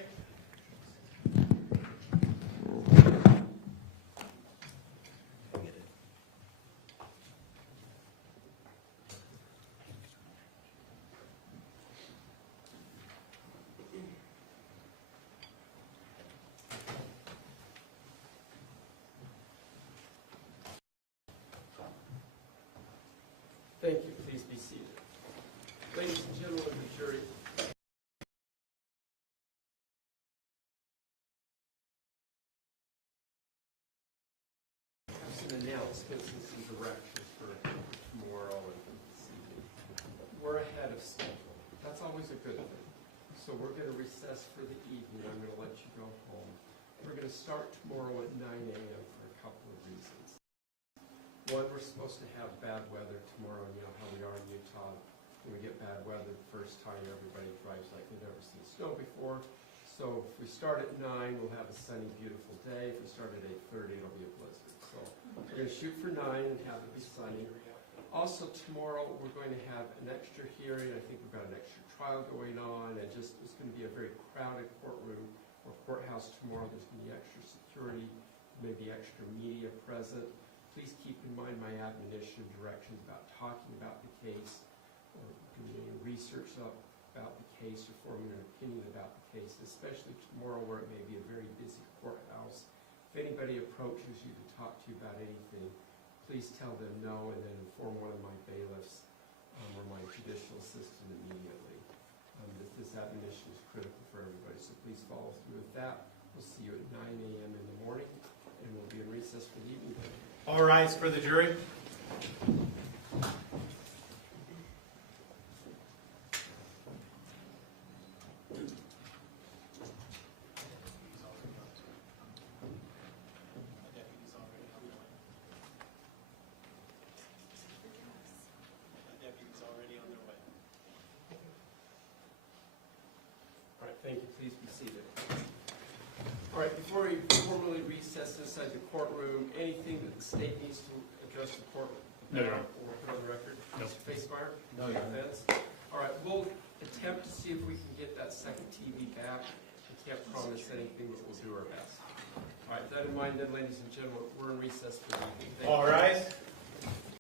Thank you. Please be seated. Ladies and gentlemen of the jury, I have some announcements and some directions for tomorrow and this evening. We're ahead of schedule. That's always a good thing. So we're going to recess for the evening. I'm going to let you go home. We're going to start tomorrow at 9 a.m. for a couple of reasons. One, we're supposed to have bad weather tomorrow. You know how we are in Utah. When we get bad weather the first time, everybody drives like they've never seen snow before. So if we start at 9, we'll have a sunny, beautiful day. If we start at 8:30, it'll be a blizzard. So we're going to shoot for 9 and have it be sunny. Also tomorrow, we're going to have an extra hearing. I think we've got an extra trial going on. And just it's going to be a very crowded courtroom or courthouse tomorrow. There's going to be extra security, maybe extra media present. Please keep in mind my admonition directions about talking about the case or doing any research about the case or forming an opinion about the case, especially tomorrow where it may be a very busy courthouse. If anybody approaches you to talk to you about anything, please tell them no and then inform one of my bailiffs or my judicial assistant immediately. This admonition is critical for everybody, so please follow through with that. We'll see you at 9 a.m. in the morning and we'll be in recess for the evening. All rise for the jury. All right, thank you. Please be seated. All right, before we formally recess inside the courtroom, anything that the state needs to address the court No, Your Honor. or put on the record? No. Mr. Facemeyer? No, Your Honor. Defense? All right, we'll attempt to see if we can get that second TV back. We can't promise anything, but we'll do our best. All right, that in mind then, ladies and gentlemen, we're in recess for the evening. Thank you. All rise.